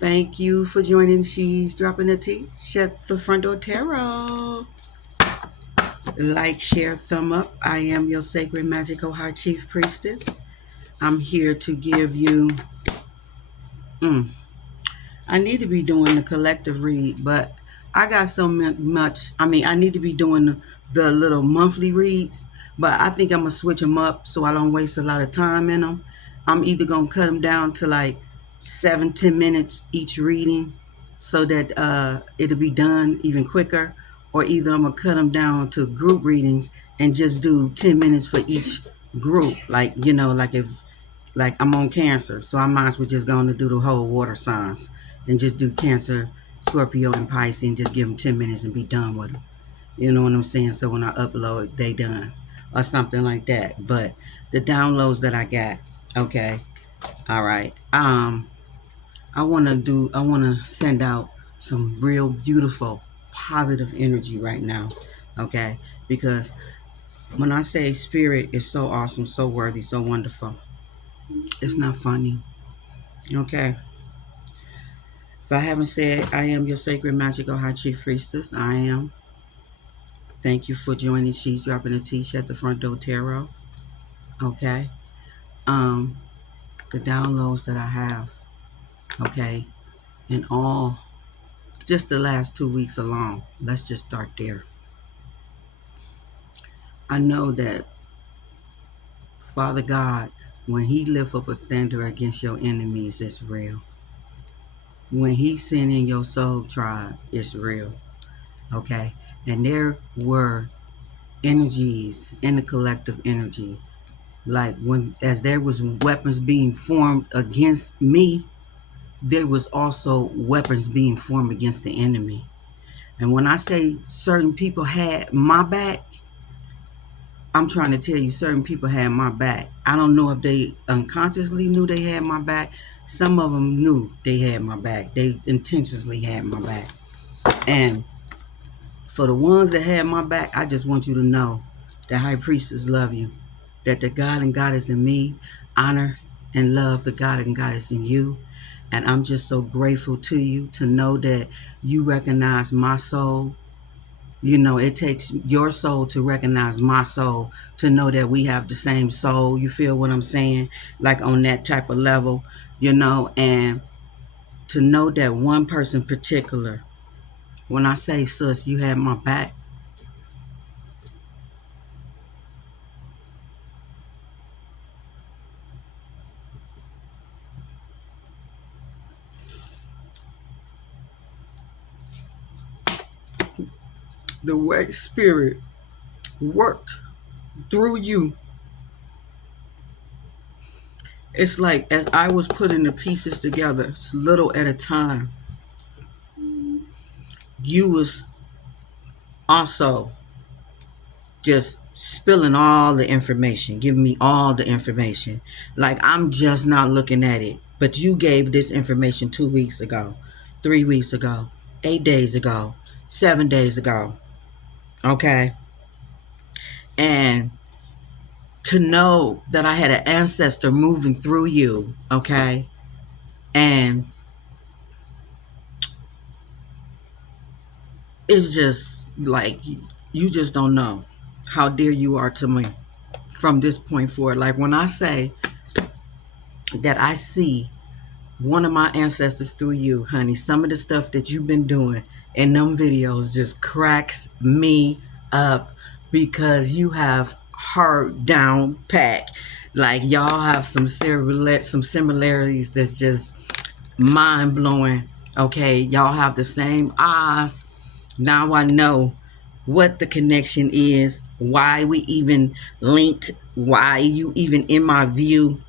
Thank you for joining She's Dropping the Tea. Shut the Front Door Tarot. Like, share, thumb up. I am your sacred magical high chief priestess. I'm here to give you. I need to be doing the collective read, but I got so much. I need to be doing the little monthly reads, but I think I'm gonna switch them up so I don't waste a lot of time in them. I'm either gonna cut them down to like 7-10 minutes each reading, so that it'll be done even quicker, or either I'm gonna cut them down to group readings and just do 10 minutes for each group. Like like if I'm on Cancer, so I might as well just go on to do the whole water signs and just do Cancer, Scorpio, and Pisces and just give them 10 minutes and be done with them. You know what I'm saying? So when I upload, they done or something like that. But the downloads that I got, okay, all right. I want to send out some real beautiful, positive energy right now, okay? Because when I say spirit is so awesome, so worthy, so wonderful, it's not funny, okay? If I haven't said, I am your sacred magical high chief priestess. I am. Thank you for joining She's Dropping a T-shirt at the Front Door Tarot. Okay. Um, the downloads that I have. Okay. In all, just the last 2 weeks alone. Let's just start there. I know that Father God, when He lift up a standard against your enemies, it's real. When He sent in your soul tribe, it's real. Okay. And there were energies in the collective energy, like when as there was weapons being formed against me, there was also weapons being formed against the enemy. And when I say certain people had my back, I'm trying to tell you certain people had my back. I don't know if they unconsciously knew they had my back. Some of them knew they had my back. They intentionally had my back. And for the ones that had my back, I just want you to know that High Priestess love you. That the God and Goddess in me honor and love the God and Goddess in you. And I'm just so grateful to you to know that you recognize my soul. You know, it takes your soul to recognize my soul, to know that we have the same soul. You feel what I'm saying? Like on that type of level, and to know that one person in particular, when I say, sis, you had my back, the way spirit worked through you. It's like as I was putting the pieces together, little at a time, you was also just spilling all the information, giving me all the information. Like I'm just not looking at it. But you gave this information 2 weeks ago, 3 weeks ago, 8 days ago, 7 days ago. Okay. And to know that I had an ancestor moving through you, okay? And it's just like you just don't know how dear you are to me from this point forward. Like when I say that I see one of my ancestors through you, honey, some of the stuff that you've been doing in them videos just cracks me up because you have her down pat. Like y'all have some similarities that's just mind blowing. Okay, y'all have the same eyes. Now I know what the connection is, why we even linked, why you even in my view.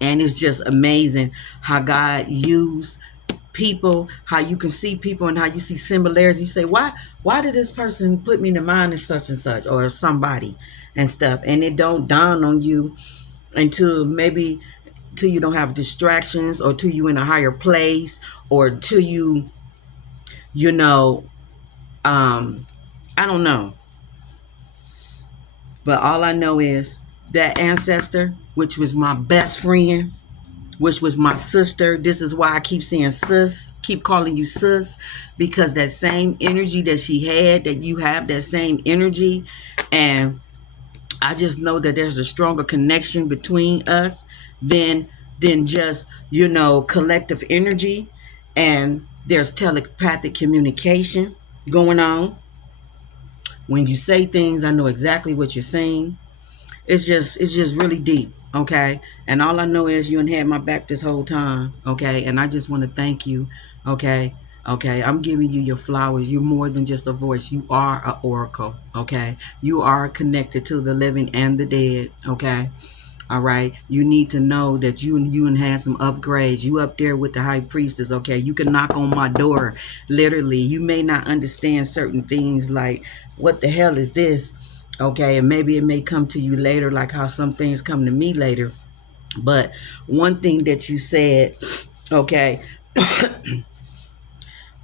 And it's just amazing how God used people, how you can see people and how you see similarities. You say, why did this person put me in the mind of such and such or somebody and stuff? And it don't dawn on you until maybe till you don't have distractions or till you in a higher place or till you know, I don't know. But all I know is that ancestor, which was my best friend, which was my sister. This is why I keep saying sis, keep calling you sis, because that same energy that she had, that you have that same energy. And I just know that there's a stronger connection between us than just, collective energy. And there's telepathic communication going on. When you say things, I know exactly what you're saying. It's just really deep, okay? And all I know is you ain't had my back this whole time, okay? And I just want to thank you, okay? Okay, I'm giving you your flowers. You're more than just a voice. You are an oracle, okay? You are connected to the living and the dead, okay? All right. You need to know that you and had some upgrades. You up there with the high priestess. Okay. You can knock on my door. Literally. You may not understand certain things like what the hell is this? Okay. And maybe it may come to you later, like how some things come to me later. But one thing that you said, okay,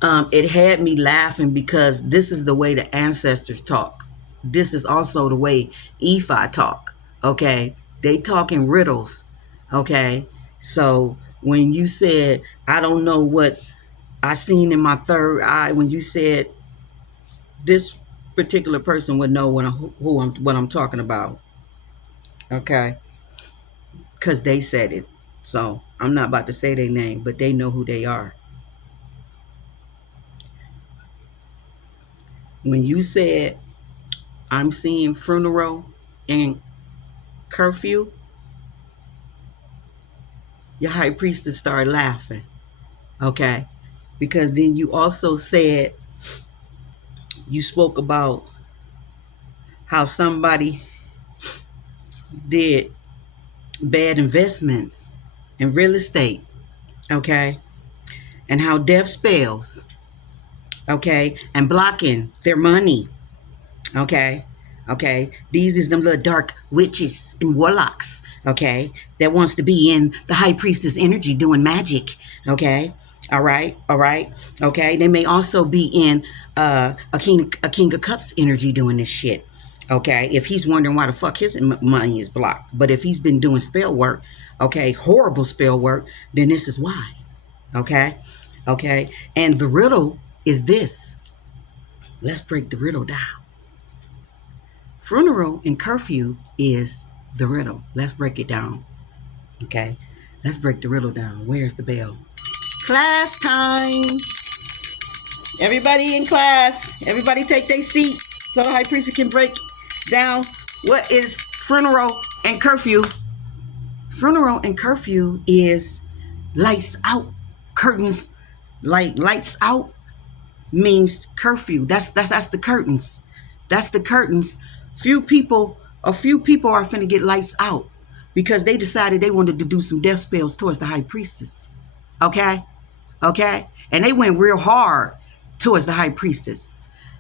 it had me laughing because this is the way the ancestors talk. This is also the way Ephi talk. Okay, they talk in riddles. Okay, so when you said, I don't know what I seen in my third eye, when you said this particular person would know what I'm talking about. Okay, because they said it. So I'm not about to say their name, but they know who they are. When you said, I'm seeing funeral and curfew, your high priestess started laughing. Okay, because then you also said, you spoke about how somebody did bad investments in real estate, okay, and how death spells, okay, and blocking their money, okay, okay. These is them little dark witches and warlocks, okay, that wants to be in the high priestess energy doing magic, okay. All right, okay. They may also be in a king of cups energy doing this shit, okay. If he's wondering why the fuck his money is blocked, but if he's been doing spell work, okay, horrible spell work, then this is why, okay, okay. And the riddle is this. Let's break the riddle down. Funeral and curfew is the riddle. Let's break it down, okay. Let's break the riddle down. Where's the bell? Class time. Everybody in class. Everybody take their seat so the high priest can break down what is funeral and curfew. Funeral and curfew is lights out, curtains, like lights out means curfew. That's the curtains. That's the curtains. A few people are finna get lights out because they decided they wanted to do some death spells towards the high priestess. Okay? Okay? And they went real hard towards the high priestess.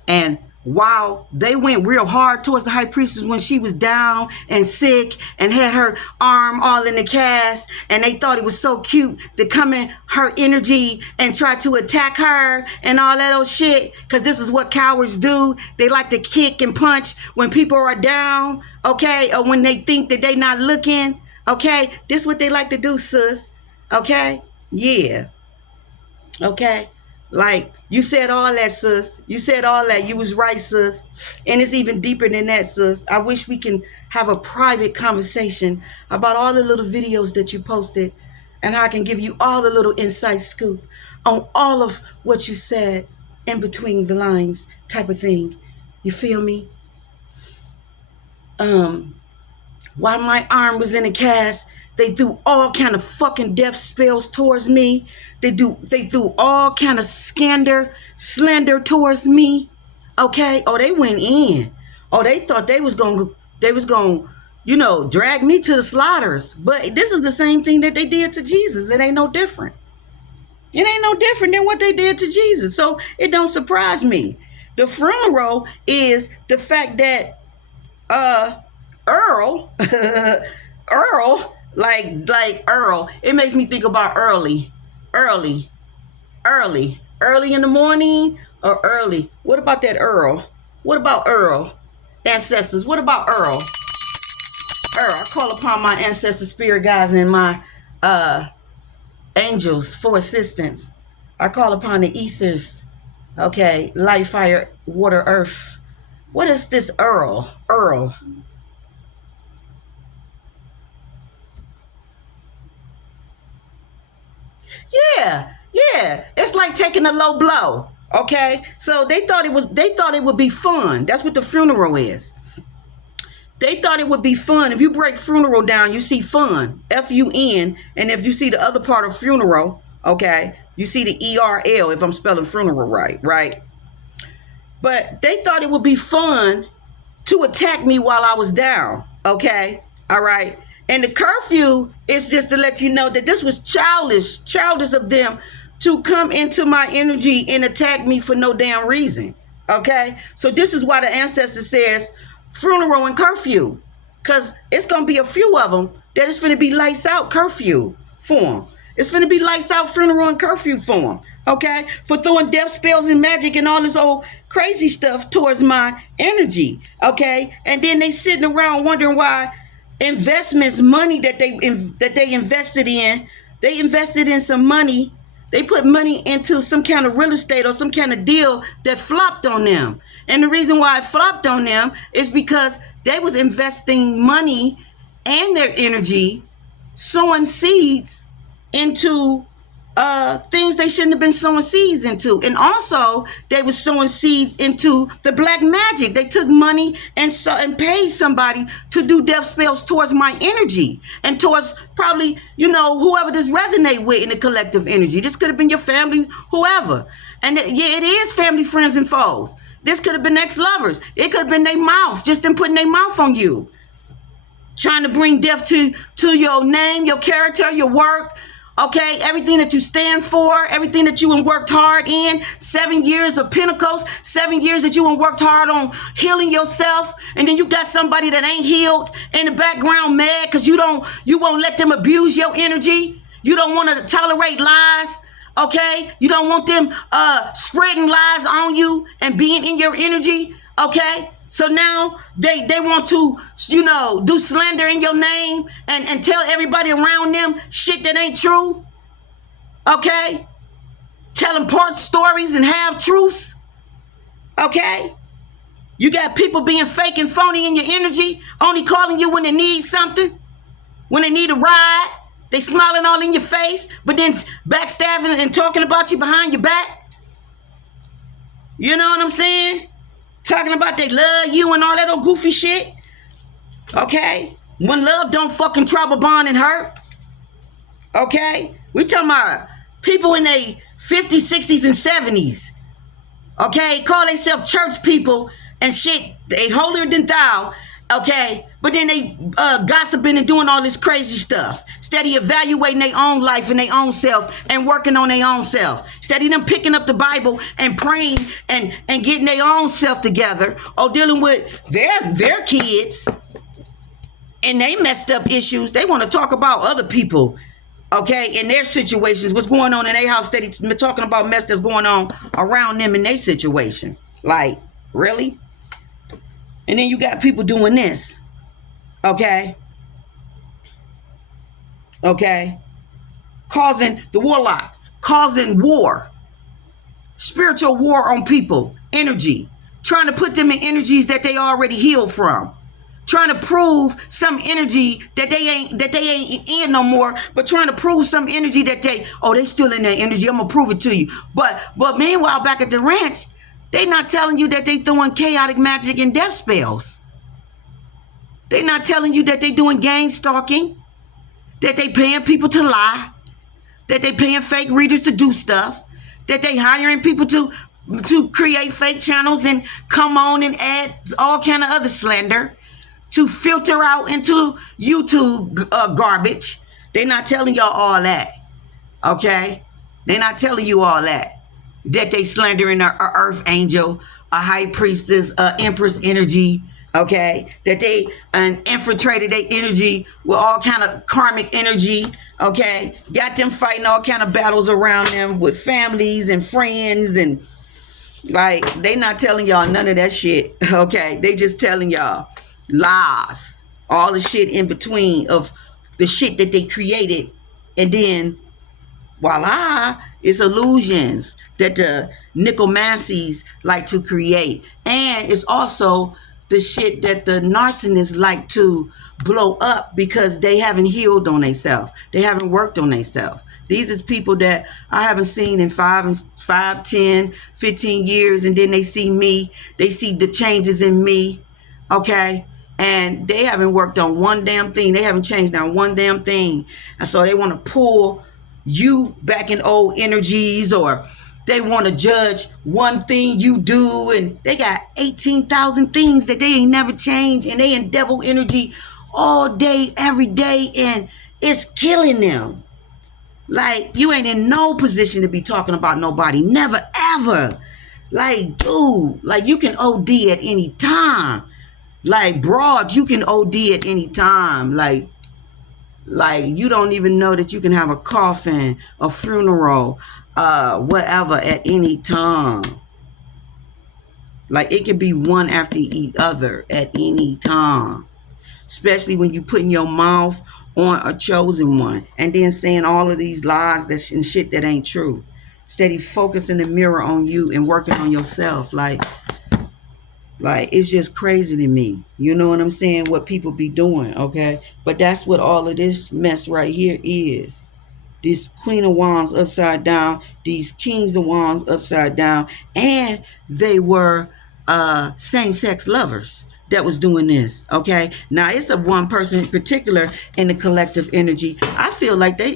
And while they went real hard towards the high priestess when she was down and sick and had her arm all in the cast, and they thought it was so cute to come in her energy and try to attack her and all that old shit, because this is what cowards do. They like to kick and punch when people are down, okay, or when they think that they not looking, okay. This is what they like to do, sis, okay. Yeah, okay. Like, you said all that, sis. You said all that. You was right, sis. And it's even deeper than that, sis. I wish we can have a private conversation about all the little videos that you posted, and I can give you all the little inside scoop on all of what you said in between the lines type of thing. You feel me? While my arm was in a cast, they threw all kind of fucking death spells towards me. They threw all kind of slander towards me. Okay? Oh, they went in. Oh, they thought they was gonna, drag me to the slaughters. But this is the same thing that they did to Jesus. It ain't no different. It ain't no different than what they did to Jesus. So it don't surprise me. The funeral is the fact that Earl, like Earl, it makes me think about early in the morning or early. What about that Earl? What about Earl? Ancestors, what about Earl? I call upon my ancestor spirit guides and my angels for assistance. I call upon the ethers. Okay, light, fire, water, earth. What is this Earl? Earl. Yeah, yeah. It's like taking a low blow. Okay, so they thought it would be fun. That's what the funeral is. They thought it would be fun. If you break funeral down, you see fun, Fun, and if you see the other part of funeral, okay, you see the ERL. If I'm spelling funeral right, right. But they thought it would be fun to attack me while I was down. Okay, all right. And the curfew is just to let you know that this was childish of them to come into my energy and attack me for no damn reason. Okay, so this is why the ancestor says funeral and curfew, because it's gonna be a few of them that is gonna be lights out curfew form. It's gonna be lights out funeral and curfew form. Okay, for throwing death spells and magic and all this old crazy stuff towards my energy. Okay, and then they sitting around wondering why investments, money that they invested in some money. They put money into some kind of real estate or some kind of deal that flopped on them. And the reason why it flopped on them is because they was investing money and their energy, sowing seeds into things they shouldn't have been sowing seeds into. And also they were sowing seeds into the black magic. They took money and paid somebody to do death spells towards my energy and towards probably, whoever this resonate with in the collective energy. This could have been your family, whoever. And yeah, it is family, friends, and foes. This could have been ex-lovers. It could have been their mouth, just them putting their mouth on you, trying to bring death to your name, your character, your work. Okay, everything that you stand for, everything that you worked hard in, 7 years of Pentacles, 7 years that you worked hard on healing yourself, and then you got somebody that ain't healed in the background mad because you won't let them abuse your energy. You don't want to tolerate lies. Okay, you don't want them spreading lies on you and being in your energy. Okay. So now they want to, do slander in your name and tell everybody around them shit that ain't true. Okay? Tell them part stories and half truths. Okay? You got people being fake and phony in your energy, only calling you when they need something, when they need a ride. They smiling all in your face, but then backstabbing and talking about you behind your back. You know what I'm saying? Talking about they love you and all that old goofy shit. Okay? When love don't fucking trouble, bond, and hurt. Okay? We talking about people in their 50s, 60s, and 70s. Okay? Call themselves church people and shit. They holier than thou. Okay? But then they gossiping and doing all this crazy stuff. Steady evaluating their own life and their own self and working on their own self. Steady them picking up the Bible and praying and getting their own self together, or dealing with their kids and they messed up issues. They want to talk about other people, okay, in their situations, what's going on in their house. Steady talking about mess that's going on around them in their situation. Like, really? And then you got people doing this. Okay? Okay? Causing the warlock, causing war, spiritual war on people, energy, trying to put them in energies that they already healed from, trying to prove some energy that they ain't in no more, but trying to prove some energy that they still in that energy. I'm gonna prove it to you. But meanwhile, back at the ranch, they not telling you that they throwing chaotic magic and death spells. They not telling you that they doing gang stalking, that they paying people to lie, that they paying fake readers to do stuff, that they hiring people to create fake channels and come on and add all kind of other slander to filter out into YouTube garbage. They not telling y'all all that, okay? They not telling you all that they slandering a earth angel, a high priestess, empress energy, okay? That they infiltrated their energy with all kind of karmic energy, okay? Got them fighting all kind of battles around them with families and friends, and like, they not telling y'all none of that shit, okay? They just telling y'all lies, all the shit in between of the shit that they created, and then Voila, it's illusions that the necromancies like to create. And it's also the shit that the narcissists like to blow up because they haven't healed on themselves. They haven't worked on themselves. These is people that I haven't seen in 5, 10, 15 years, and then they see me. They see the changes in me, okay? And they haven't worked on one damn thing. They haven't changed now one damn thing. And so they want to pull you back in old energies, or they want to judge one thing you do, and they got 18,000 things that they ain't never changed, and they in devil energy all day, every day, and it's killing them. Like, you ain't in no position to be talking about nobody. Never, ever. Like, dude, like, you can OD at any time. Like, broad, you can OD at any time. Like, you don't even know that you can have a coffin, a funeral, whatever at any time. Like, it could be one after the other at any time. Especially when you putting your mouth on a chosen one and then saying all of these lies and shit that ain't true. Steady focusing the mirror on you and working on yourself. Like, it's just crazy to me. You know what I'm saying? What people be doing, okay? But that's what all of this mess right here is. This Queen of Wands upside down, these Kings of Wands upside down, and they were same-sex lovers that was doing this, okay? Now, it's a one person in particular in the collective energy. I feel like they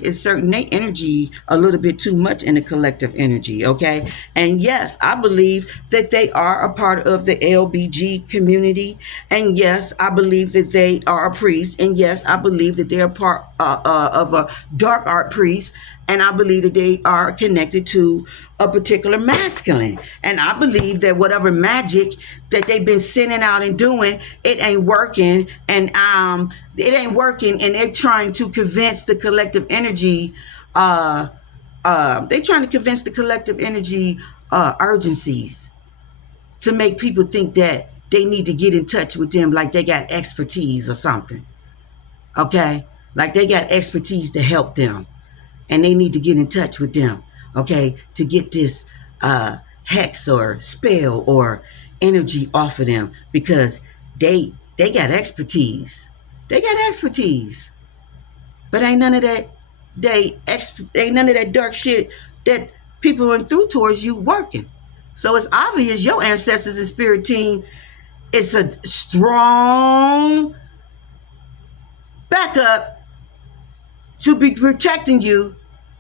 energy a little bit too much in the collective energy, okay? And yes, I believe that they are a part of the LBG community. And yes, I believe that they are a priest. And yes, I believe that they're part of a dark art priest. And I believe that they are connected to a particular masculine. And I believe that whatever magic that they've been sending out and doing, it ain't working. And it ain't working. And they're trying to convince the collective energy. They're trying to convince the collective energy urgencies to make people think that they need to get in touch with them like they got expertise or something. Okay? Like they got expertise to help them. And they need to get in touch with them, okay, to get this hex or spell or energy off of them, because they got expertise. They got expertise. But ain't none of that ain't none of that dark shit that people went through towards you working. So it's obvious your ancestors and spirit team is a strong backup to be protecting you,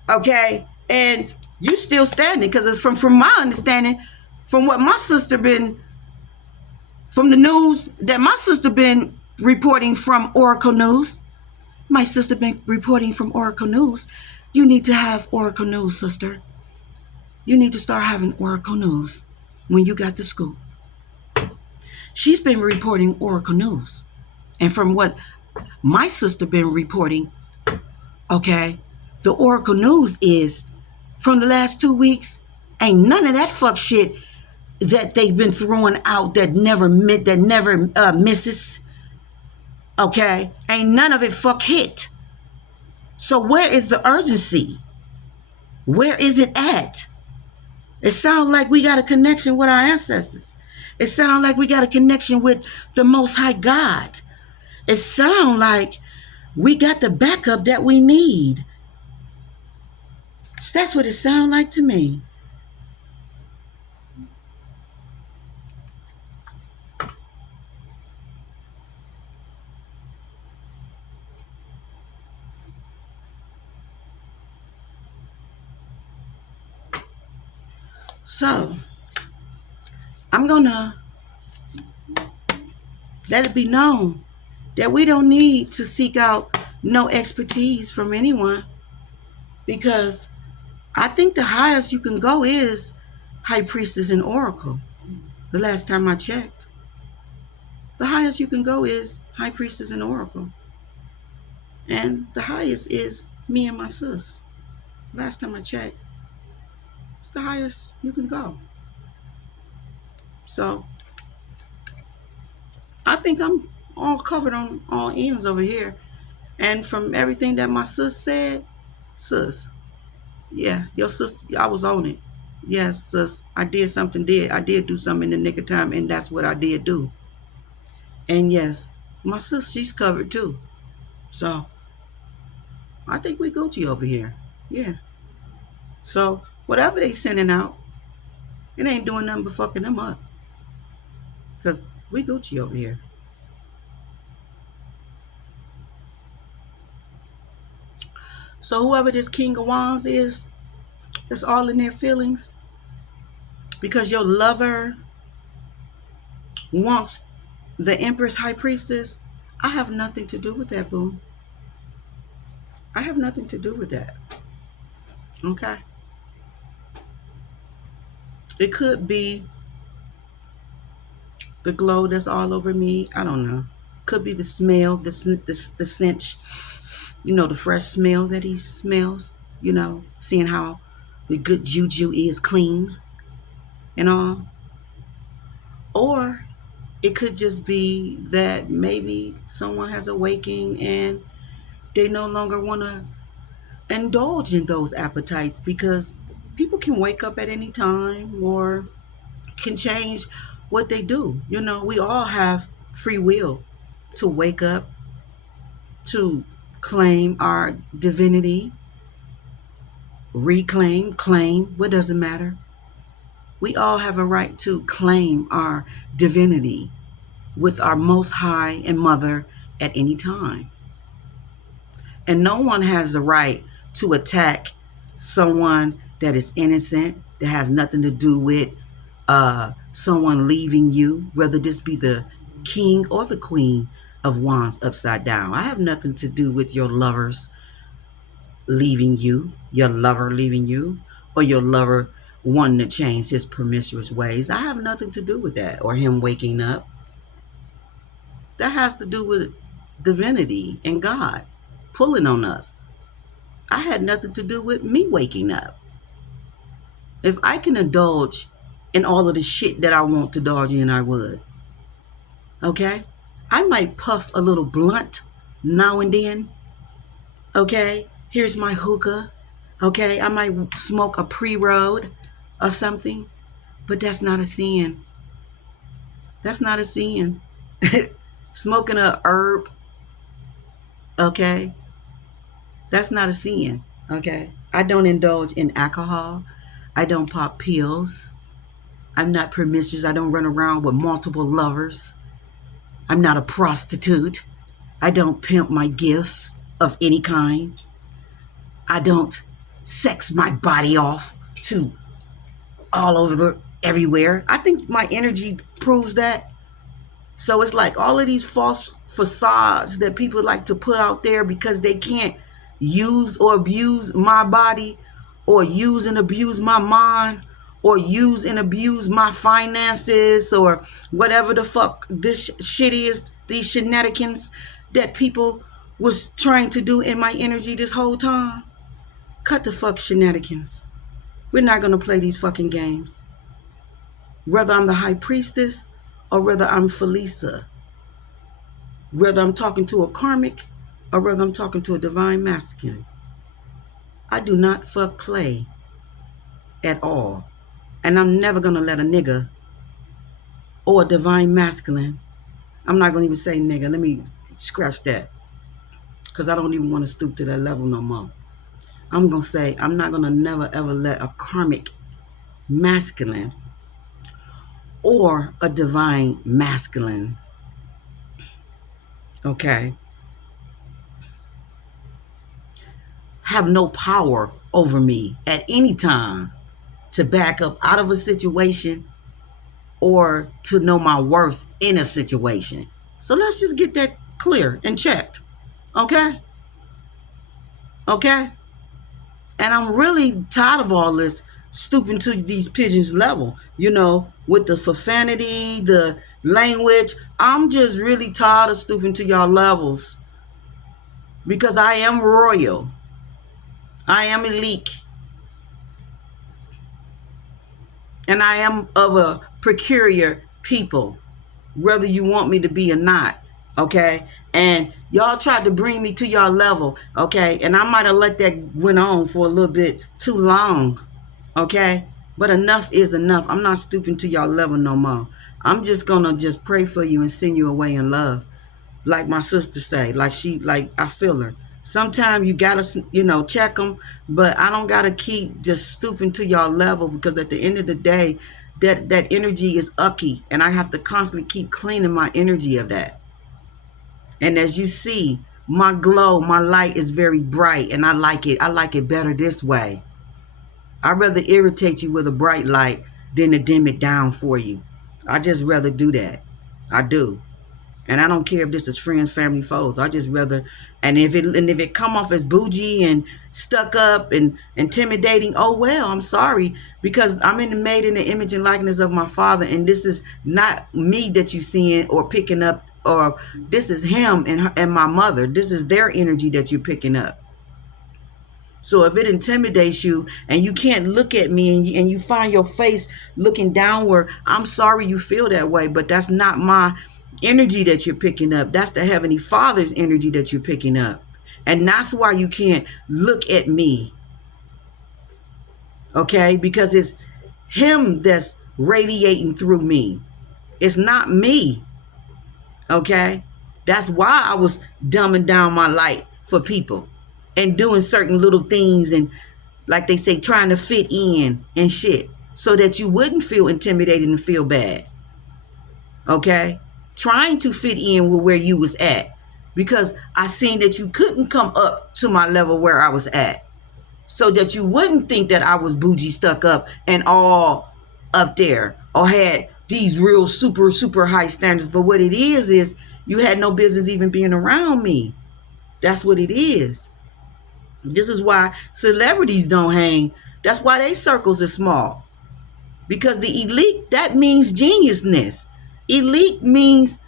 okay? And you still standing, because from my understanding, from what my sister been, from the news that my sister been reporting from Oracle News, my sister been reporting from Oracle News. You need to have Oracle News, sister. You need to start having Oracle News when you got the scoop. She's been reporting Oracle News. And from what my sister been reporting, okay, the Oracle News is, from the last 2 weeks, ain't none of that fuck shit that they've been throwing out that never misses. Okay, ain't none of it fuck hit. So where is the urgency? Where is it at? It sounds like we got a connection with our ancestors. It sounds like we got a connection with the Most High God. It sounds like we got the backup that we need. So that's what it sounds like to me. So, I'm going to let it be known that we don't need to seek out no expertise from anyone, because I think the highest you can go is High Priestess and Oracle. The last time I checked, the highest you can go is High Priestess and Oracle. And the highest is me and my sis. Last time I checked, it's the highest you can go. So I think I'm all covered on all ends over here. And from everything that my sis said, sis, Yeah, your sister, I was on it. Yes, sis, I did something, I did do something in the nick of time, and that's what I did do. And yes, my sis, she's covered too. So I think we Gucci over here. Yeah. So whatever they sending out, it ain't doing nothing but fucking them up. Because we Gucci over here. So whoever this King of Wands is, that's all in their feelings. Because your lover wants the Empress High Priestess. I have nothing to do with that, boo. I have nothing to do with that. Okay. It could be the glow that's all over me. I don't know. Could be the smell, the stench, the fresh smell that he smells, seeing how the good juju is clean and all. Or it could just be that maybe someone has awakened and they no longer want to indulge in those appetites because people can wake up at any time or can change what they do. We all have free will to wake up, to claim our divinity, reclaim, claim, what does it matter? We all have a right to claim our divinity with our Most High and Mother at any time. And no one has the right to attack someone that is innocent, that has nothing to do with someone leaving you, whether this be the king or the queen of wands upside down. I have nothing to do with your lovers leaving you, your lover leaving you, or your lover wanting to change his promiscuous ways. I have nothing to do with that, or him waking up. That has to do with divinity and God pulling on us. I had nothing to do with me waking up. If I can indulge in all of the shit that I want to indulge in, I would. Okay? I might puff a little blunt now and then. Okay? Here's my hookah. Okay? I might smoke a pre-roll or something. But that's not a sin. That's not a sin. Smoking a herb. Okay? That's not a sin. Okay? I don't indulge in alcohol. I don't pop pills. I'm not promiscuous. I don't run around with multiple lovers. I'm not a prostitute. I don't pimp my gifts of any kind. I don't sex my body off to all over everywhere. I think my energy proves that. So it's like all of these false facades that people like to put out there because they can't use or abuse my body, or use and abuse my mind, or use and abuse my finances, or whatever the fuck this shit is, these shenanigans that people was trying to do in my energy this whole time. Cut the fuck shenanigans. We're not going to play these fucking games. Whether I'm the high priestess or whether I'm Felisa, whether I'm talking to a karmic or whether I'm talking to a divine masculine, I do not fuck play at all. And I'm never going to let a nigga or a divine masculine, I'm not going to even say nigga, let me scratch that, because I don't even want to stoop to that level no more. I'm going to say I'm not going to never ever let a karmic masculine or a divine masculine, okay, have no power over me at any time to back up out of a situation or to know my worth in a situation. So let's just get that clear and checked. Okay? Okay? And I'm really tired of all this stooping to these pigeons level, with the profanity, the language. I'm just really tired of stooping to y'all levels because I am royal. I am elite. And I am of a peculiar people, whether you want me to be or not. okay? And y'all tried to bring me to y'all level, okay? And I might have let that went on for a little bit too long, okay? But enough is enough. I'm not stooping to y'all level no more. I'm just gonna just pray for you and send you away in love, like my sister say, like I feel her. Sometimes you gotta, check them, but I don't gotta keep just stooping to y'all level, because at the end of the day, that energy is ucky, and I have to constantly keep cleaning my energy of that. And as you see, my glow, my light is very bright, and I like it. I like it better this way. I'd rather irritate you with a bright light than to dim it down for you. I just rather do that. I do. And I don't care if this is friends, family, foes. I just rather, and if it come off as bougie and stuck up and intimidating, oh well, I'm sorry, because I'm made in the image and likeness of my Father, and this is not me that you seeing or picking up, or this is him and my mother. This is their energy that you're picking up. So if it intimidates you and you can't look at me, and you find your face looking downward, I'm sorry you feel that way, but that's not my energy that you're picking up. That's the Heavenly Father's energy that you're picking up. And that's why you can't look at me, okay? Because it's him that's radiating through me. It's not me, okay? That's why I was dumbing down my light for people and doing certain little things, and like they say, trying to fit in and shit, so that you wouldn't feel intimidated and feel bad, okay? Trying to fit in with where you was at, because I seen that you couldn't come up to my level where I was at, so that you wouldn't think that I was bougie, stuck up, and all up there, or had these real super, super high standards. But what it is you had no business even being around me. That's what it is. This is why celebrities don't hang. That's why they circles are small. Because the elite, that means geniusness. Elite means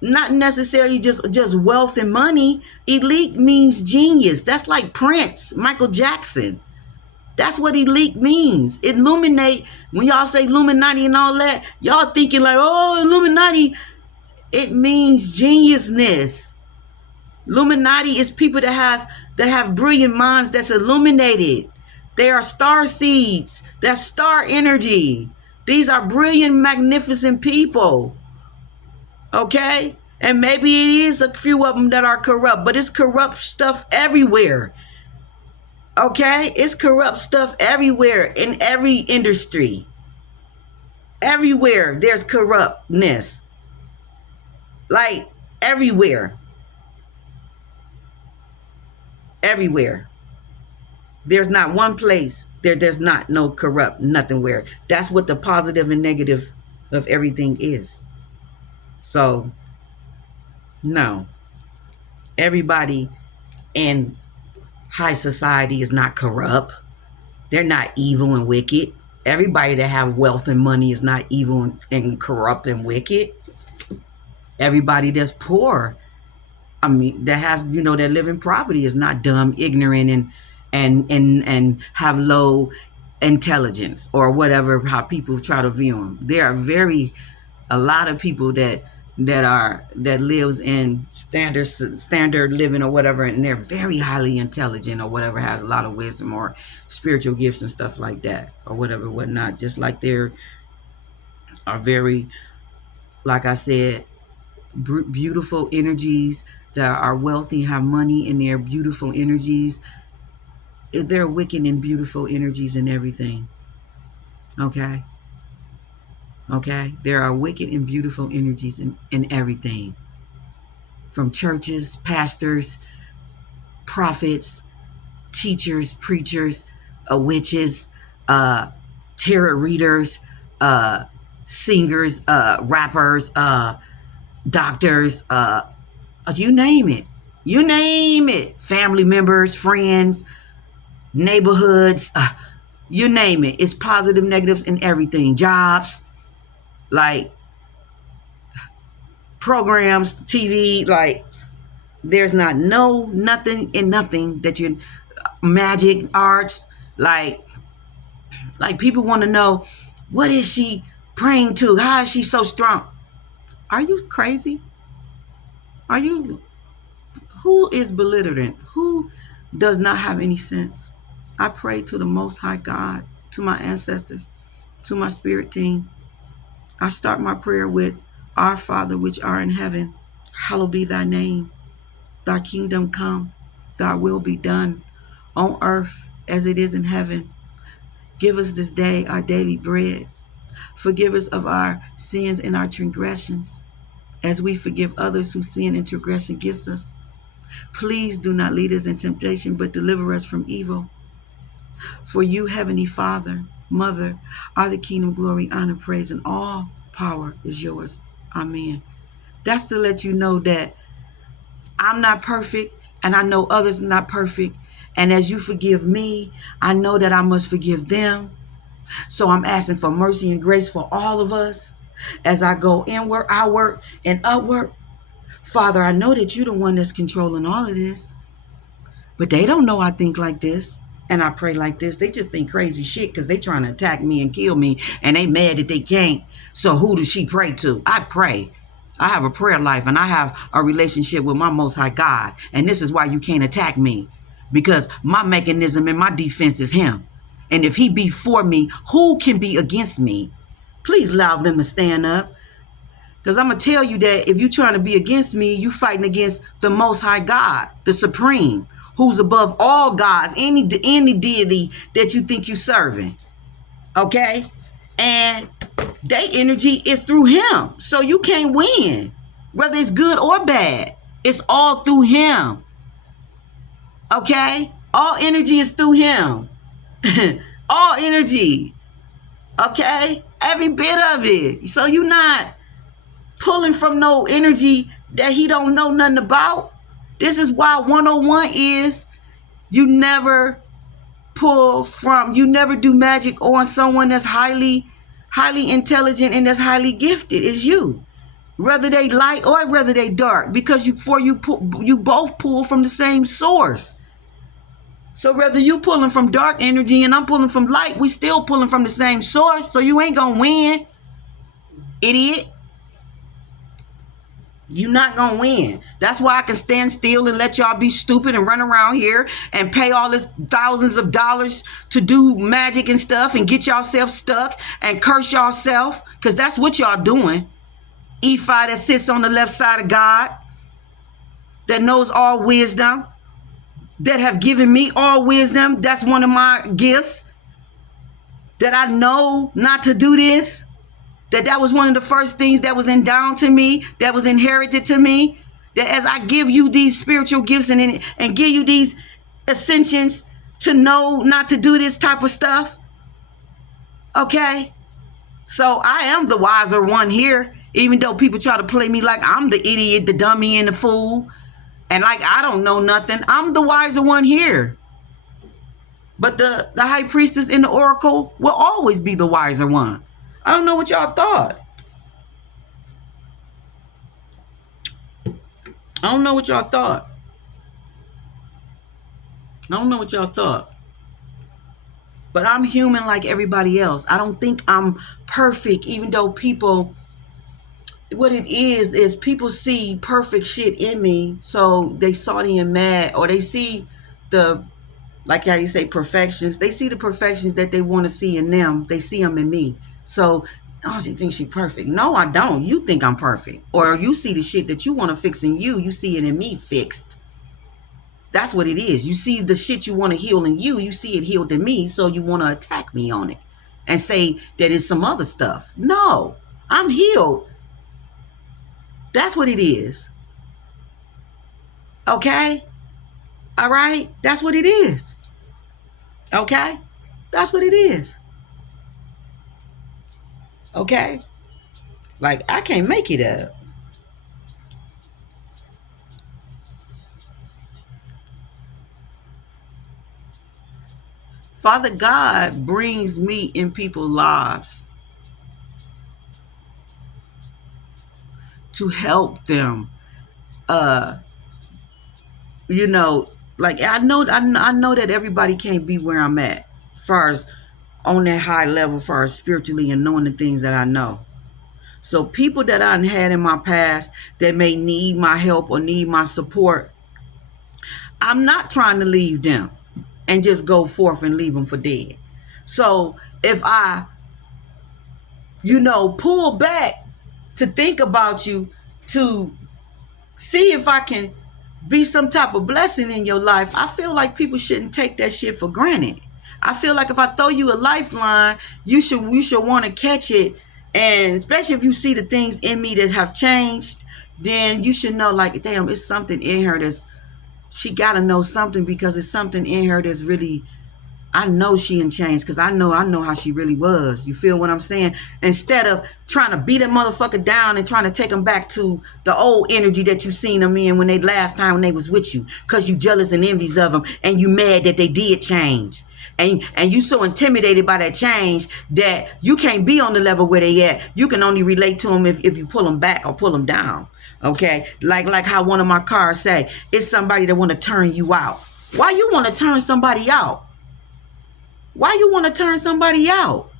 not necessarily just wealth and money. Elite means genius. That's like Prince, Michael Jackson. That's what elite means. Illuminate, when y'all say Illuminati and all that, y'all thinking like, oh, Illuminati. It means geniusness. Illuminati is people that have brilliant minds that's illuminated. They are star seeds. That's star energy. These are brilliant, magnificent people. Okay? And maybe it is a few of them that are corrupt, but it's corrupt stuff everywhere. Okay? It's corrupt stuff everywhere, in every industry. Everywhere there's corruptness. Like, everywhere. Everywhere. There's not one place there's not no corrupt, nothing where. That's what the positive and negative of everything is. So, no. Everybody in high society is not corrupt. They're not evil and wicked. Everybody that have wealth and money is not evil and corrupt and wicked. Everybody that's poor, I mean, that has, that live in poverty is not dumb, ignorant, and have low intelligence, or whatever, how people try to view them. There are a lot of people that lives in standard living or whatever, and they're very highly intelligent or whatever, has a lot of wisdom or spiritual gifts and stuff like that, or whatever, whatnot. Just like there are very, like I said, beautiful energies that are wealthy, have money, and they're beautiful energies. They're wicked and beautiful energies in everything. Okay? Okay? There are wicked and beautiful energies in everything. From churches, pastors, prophets, teachers, preachers, witches, tarot readers, singers, rappers, doctors, you name it. You name it. Family members, friends, neighborhoods, you name it. It's positive, negatives, and everything. Jobs, like programs, TV, like there's nothing that you, magic, arts, like people want to know, what is she praying to? How is she so strong? Are you crazy? Are you, who is belligerent? Who does not have any sense? I pray to the Most High God, to my ancestors, to my spirit team. I start my prayer with, Our Father which art in heaven, hallowed be thy name. Thy kingdom come, thy will be done on earth as it is in heaven. Give us this day our daily bread. Forgive us of our sins and our transgressions, as we forgive others who sin and transgress against us. Please do not lead us in temptation, but deliver us from evil. For you, Heavenly Father, Mother, are the kingdom, glory, honor, praise, and all power is yours. Amen. That's to let you know that I'm not perfect, and I know others are not perfect. And as you forgive me, I know that I must forgive them. So I'm asking for mercy and grace for all of us as I go inward, outward, and upward. Father, I know that you're the one that's controlling all of this, but they don't know I think like this and I pray like this. They just think crazy shit because they trying to attack me and kill me, and they mad that they can't. So who does she pray to? I pray. I have a prayer life, and I have a relationship with my Most High God, and this is why you can't attack me, because my mechanism and my defense is him. And if he be for me, who can be against me? Please allow them to stand up. Because I'm going to tell you that if you're trying to be against me, you fighting against the Most High God, the Supreme, who's above all gods, any deity that you think you're serving. Okay? And their energy is through him. So you can't win. Whether it's good or bad, it's all through him. Okay? All energy is through him. All energy. Okay? Every bit of it. So you're not pulling from no energy that he don't know nothing about. This is why 101 is you never you never do magic on someone that's highly intelligent and that's highly gifted. It's you. Whether they light or whether they dark, because you both pull from the same source. So whether you pulling from dark energy and I'm pulling from light, we still pulling from the same source. So you ain't gonna win, idiot. You're not gonna win. That's why I can stand still and let y'all be stupid and run around here and pay all this thousands of dollars to do magic and stuff and get yourself stuck and curse yourself, because that's what y'all doing. Ephi that sits on the left side of God, that knows all wisdom, that have given me all wisdom. That's one of my gifts, that I know not to do this. That was one of the first things that was endowed to me, that was inherited to me. That as I give you these spiritual gifts and give you these ascensions to know not to do this type of stuff. Okay? So I am the wiser one here, even though people try to play me like I'm the idiot, the dummy, and the fool. And like I don't know nothing. I'm the wiser one here. But the high priestess in the oracle will always be the wiser one. I don't know what y'all thought. I don't know what y'all thought. But I'm human like everybody else. I don't think I'm perfect, even though people, what it is people see perfect shit in me. So they salty and mad, or they see the, like how you say, perfections. They see the perfections that they want to see in them. They see them in me. So, oh, she thinks she's perfect. No, I don't. You think I'm perfect. Or you see the shit that you want to fix in you. You see it in me fixed. That's what it is. You see the shit you want to heal in you. You see it healed in me. So you want to attack me on it and say that it's some other stuff. No, I'm healed. That's what it is. Okay? All right? That's what it is. Okay? That's what it is. Okay? Like, I can't make it up. Father God brings me in people's lives to help them. Like I know that everybody can't be where I'm at, as far as on that high level, as far as spiritually and knowing the things that I know. So people that I had in my past that may need my help or need my support, I'm not trying to leave them and just go forth and leave them for dead. So if I, pull back to think about you, to see if I can be some type of blessing in your life, I feel like people shouldn't take that shit for granted. I feel like if I throw you a lifeline, you should want to catch it. And especially if you see the things in me that have changed, then you should know, like, damn, it's something in her she got to know something, because it's something in her that's really, I know she ain't changed, because I know how she really was. You feel what I'm saying? Instead of trying to beat a motherfucker down and trying to take them back to the old energy that you seen them in when they last time when they was with you, because you jealous and envious of them, and you mad that they did change. And you so intimidated by that change that you can't be on the level where they at. You can only relate to them if you pull them back or pull them down. Okay? Like how one of my cars say, it's somebody that want to turn you out. Why you want to turn somebody out? Why you want to turn somebody out?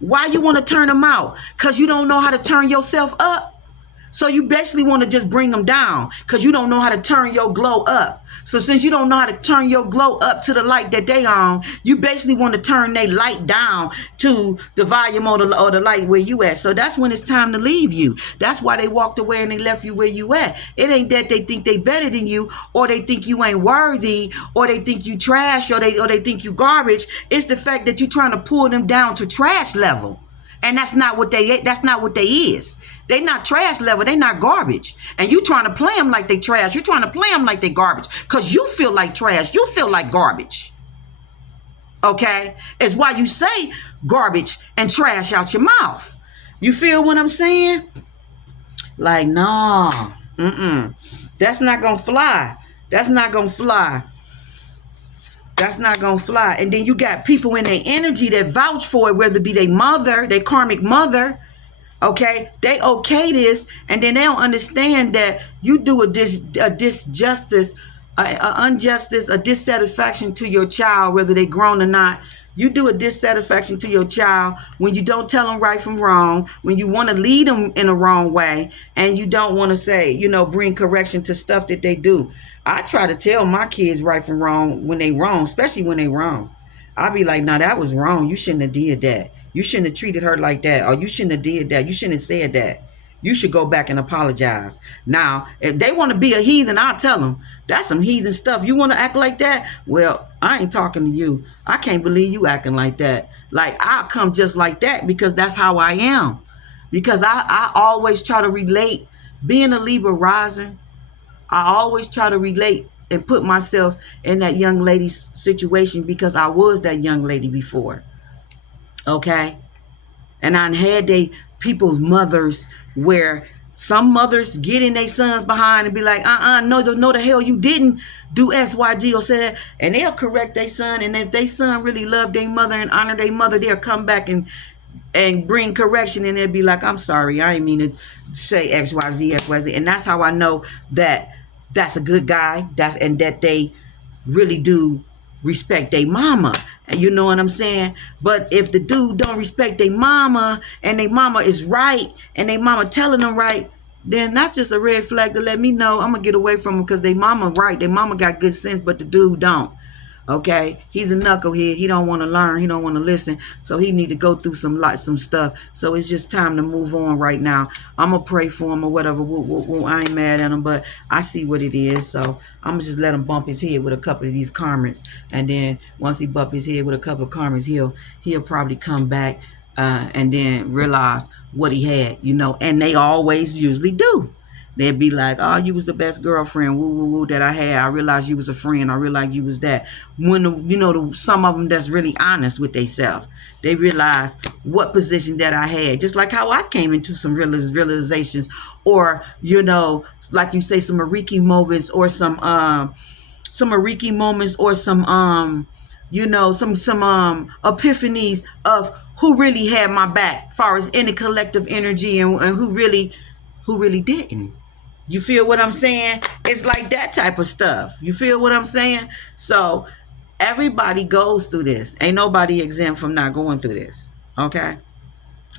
Why you want to turn them out? Because you don't know how to turn yourself up? So you basically want to just bring them down because you don't know how to turn your glow up. So since you don't know how to turn your glow up to the light that they on, you basically want to turn their light down to the volume or the light where you at. So that's when it's time to leave you. That's why they walked away and they left you where you at. It ain't that they think they better than you, or they think you ain't worthy, or they think you trash, or they think you garbage. It's the fact that you're trying to pull them down to trash level. And that's not what they is. They not trash level. They not garbage. And you trying to play them like they trash. You're trying to play them like they garbage because you feel like trash. You feel like garbage. Okay? It's why you say garbage and trash out your mouth. You feel what I'm saying? Like, nah. That's not going to fly. That's not going to fly. That's not going to fly. And then you got people in their energy that vouch for it, whether it be their mother, their karmic mother. Okay, they okay this, and then they don't understand that you do a disjustice, a injustice, a dissatisfaction to your child, whether they grown or not. You do a dissatisfaction to your child when you don't tell them right from wrong, when you want to lead them in a wrong way, and you don't want to say, bring correction to stuff that they do. I try to tell my kids right from wrong when they wrong, especially when they wrong. I'll be like, nah, that was wrong. You shouldn't have did that. You shouldn't have treated her like that, or you shouldn't have did that. You shouldn't have said that. You should go back and apologize. Now, if they want to be a heathen, I'll tell them, that's some heathen stuff. You want to act like that? Well, I ain't talking to you. I can't believe you acting like that. Like, I'll come just like that because that's how I am. Because I always try to relate. Being a Libra rising, I always try to relate and put myself in that young lady's situation because I was that young lady before. Okay? And I had people's mothers where some mothers get in their sons behind and be like, no the hell you didn't do X, Y, G, or said, and they'll correct their son. And if their son really love their mother and honor their mother, they'll come back and bring correction, and they'll be like, I'm sorry, I didn't mean to say X, Y, Z, X, Y, Z. And that's how I know that that's a good guy, and that they really do respect their mama. You know what I'm saying? But if the dude don't respect their mama, and their mama is right, and their mama telling them right, then that's just a red flag to let me know I'm gonna get away from them, because their mama right. Their mama got good sense, but the dude don't. Okay, he's a knucklehead. He don't want to learn. He don't want to listen. So he need to go through some stuff. So it's just time to move on right now. I'm gonna pray for him or whatever. I ain't mad at him, but I see what it is. So I'm gonna just let him bump his head with a couple of these karmas, and then once he bump his head with a couple of karmas, he'll probably come back and then realize what he had, And they always usually do. They'd be like, oh, you was the best girlfriend, that I had. I realized you was a friend. I realized you was that. When, some of them that's really honest with themselves. They realize what position that I had. Just like how I came into some realizations. Or, like you say, some Mariki moments or some Mariki moments or some epiphanies of who really had my back as far as any collective energy and who really didn't. You feel what I'm saying? It's like that type of stuff. You feel what I'm saying? So everybody goes through this. Ain't nobody exempt from not going through this. Okay?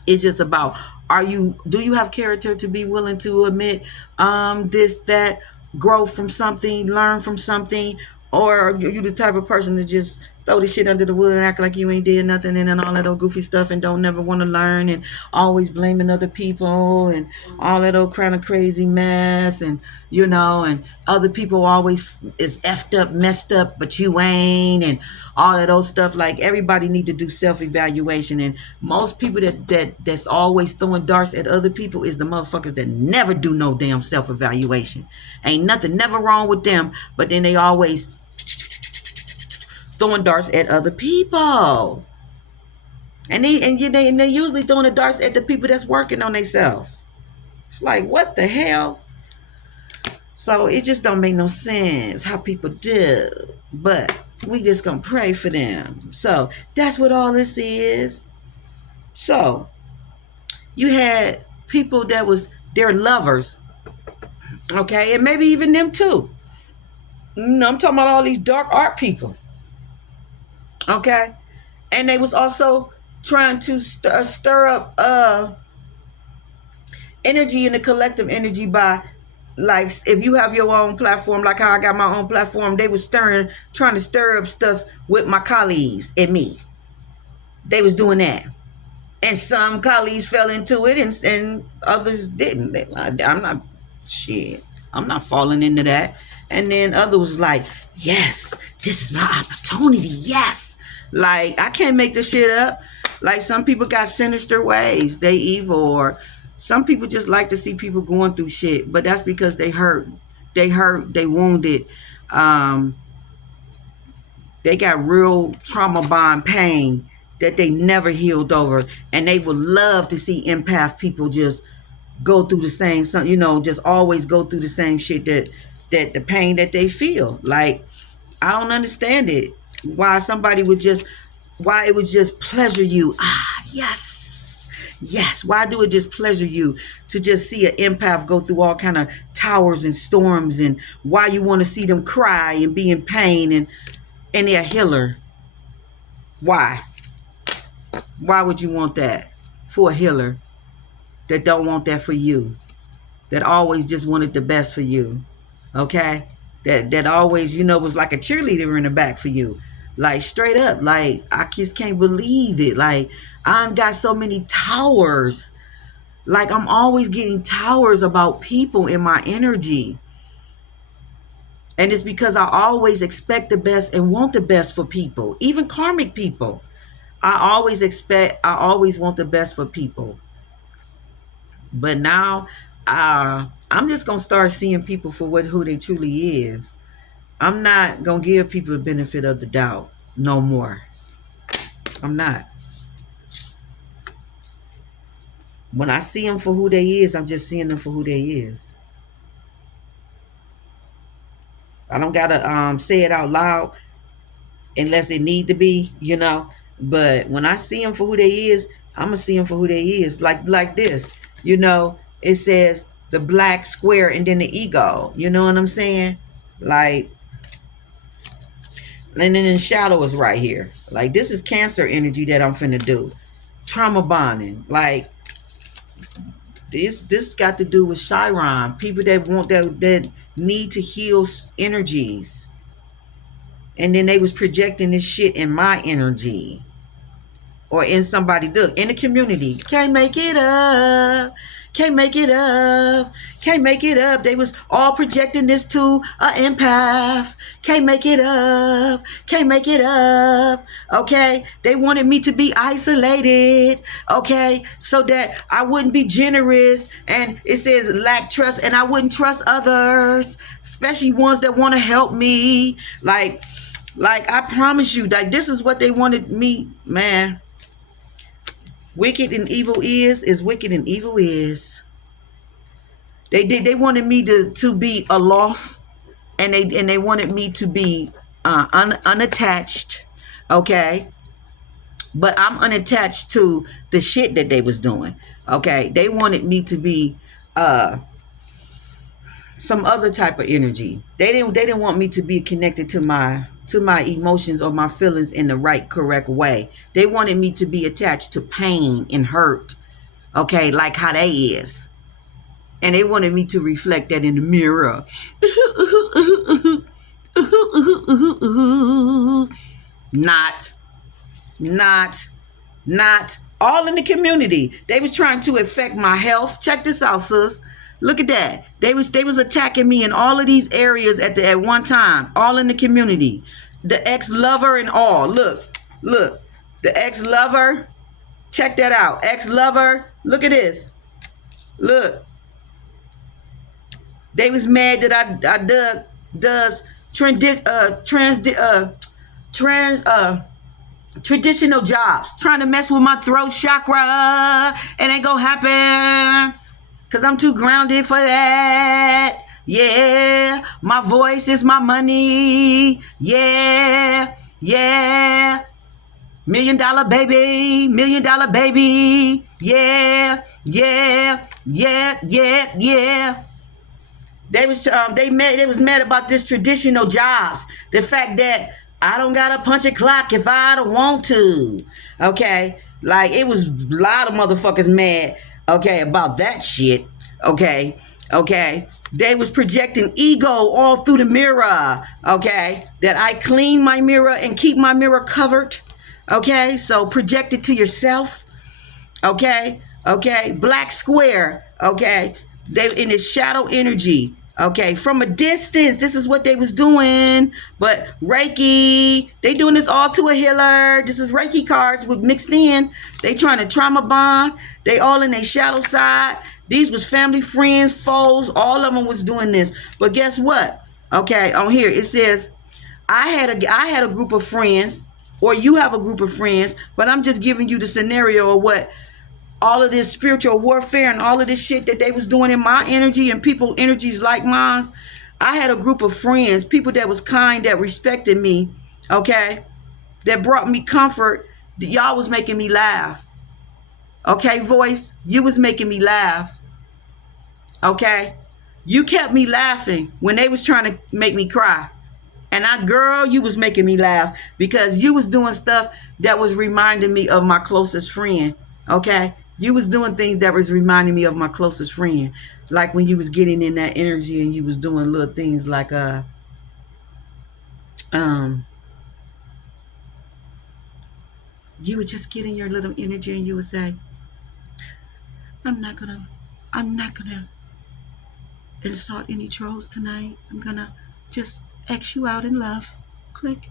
It's just about, do you have character to be willing to admit this, that, grow from something, learn from something, or are you the type of person to just throw the shit under the wood and act like you ain't did nothing and then all that old goofy stuff and don't never want to learn and always blaming other people and all that old kind of crazy mess, and and other people always is effed up, messed up, but you ain't, and all that old stuff. Like, everybody need to do self-evaluation, and most people that's always throwing darts at other people is the motherfuckers that never do no damn self-evaluation. Ain't nothing never wrong with them, but then they always throwing darts at other people. And they usually throwing the darts at the people that's working on themselves. It's like, what the hell? So it just don't make no sense how people do. But we just gonna pray for them. So that's what all this is. So you had people that was their lovers, okay, and maybe even them too. I'm talking about all these dark art people, okay, and they was also trying to stir up energy in the collective energy by, like, if you have your own platform, like how I got my own platform, they was trying to stir up stuff with my colleagues and me. They was doing that. And some colleagues fell into it and others didn't. I'm not falling into that. And then others was like, yes, this is my opportunity. Yes. Like, I can't make this shit up. Like, some people got sinister ways. They evil, or some people just like to see people going through shit. But that's because they hurt. They wounded. They got real trauma bond pain that they never healed over, and they would love to see empath people just go through the same, just always go through the same shit, that the pain that they feel. Like, I don't understand it. Why it would just pleasure you. Yes. Why do it just pleasure you to just see an empath go through all kind of towers and storms, and why you want to see them cry and be in pain, and they're a healer? Why? Why would you want that for a healer that don't want that for you? That always just wanted the best for you. Okay? That always, was like a cheerleader in the back for you. Like, straight up. Like, I just can't believe it. Like, I got so many towers. Like, I'm always getting towers about people in my energy. And it's because I always expect the best and want the best for people. Even karmic people. I always want the best for people. But now, I'm just going to start seeing people for who they truly is. I'm not going to give people the benefit of the doubt no more. I'm not. When I see them for who they is, I'm just seeing them for who they is. I don't got to say it out loud unless it need to be, But when I see them for who they is, I'm going to see them for who they is. Like this, it says the black square and then the ego. You know what I'm saying? Like, and then the shadow is right here. Like, this is Cancer energy that I'm finna do. Trauma bonding. Like, this got to do with Chiron. People that need to heal energies. And then they was projecting this shit in my energy. Or in somebody, look, in the community. Can't make it up. Can't make it up. Can't make it up. They was all projecting this to an empath. Can't make it up. Can't make it up. Okay? They wanted me to be isolated. Okay? So that I wouldn't be generous. And it says lack trust. And I wouldn't trust others. Especially ones that want to help me. Like, I promise you, like, this is what they wanted me, man. Wicked and evil is wicked and evil is. They wanted me to be aloft, and they wanted me to be unattached, okay? But I'm unattached to the shit that they was doing, okay? They wanted me to be some other type of energy. They didn't want me to be connected to my emotions or my feelings in the right, correct way. They wanted me to be attached to pain and hurt okay, like how they is. And they wanted me to reflect that in the mirror. Not, not, not. All in the community. They was trying to affect my health. Check this out, sis. Look at that. They was attacking me in all of these areas at one time. All in the community. The ex-lover and all. Look. The ex-lover. Check that out. Ex-lover. Look at this. Look. They was mad that I does traditional jobs, trying to mess with my throat chakra. It ain't gonna happen because I'm too grounded for that. Yeah, my voice is my money. Yeah. $1 million baby, $1 million baby. Yeah. They was mad about this traditional jobs. The fact that I don't gotta punch a clock if I don't want to. Okay, like it was a lot of motherfuckers mad. Okay, about that shit. Okay. They was projecting ego all through the mirror. Okay, that I clean my mirror and keep my mirror covered. Okay, so project it to yourself. Okay. Black square. Okay, they in the shadow energy. Okay, from a distance, this is what they was doing. But Reiki, they doing this all to a healer. This is Reiki cards with mixed in. They trying to trauma bond. They all in their shadow side. These was family, friends, foes. All of them was doing this. But guess what? Okay, on here it says, I had a group of friends, or you have a group of friends. But I'm just giving you the scenario of what all of this spiritual warfare and all of this shit that they was doing in my energy and people energies like mine. I had a group of friends, people that was kind, that respected me, okay, that brought me comfort. Y'all was making me laugh. Okay, voice, you was making me laugh. Okay, you kept me laughing when they was trying to make me cry. And girl, you was making me laugh because you was doing stuff that was reminding me of my closest friend. Okay, you was doing things that was reminding me of my closest friend, like when you was getting in that energy and you was doing little things like you would just get in your little energy and you would say, I'm not gonna insult any trolls tonight. I'm gonna just X you out in love. Click.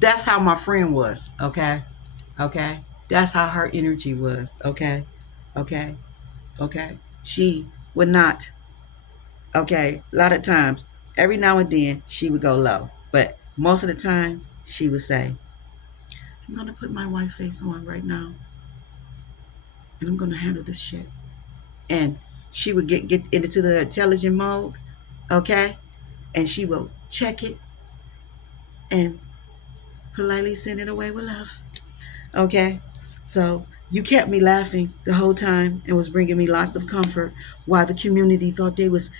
That's how my friend was. Okay. That's how her energy was. Okay. She would not. Okay. A lot of times, every now and then, she would go low. But most of the time, she would say, I'm going to put my white face on right now. And I'm going to handle this shit. And she would get into the intelligent mode. Okay. And she will check it and politely send it away with love. Okay. So you kept me laughing the whole time and was bringing me lots of comfort while the community thought they was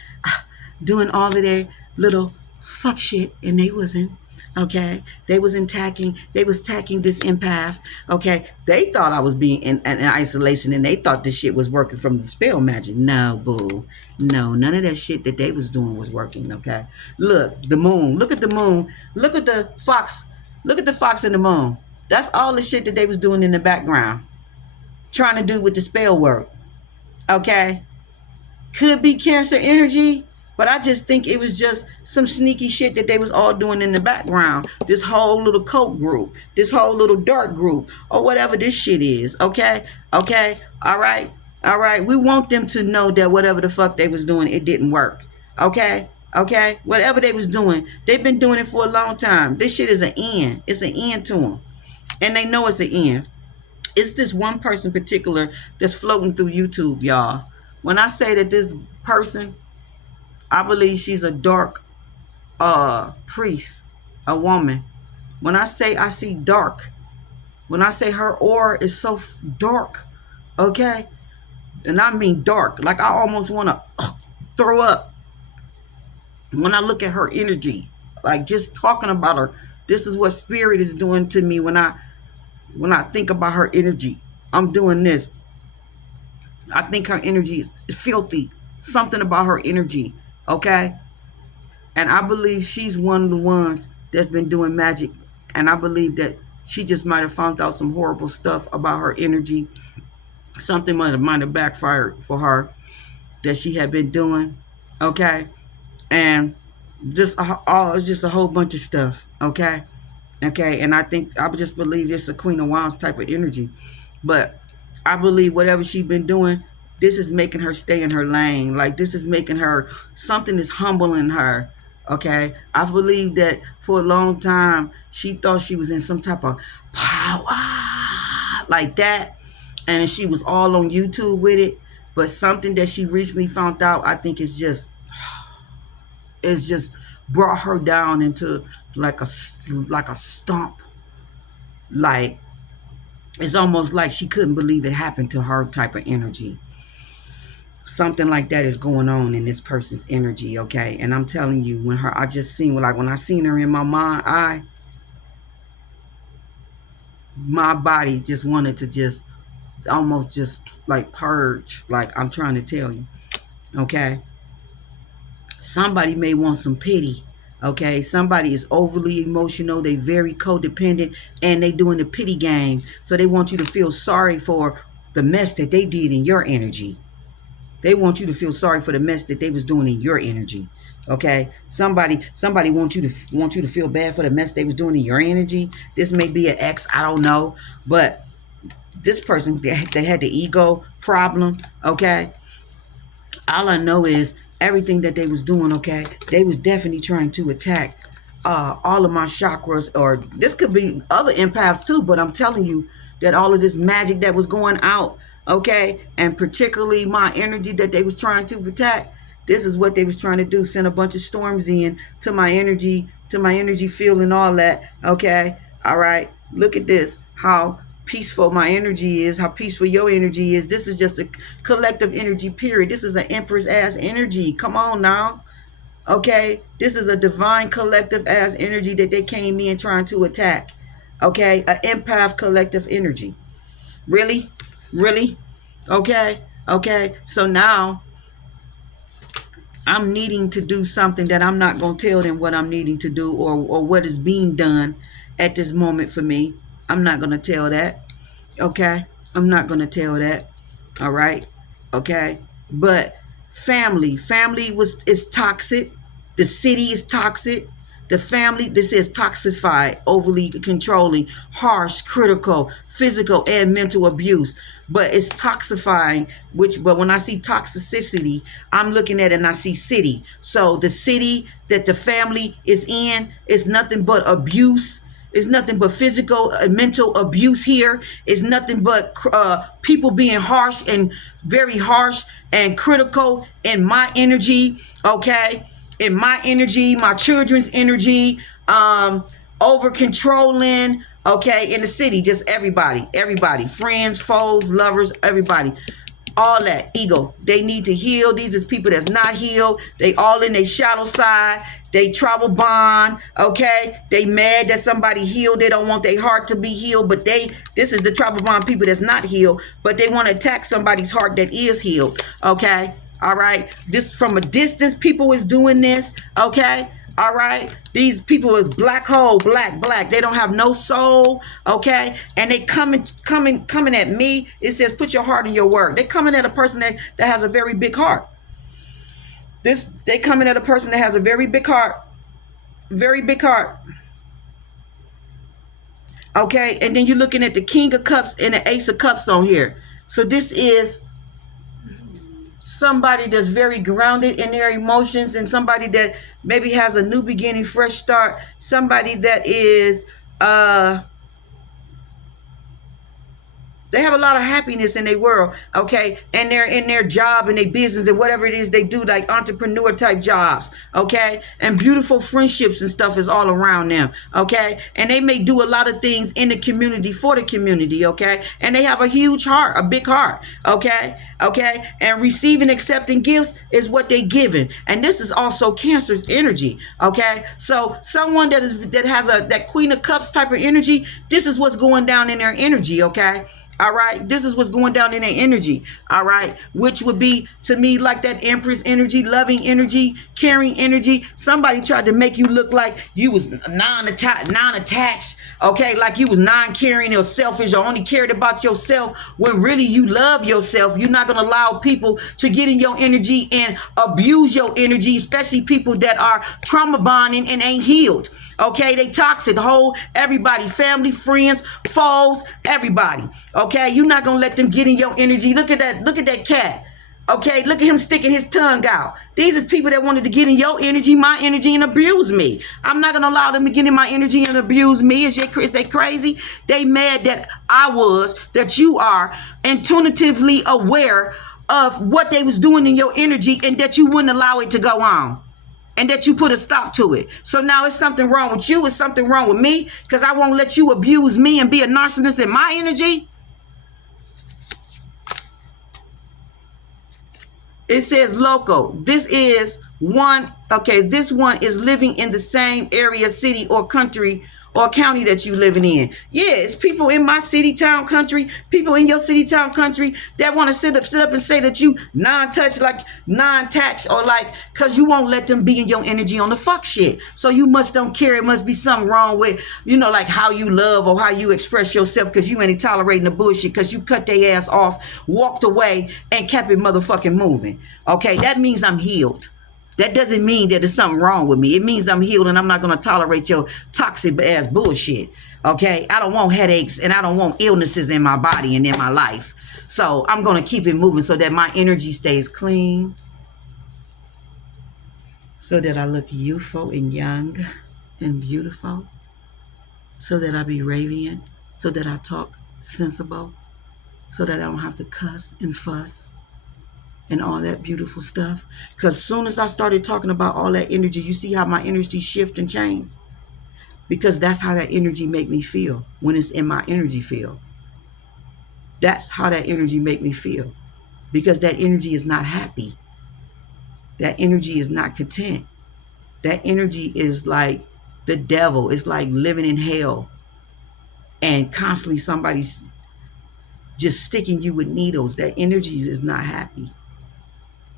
doing all of their little fuck shit, and they wasn't. Okay, they was attacking this empath. Okay, they thought I was being in isolation, and they thought this shit was working from the spell magic. No, boo, no, none of that shit that they was doing was working. Okay, look, the moon. Look at the moon. Look at the fox. Look at the fox and the moon. That's all the shit that they was doing in the background, trying to do with the spell work. Okay, could be Cancer energy. But I just think it was just some sneaky shit that they was all doing in the background. This whole little cult group, this whole little dark group, or whatever this shit is. Okay. All right. We want them to know that whatever the fuck they was doing, it didn't work. Okay. Whatever they was doing, they've been doing it for a long time. This shit is an end. It's an end to them. And they know it's an end. It's this one person particular that's floating through YouTube, y'all. When I say that this person, I believe she's a dark priest, a woman. When I say I see dark, when I say her aura is so dark, okay? And I mean dark, like I almost want to throw up when I look at her energy. Like just talking about her, this is what spirit is doing to me when I think about her energy. I'm doing this. I think her energy is filthy. Something about her energy, okay? And I believe she's one of the ones that's been doing magic. And I believe that she just might have found out some horrible stuff about her energy. Something might have backfired for her that she had been doing, okay? And it's just a whole bunch of stuff, okay? Okay, and I just believe it's a Queen of Wands type of energy. But I believe whatever she's been doing, this is making her stay in her lane. Like, this is making her, something is humbling her. Okay, I believe that for a long time she thought she was in some type of power like that, and she was all on YouTube with it. But something that she recently found out, I think, is just brought her down into like a stump. Like, it's almost like she couldn't believe it happened to her type of energy. Something like that is going on in this person's energy, okay? And I'm telling you, when I seen her in my mind eye, my body just wanted to just almost just like purge, like I'm trying to tell you, okay? Somebody may want some pity, okay? Somebody is overly emotional, they very codependent, and they doing the pity game. So they want you to feel sorry for the mess that they did in your energy. They want you to feel sorry for the mess that they was doing in your energy. Okay, somebody wants you to feel bad for the mess they was doing in your energy. This may be an ex, I don't know, but this person, they had the ego problem. Okay, all I know is everything that they was doing. Okay, they was definitely trying to attack all of my chakras, or this could be other empaths too. But I'm telling you that all of this magic that was going out, okay, and particularly my energy that they was trying to protect, this is what they was trying to do, send a bunch of storms in to my energy field and all that, okay? All right, look at this, how peaceful my energy is, how peaceful your energy is. This is just a collective energy, period. This is an empress ass energy. Come on now. Okay, this is a divine collective ass energy that they came in trying to attack. Okay, an empath collective energy. Really? Really? Okay. Okay. So now I'm needing to do something that I'm not going to tell them what I'm needing to do, or what is being done at this moment for me. I'm not going to tell that. Okay. I'm not going to tell that. All right. Okay. But family is toxic. The city is toxic. The family, this is toxified, overly controlling, harsh, critical, physical, and mental abuse. But it's toxifying, but when I see toxicity, I'm looking at it and I see city. So the city that the family is in is nothing but abuse. It's nothing but physical and mental abuse here. It's nothing but people being harsh and very harsh and critical in my energy, okay? In my energy, my children's energy, over controlling, okay, in the city, just everybody, friends, foes, lovers, everybody, all that ego. They need to heal. These is people that's not healed. They all in their shadow side. They travel bond, okay? They mad that somebody healed. They don't want their heart to be healed, but this is the travel bond people that's not healed, but they want to attack somebody's heart that is healed, okay? All right, this from a distance, people is doing this, okay? All right, these people is black hole, black. They don't have no soul, okay? And they coming at me. It says, put your heart in your work. They coming at a person that has a very big heart. They coming at a person that has a very big heart, okay? And then you're looking at the King of Cups and the Ace of Cups on here. So this is somebody that's very grounded in their emotions, and somebody that maybe has a new beginning, fresh start, somebody that is they have a lot of happiness in their world, okay? And they're in their job and their business and whatever it is they do, like entrepreneur type jobs, okay? And beautiful friendships and stuff is all around them, okay? And they may do a lot of things in the community for the community, okay? And they have a huge heart, a big heart, okay? Okay? And receiving, accepting gifts is what they giving. And this is also Cancer's energy, okay? So someone that has that Queen of Cups type of energy, this is what's going down in their energy, okay? All right, this is what's going down in their energy. All right, which would be to me like that Empress energy, loving energy, caring energy. Somebody tried to make you look like you was non-attached. Okay, like you was non-caring or selfish or only cared about yourself, when really you love yourself. You're not gonna allow people to get in your energy and abuse your energy, especially people that are trauma bonding and ain't healed. Okay, they toxic. Whole everybody, family, friends, foes, everybody. Okay, you're not gonna let them get in your energy. Look at that. Look at that cat. Okay, look at him sticking his tongue out. These are people that wanted to get in your energy, my energy, and abuse me. I'm not gonna allow them to get in my energy and abuse me. Is they crazy? They mad that that you are intuitively aware of what they was doing in your energy, and that you wouldn't allow it to go on, and that you put a stop to it. So now it's something wrong with you. It's something wrong with me, because I won't let you abuse me and be a narcissist in my energy. It says local. This is one. Okay, this one is living in the same area, city, or country or county that you living in. Yeah, it's people in my city, town, country, people in your city, town, country that want to sit up and say that you non-touch, like non-tax, or like, because you won't let them be in your energy on the fuck shit. So you must don't care. It must be something wrong with, like how you love or how you express yourself, because you ain't tolerating the bullshit, because you cut their ass off, walked away, and kept it motherfucking moving. Okay, that means I'm healed. That doesn't mean that there's something wrong with me. It means I'm healed, and I'm not going to tolerate your toxic ass bullshit. Okay? I don't want headaches, and I don't want illnesses in my body and in my life. So I'm going to keep it moving so that my energy stays clean, so that I look youthful and young and beautiful, so that I be radiant, so that I talk sensible, so that I don't have to cuss and fuss and all that beautiful stuff. Because as soon as I started talking about all that energy, you see how my energy shift and change? Because that's how that energy make me feel when it's in my energy field. That's how that energy make me feel. Because that energy is not happy. That energy is not content. That energy is like the devil. It's like living in hell. And constantly somebody's just sticking you with needles. That energy is not happy.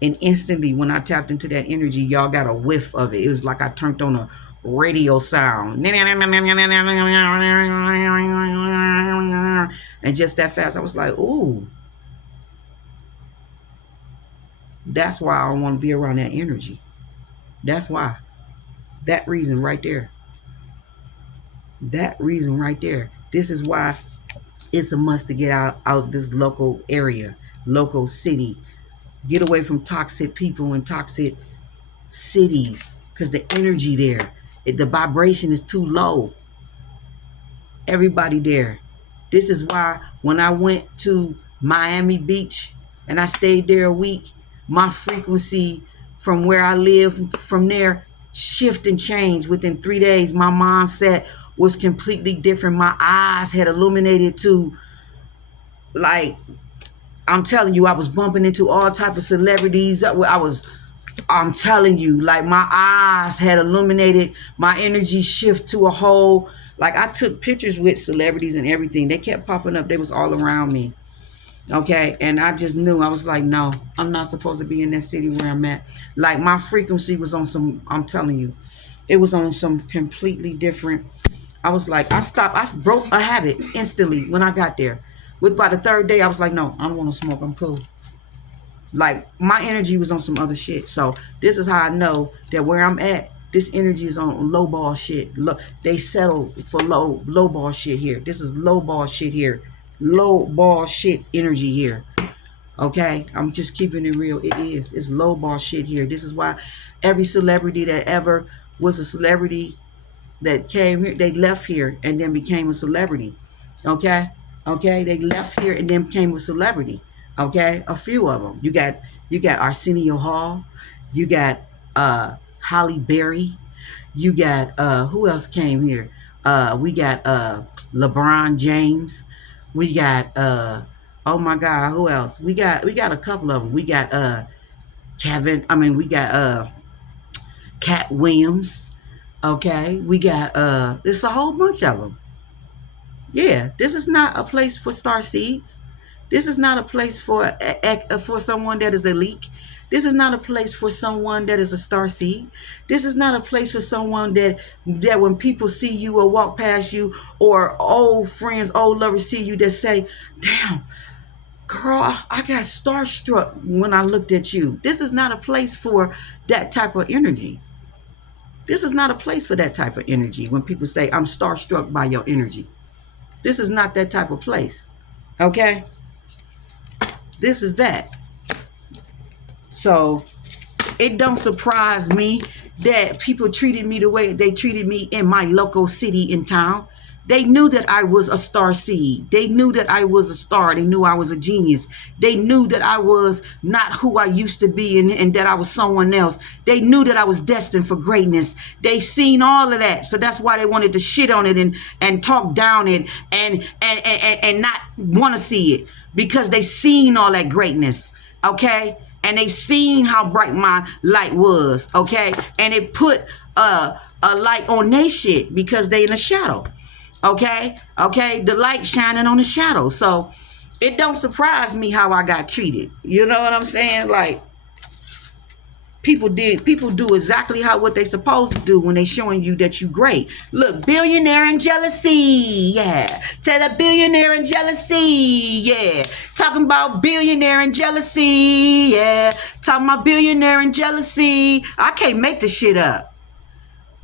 And instantly, when I tapped into that energy, y'all got a whiff of it. It was like I turned on a radio sound. And just that fast, I was like, ooh. That's why I don't want to be around that energy. That's why. That reason right there. That reason right there. This is why it's a must to get out this local area, local city. Get away from toxic people and toxic cities, because the energy there, the vibration is too low. Everybody there. This is why when I went to Miami Beach and I stayed there a week, my frequency from where I live from there shift and change within 3 days. My mindset was completely different. My eyes had illuminated to, like, I'm telling you, I was bumping into all type of celebrities. I'm telling you, like, my eyes had illuminated, my energy shift to a whole, like, I took pictures with celebrities and everything. They kept popping up. They was all around me. Okay. And I just knew, I was like, no, I'm not supposed to be in that city where I'm at. Like, my frequency was on some, I'm telling you, it was on some completely different. I was like, I broke a habit instantly when I got there. By the third day, I was like, no, I don't want to smoke. I'm cool. Like, my energy was on some other shit. So this is how I know that where I'm at, this energy is on low ball shit. They settle for low ball shit here. This is low ball shit here. Low ball shit energy here. Okay? I'm just keeping it real. It is. It's low ball shit here. This is why every celebrity that ever was a celebrity that came here, they left here and then became a celebrity. Okay? Okay? They left here and then became a celebrity. Okay, a few of them. You got Arsenio Hall. You got Halle Berry. You got who else came here? We got LeBron James. We got oh my God, who else? We got a couple of them. We got we got Cat Williams. Okay, we got it's a whole bunch of them. Yeah, this is not a place for star seeds. This is not a place for someone that is elite. This is not a place for someone that is a star seed. This is not a place for someone that when people see you or walk past you, or old friends, old lovers see you, that say, "Damn, girl, I got starstruck when I looked at you." This is not a place for that type of energy. This is not a place for that type of energy. When people say, "I'm starstruck by your energy," this is not that type of place. Okay? This is that. So it don't surprise me that people treated me the way they treated me in my local city in town. They knew that I was a star seed. They knew that I was a star. They knew I was a genius. They knew that I was not who I used to be, and that I was someone else. They knew that I was destined for greatness. They seen all of that. So that's why they wanted to shit on it and talk down it and not want to see it, because they seen all that greatness. Okay? And they seen how bright my light was. Okay? And it put a light on their shit because they in the shadow. Okay? The light shining on the shadow. So it don't surprise me how I got treated. You know what I'm saying? Like, people do exactly what they supposed to do when they showing you that you great. Look, billionaire and jealousy. Yeah. Tell a billionaire and jealousy. Yeah. Talking about billionaire and jealousy. Yeah. Talking about billionaire and jealousy. I can't make this shit up.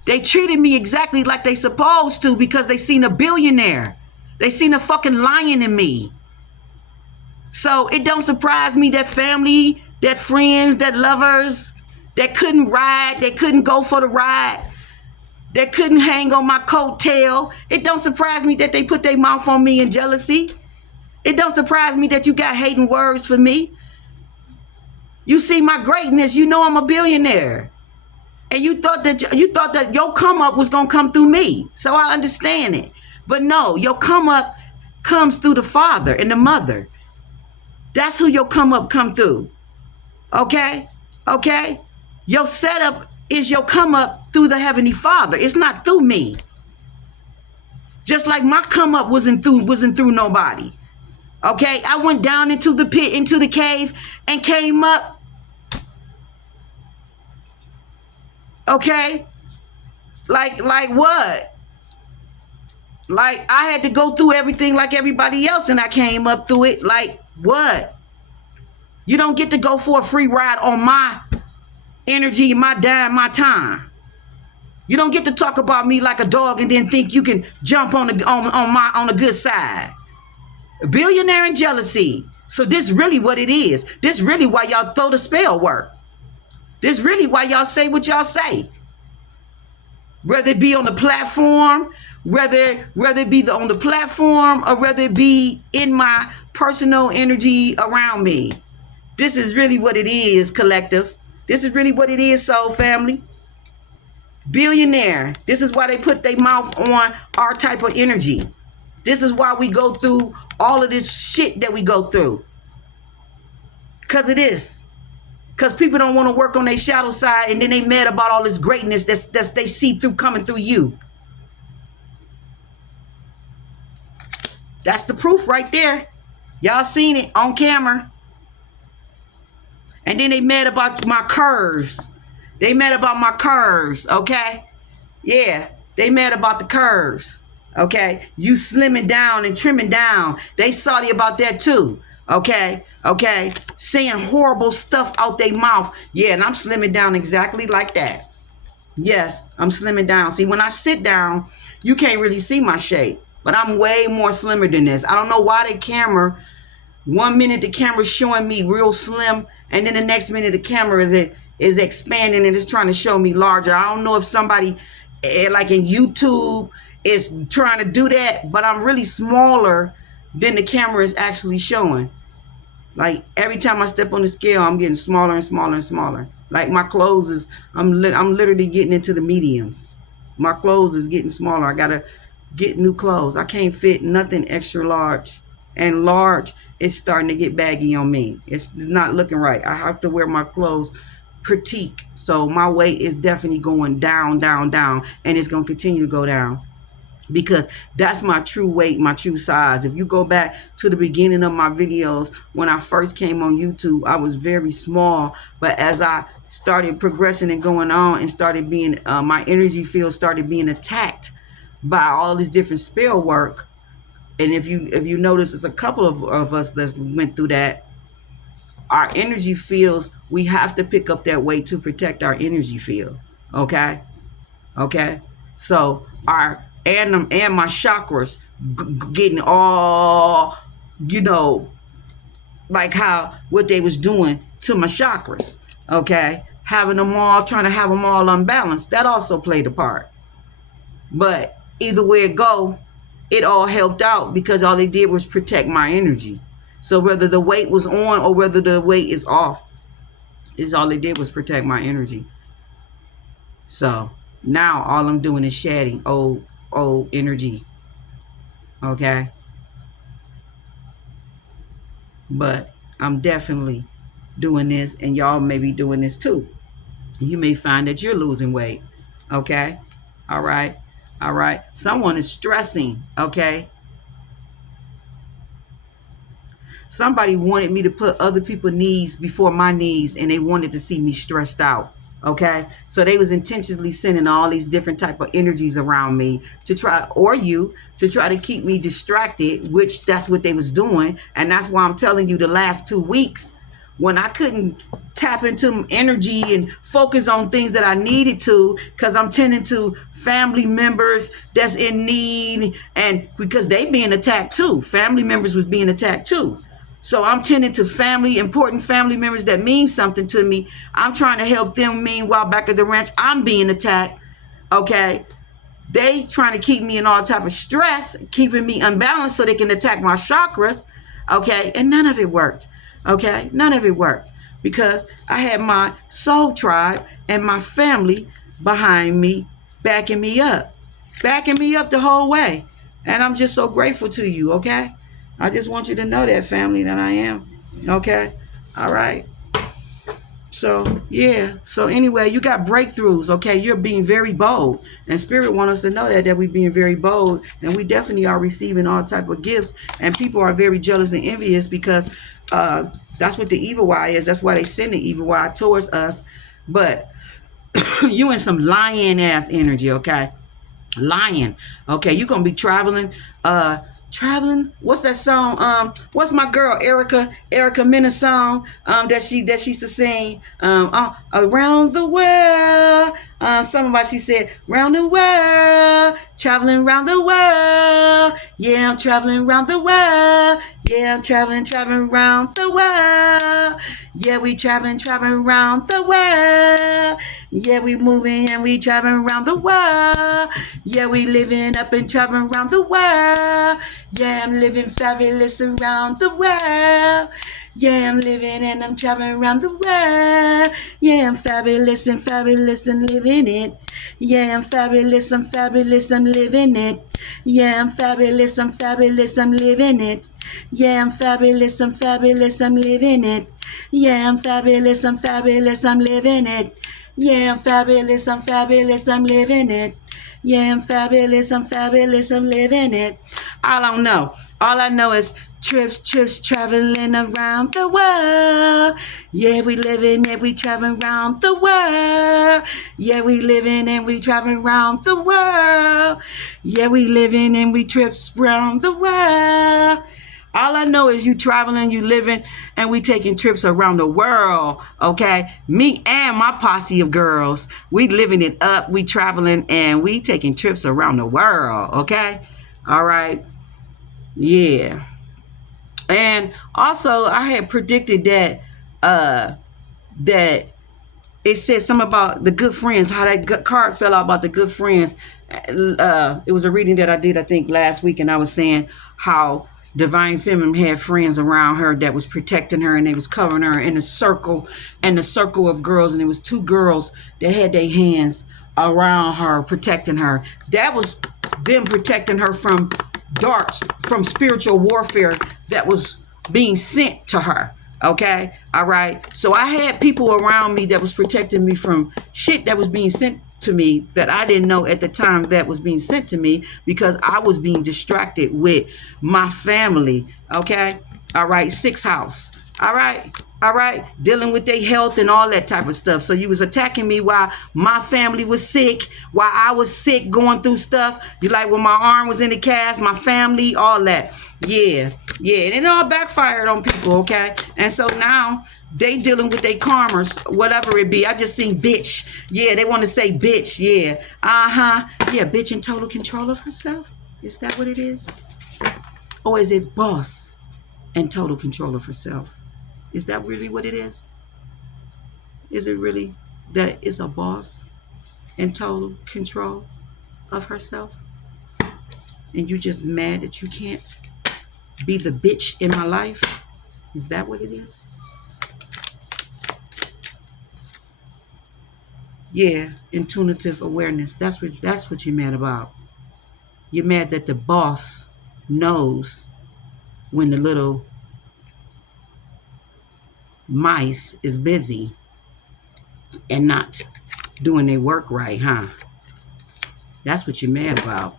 They treated me exactly like they supposed to because they seen a billionaire. They seen a fucking lion in me. So it don't surprise me that family, that friends, that lovers, that couldn't ride, they couldn't go for the ride, that couldn't hang on my coattail. It don't surprise me that they put their mouth on me in jealousy. It don't surprise me that you got hating words for me. You see my greatness, you know I'm a billionaire. And you thought that your come up was gonna come through me. So I understand it. But no, your come up comes through the father and the mother. That's who your come up come through. Okay? Okay? Your setup is your come up through the Heavenly Father. It's not through me. Just like my come up wasn't through nobody. Okay? I went down into the pit, into the cave, and came up. Okay? Like what? Like I had to go through everything like everybody else, and I came up through it. Like what? You don't get to go for a free ride on my energy, my dime, my time. You don't get to talk about me like a dog and then think you can jump on the good side. Billionaire and jealousy. So this really what it is. This really why y'all throw the spell work. This really why y'all say what y'all say. Whether it be on the platform, whether it be on the platform, or whether it be in my personal energy around me. This is really what it is, collective. This is really what it is, soul family. Billionaire. This is why they put their mouth on our type of energy. This is why we go through all of this shit that we go through. Because of this. Because people don't want to work on their shadow side, and then they mad about all this greatness that's they see through coming through you. That's the proof right there. Y'all seen it on camera. And then they mad about my curves. They mad about my curves, okay? Yeah, they mad about the curves, okay? You slimming down and trimming down. They salty about that too, okay? Okay? Saying horrible stuff out their mouth. Yeah, and I'm slimming down exactly like that. Yes, I'm slimming down. See, when I sit down, you can't really see my shape. But I'm way more slimmer than this. I don't know why the camera, 1 minute the camera's showing me real slim, and then the next minute the camera is expanding and it's trying to show me larger. I don't know if somebody like in YouTube is trying to do that, but I'm really smaller than the camera is actually showing. Like every time I step on the scale, I'm getting smaller and smaller and smaller. Like my clothes is, I'm literally getting into the mediums. My clothes is getting smaller. I gotta get new clothes. I can't fit nothing extra large, and large is starting to get baggy on me. It's not looking right. I have to wear my clothes critique. So my weight is definitely going down, down, down, and it's going to continue to go down. because that's my true weight, my true size. If you go back to the beginning of my videos, when I first came on YouTube, I was very small. But as I started progressing and going on and started being, my energy field started being attacked by all this different spell work. And if you notice, it's a couple of us that went through that. Our energy fields, we have to pick up that weight to protect our energy field. Okay? Okay? So and my chakras getting all, like how what they was doing to my chakras. Okay? Having them all, trying to have them all unbalanced, that also played a part. But either way it go, it all helped out because all they did was protect my energy. So whether the weight was on or whether the weight is off, is all they did was protect my energy. So now all I'm doing is shedding old energy. Okay? But I'm definitely doing this, and y'all may be doing this too. You may find that you're losing weight. Okay? All right? All right? Someone is stressing. Okay? Somebody wanted me to put other people's needs before my needs, and they wanted to see me stressed out. Okay, so they was intentionally sending all these different type of energies around me to try, or you, to try to keep me distracted, which that's what they was doing. And that's why I'm telling you, the last 2 weeks when I couldn't tap into energy and focus on things that I needed to, because I'm tending to family members that's in need, and because they being attacked too, family members was being attacked too. So I'm tending to important family members that mean something to me. I'm trying to help them. Meanwhile, back at the ranch, I'm being attacked. Okay. They trying to keep me in all type of stress, keeping me unbalanced so they can attack my chakras. Okay. And none of it worked. Okay. None of it worked because I had my soul tribe and my family behind me, backing me up the whole way. And I'm just so grateful to you. Okay. I just want you to know that, family, that I am. Okay? All right? So, yeah. So, anyway, you got breakthroughs, okay? You're being very bold. And Spirit wants us to know that we're being very bold. And we definitely are receiving all type of gifts. And people are very jealous and envious because that's what the evil eye is. That's why they send the evil eye towards us. But you in some lion-ass energy, okay? Lion. Okay? You're going to be traveling. What's that song? What's my girl Erica Mena song that she used to sing around the world. Something about, she said, round the world, traveling around the world. Yeah, I'm traveling around the world. Yeah, I'm traveling around the world. Yeah, we traveling around the world. Yeah, we moving and we traveling around the world. Yeah, we living up and traveling around the world. Yeah, I'm living fabulous around the world. Yeah, I'm living and I'm traveling around the world. Yeah, I'm fabulous and living it. Yeah, I'm fabulous, I'm living it. Yeah, I'm fabulous, I'm living it. Yeah, I'm fabulous, I'm living it. Yeah, I'm fabulous, I'm living it. Yeah, I'm fabulous, I'm living it. Yeah, I'm fabulous, I'm living it. I don't know. All I know is trips traveling around the world. Yeah, we living and we traveling around the world. Yeah, we living and we traveling around the world. Yeah, we living and we trips around the world. All I know is you traveling, you living, and we taking trips around the world, okay? Me and my posse of girls, we living it up, we traveling, and we taking trips around the world, okay? All right? Yeah. And also, I had predicted that that it said something about the good friends, how that card fell out about the good friends. It was a reading that I did, I think, last week, and I was saying how Divine Feminine had friends around her that was protecting her, and they was covering her in a circle, and the circle of girls, and it was 2 girls that had their hands around her, protecting her. That was them protecting her from darts, from spiritual warfare that was being sent to her. Okay? All right? So I had people around me that was protecting me from shit that was being sent to me that I didn't know at the time that was being sent to me, because I was being distracted with my family. Okay. All right. Sixth house. All right. All right. Dealing with their health and all that type of stuff. So you was attacking me while my family was sick, while I was sick, going through stuff. You like when my arm was in the cast, my family, all that. Yeah. Yeah. And it all backfired on people. Okay. And so now they dealing with their karmas, whatever it be. I just seen bitch. Yeah, they want to say bitch. Yeah. Uh-huh. Yeah, bitch in total control of herself. Is that what it is? Or is it boss in total control of herself? Is that really what it is? Is it really that it's a boss in total control of herself? And you just mad that you can't be the bitch in my life? Is that what it is? Yeah, intuitive awareness. That's what you're mad about. You're mad that the boss knows when the little mice is busy and not doing their work right, huh? That's what you're mad about.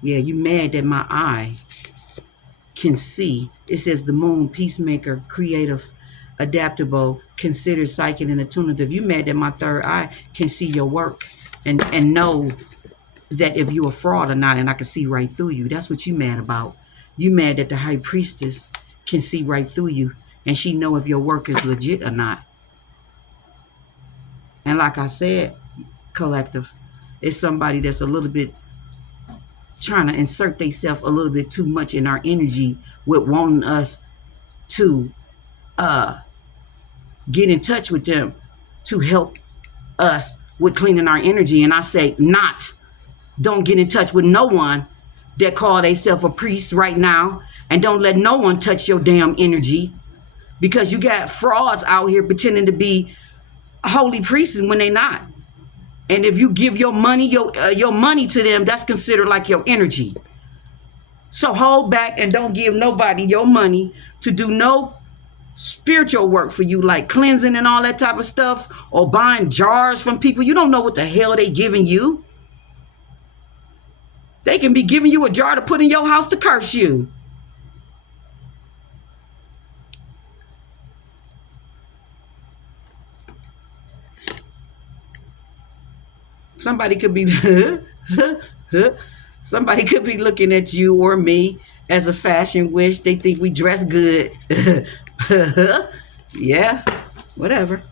Yeah, you mad that my eye can see. It says the moon, peacemaker, creative, adaptable, considered, psychic, and intuitive. You mad that my third eye can see your work and know that if you're a fraud or not, and I can see right through you. That's what you mad about. You mad that the high priestess can see right through you, and she know if your work is legit or not. And like I said, collective, it's somebody that's a little bit trying to insert themselves a little bit too much in our energy with wanting us to get in touch with them to help us with cleaning our energy. And I say, don't get in touch with no one that call themselves a priest right now, and don't let no one touch your damn energy, because you got frauds out here pretending to be holy priests when they not. And if you give your money to them, that's considered like your energy. So hold back and don't give nobody your money to do no spiritual work for you, like cleansing and all that type of stuff, or buying jars from people. You don't know what the hell they giving you. They can be giving you a jar to put in your house to curse you. Somebody could be somebody could be looking at you or me as a fashion wish. They think we dress good. Yeah, whatever.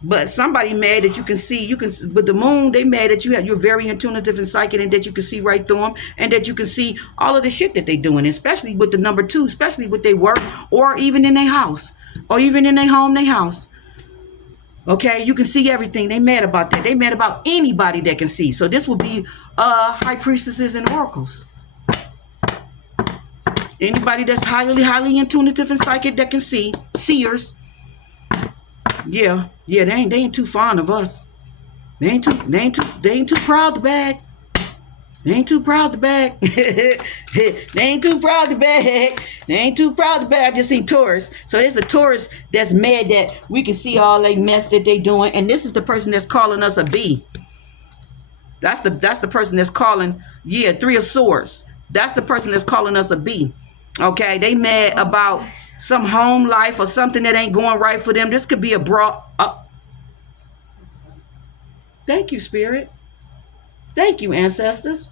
But somebody mad that you can see, with the moon, they mad that you're very intuitive and psychic, and that you can see right through them, and that you can see all of the shit that they doing, especially with the number 2, especially with their work, or even in their house, or even in their home, their house. Okay, you can see everything. They mad about that. They mad about anybody that can see. So this would be high priestesses and oracles. Anybody that's highly intuitive and psychic that can see, seers. Yeah, they ain't too fond of us. They ain't too proud to bag. They ain't too proud to bag. They ain't too proud to bag. They ain't too proud to bag. I just seen Taurus. So there's a Taurus that's mad that we can see all they mess that they doing. And this is the person that's calling us a B. That's the person that's calling, 3 of Swords. That's the person that's calling us a B. Okay, they mad about some home life or something that ain't going right for them. This could be a broad. Thank you, Spirit. Thank you, ancestors.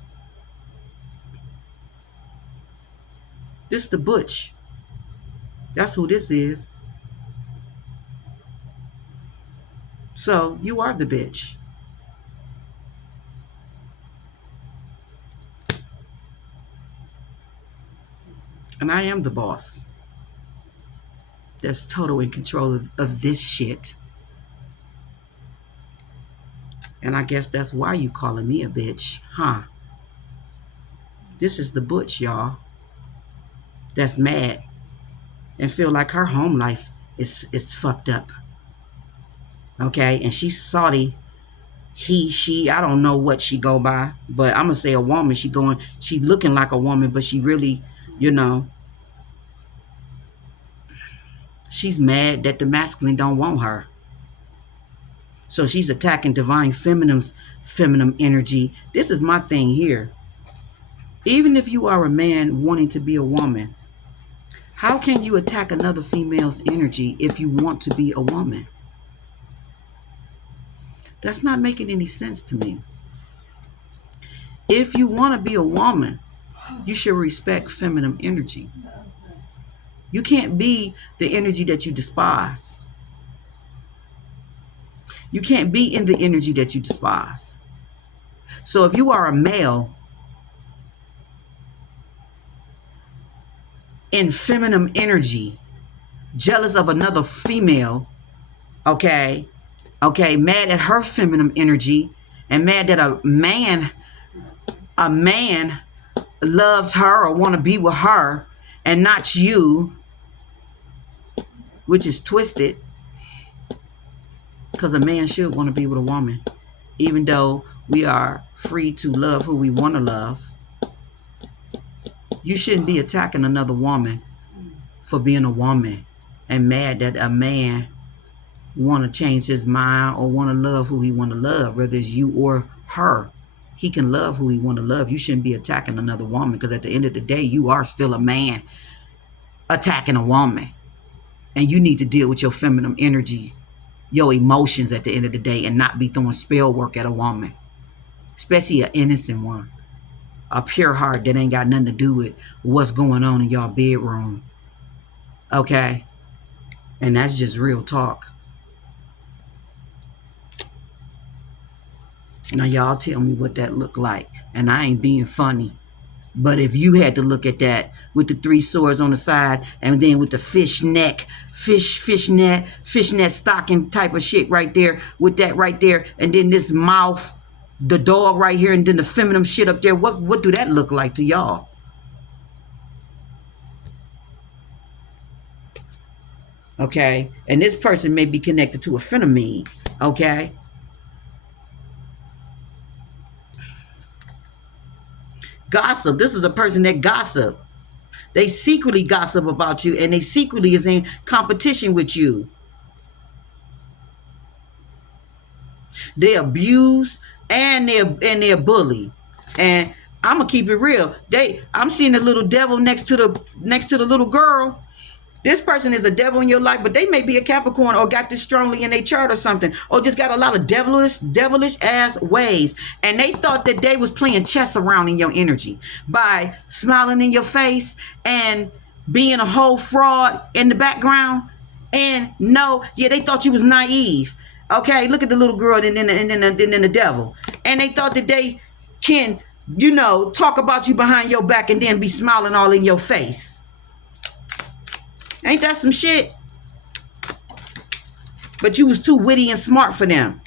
This the Butch. That's who this is. So you are the bitch. And I am the boss. That's total in control of this shit. And I guess that's why you calling me a bitch, huh? This is the Butch, y'all. That's mad and feel like her home life is fucked up. Okay, and she's salty. She, I don't know what she go by, but I'm gonna say a woman. She looking like a woman, but she really, she's mad that the masculine don't want her. So she's attacking divine feminine's feminine energy. This is my thing here. Even if you are a man wanting to be a woman, how can you attack another female's energy if you want to be a woman? That's not making any sense to me. If you want to be a woman, you should respect feminine energy. You can't be the energy that you despise. You can't be in the energy that you despise. So if you are a male in feminine energy, jealous of another female, okay, mad at her feminine energy, and mad that a man loves her or want to be with her and not you, which is twisted, because a man should want to be with a woman, even though we are free to love who we want to love. You shouldn't be attacking another woman for being a woman and mad that a man want to change his mind or want to love who he want to love, whether it's you or her. He can love who he want to love. You shouldn't be attacking another woman, because at the end of the day, you are still a man attacking a woman. And you need to deal with your feminine energy, your emotions at the end of the day, and not be throwing spell work at a woman, especially an innocent one, a pure heart that ain't got nothing to do with what's going on in y'all bedroom. Okay? And that's just real talk. Now y'all tell me what that looked like. And I ain't being funny. But if you had to look at that with the 3 swords on the side, and then with the fishnet stocking type of shit right there, with that right there, and then this mouth, the dog right here, and then the feminine shit up there, what do that look like to y'all? Okay? And this person may be connected to a phenomenon. Okay? Gossip. This is a person that gossip. They secretly gossip about you, and they secretly is in competition with you. They abuse and they bully. And I'm gonna keep it real. I'm seeing the little devil next to the little girl. This person is a devil in your life, but they may be a Capricorn or got this strongly in their chart or something, or just got a lot of devilish ass ways. And they thought that they was playing chess around in your energy by smiling in your face and being a whole fraud in the background. And no, yeah, they thought you was naive. Okay, look at the little girl and then the devil. And they thought that they can, talk about you behind your back and then be smiling all in your face. Ain't that some shit? But you was too witty and smart for them.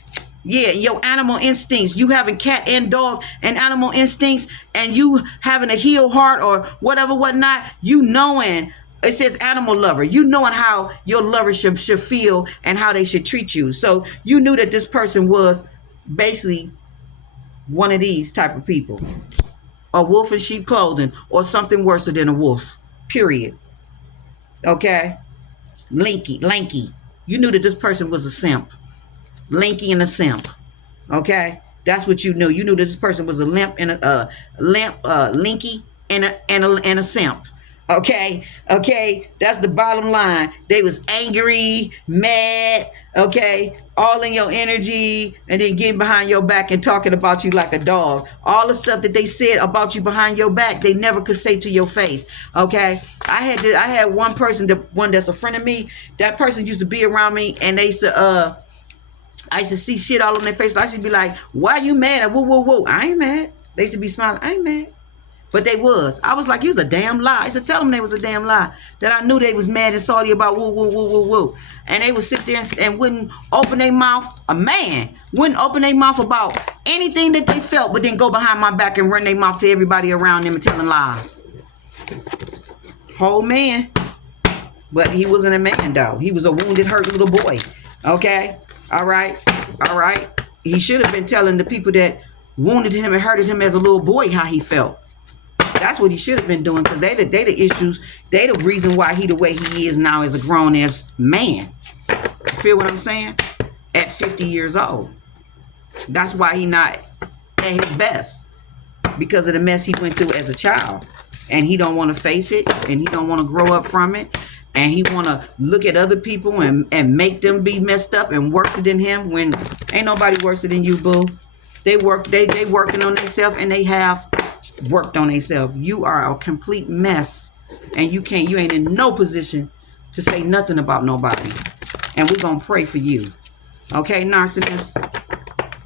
Yeah, your animal instincts. You having cat and dog and animal instincts, and you having a heel heart or whatever, whatnot. You knowing, it says animal lover. You knowing how your lover should feel and how they should treat you. So you knew that this person was basically one of these type of people. A wolf in sheep clothing, or something worse than a wolf. Period. Okay? Lanky. You knew that this person was a simp. Lanky and a simp. Okay? That's what you knew. You knew that this person was a limp and a lanky and a simp. Okay? That's the bottom line. They was angry, mad, okay? All in your energy, and then getting behind your back and talking about you like a dog. All the stuff that they said about you behind your back, they never could say to your face. Okay? I had one person, one that's a friend of me. That person used to be around me, and they used to I used to see shit all on their face. I used to be like, "Why you mad?" Whoa. I ain't mad. They used to be smiling. I ain't mad. But they was. I was like, you was a damn lie. I used to tell them they was a damn lie. That I knew they was mad and salty about woo. And they would sit there and wouldn't open their mouth. A man wouldn't open their mouth about anything that they felt, but then go behind my back and run their mouth to everybody around them and telling lies. Whole man. But he wasn't a man, though. He was a wounded, hurt little boy. Okay? All right. He should have been telling the people that wounded him and hurted him as a little boy how he felt. That's what he should have been doing, because they the issues. They the reason why he the way he is now as a grown ass man. You feel what I'm saying? at 50 years old. That's why he not at his best, because of the mess he went through as a child, and he don't want to face it, and he don't want to grow up from it, and he want to look at other people and make them be messed up and worse than him, when ain't nobody worse than you, boo. They working on themselves, and they have worked on themselves. You are a complete mess, and you ain't in no position to say nothing about nobody. And we're gonna pray for you, okay, narcissist?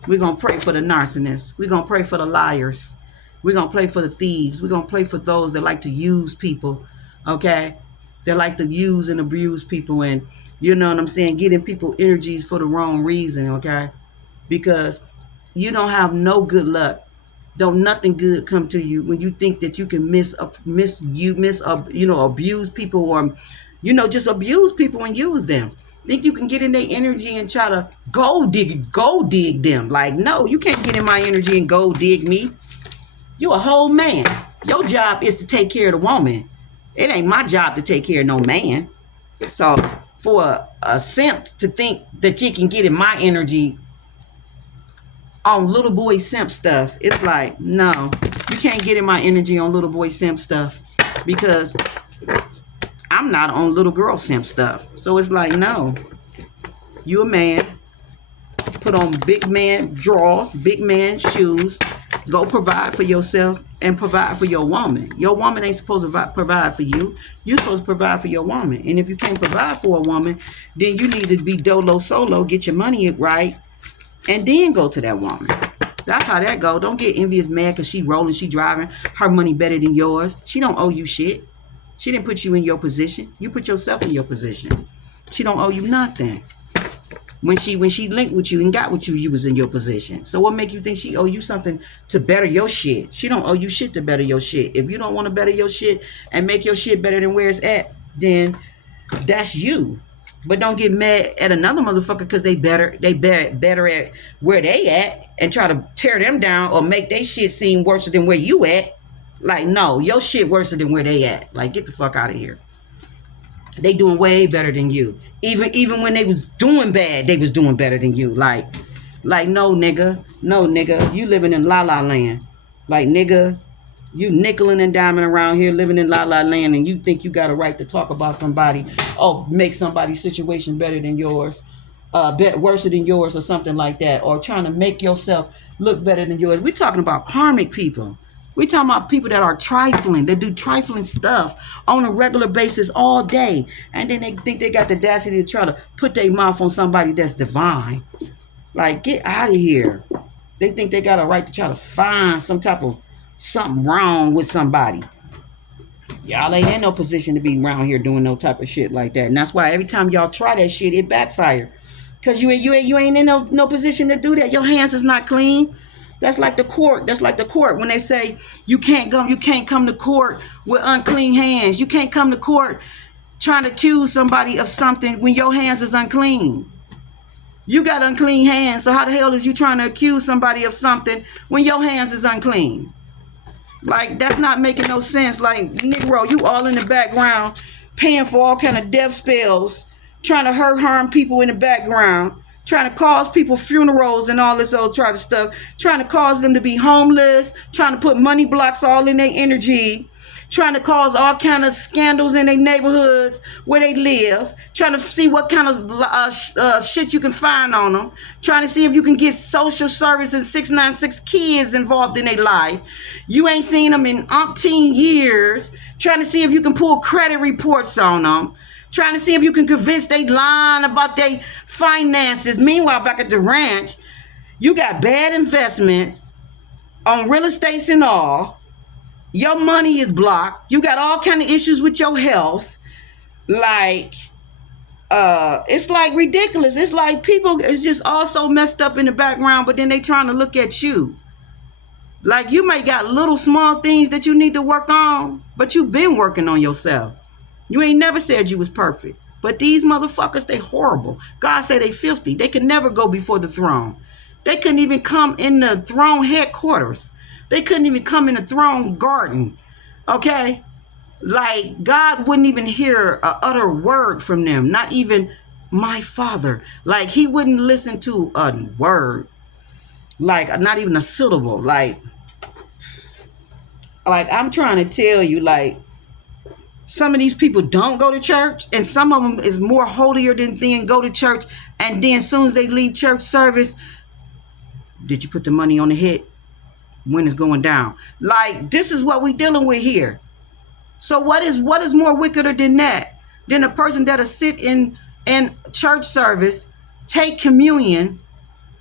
We're gonna pray for the narcissists. We're gonna pray for the liars. We're gonna pray for the thieves. We're gonna pray for those that like to use people, okay? They like to use and abuse people, and you know what I'm saying, getting people energies for the wrong reason, okay? Because you don't have no good luck. Don't nothing good come to you when you think that you can abuse people, or just abuse people and use them. Think you can get in their energy and try to go dig them. Like, no, you can't get in my energy and go dig me. You a whole man. Your job is to take care of the woman. It ain't my job to take care of no man. So for a simp to think that you can get in my energy on little boy simp stuff, it's like, no, you can't get in my energy on little boy simp stuff, because I'm not on little girl simp stuff. So it's like, no, you a man, put on big man drawers, big man shoes, go provide for yourself and provide for your woman. Your woman ain't supposed to provide for you. You're supposed to provide for your woman. And if you can't provide for a woman, then you need to be dolo solo, get your money right, and then go to that woman. That's how that go. Don't get envious mad because she rolling, she driving, her money better than yours. She don't owe you shit. She didn't put you in your position. You put yourself in your position. She don't owe you nothing. When she linked with you and got with you, you was in your position. So what make you think she owe you something to better your shit? She don't owe you shit to better your shit. If you don't want to better your shit and make your shit better than where it's at, then that's you. But don't get mad at another motherfucker because they better at where they at and try to tear them down or make their shit seem worse than where you at. Like, no, your shit worse than where they at. Like, get the fuck out of here. They doing way better than you. Even when they was doing bad, they was doing better than you. Like no nigga, you living in la la land. Like, nigga, you nickeling and diming around here living in la la land, and you think you got a right to talk about somebody, make somebody's situation better than yours, worse than yours or something like that, or trying to make yourself look better than yours. We're talking about karmic people. We're talking about people that are trifling, that do trifling stuff on a regular basis all day. And then they think they got the audacity to try to put their mouth on somebody that's divine. Like, get out of here. They think they got a right to try to find something wrong with somebody. Y'all ain't in no position to be around here doing no type of shit like that. And that's why every time y'all try that shit, it backfire. Because you ain't in no position to do that. Your hands is not clean. That's like the court. When they say you can't come to court with unclean hands. You can't come to court trying to accuse somebody of something when your hands is unclean. You got unclean hands, so how the hell is you trying to accuse somebody of something when your hands is unclean? Like, that's not making no sense. Like, Negro, you all in the background paying for all kind of death spells, trying to harm people in the background, trying to cause people funerals and all this old type of stuff, trying to cause them to be homeless, trying to put money blocks all in their energy, trying to cause all kind of scandals in their neighborhoods where they live, trying to see what kind of shit you can find on them, trying to see if you can get social service and 696 kids involved in their life. You ain't seen them in umpteen years, trying to see if you can pull credit reports on them, trying to see if you can convince they lying about their finances. Meanwhile, back at the ranch, you got bad investments on real estates and all. Your money is blocked. You got all kind of issues with your health. Like, it's like ridiculous. It's like people is just all so messed up in the background, but then they trying to look at you. Like, you may got little small things that you need to work on, but you've been working on yourself. You ain't never said you was perfect. But these motherfuckers, they horrible. God said they filthy. They can never go before the throne. They couldn't even come in the throne headquarters. They couldn't even come in the throne garden. Okay? Like, God wouldn't even hear a utter word from them. Not even my father. Like, he wouldn't listen to a word, like not even a syllable. Like I'm trying to tell you, like, some of these people don't go to church, and some of them is more holier than go to church, and then as soon as they leave church service, did you put the money on the hit? When it's going down? Like, this is what we dealing with here. So what is more wickeder than that? Than a person that'll sit in church service, take communion,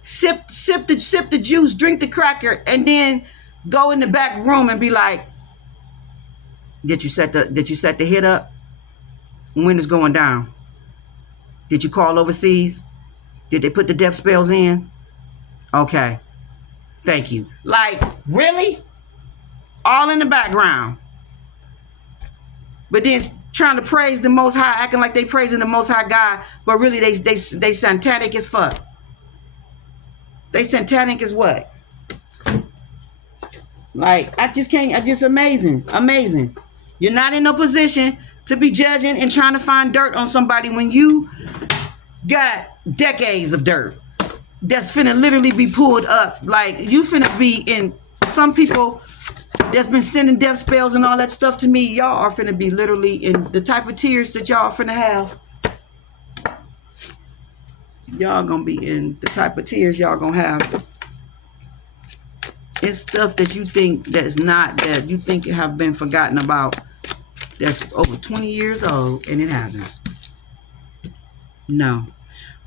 sip the juice, drink the cracker, and then go in the back room and be like, did you set the hit up? When it's going down? Did you call overseas? Did they put the death spells in? Okay. Thank you. Like, really? All in the background. But then trying to praise the Most High, acting like they praising the Most High God, but really they satanic as fuck. They satanic as what? Like, amazing. You're not in no position to be judging and trying to find dirt on somebody when you got decades of dirt that's finna literally be pulled up. Like, you finna be in, some people that's been sending death spells and all that stuff to me, y'all are finna be literally in the type of tears that y'all finna have. Y'all gonna be in the type of tears y'all gonna have. It's stuff that you think that you think have been forgotten about, that's over 20 years old, and it hasn't. No.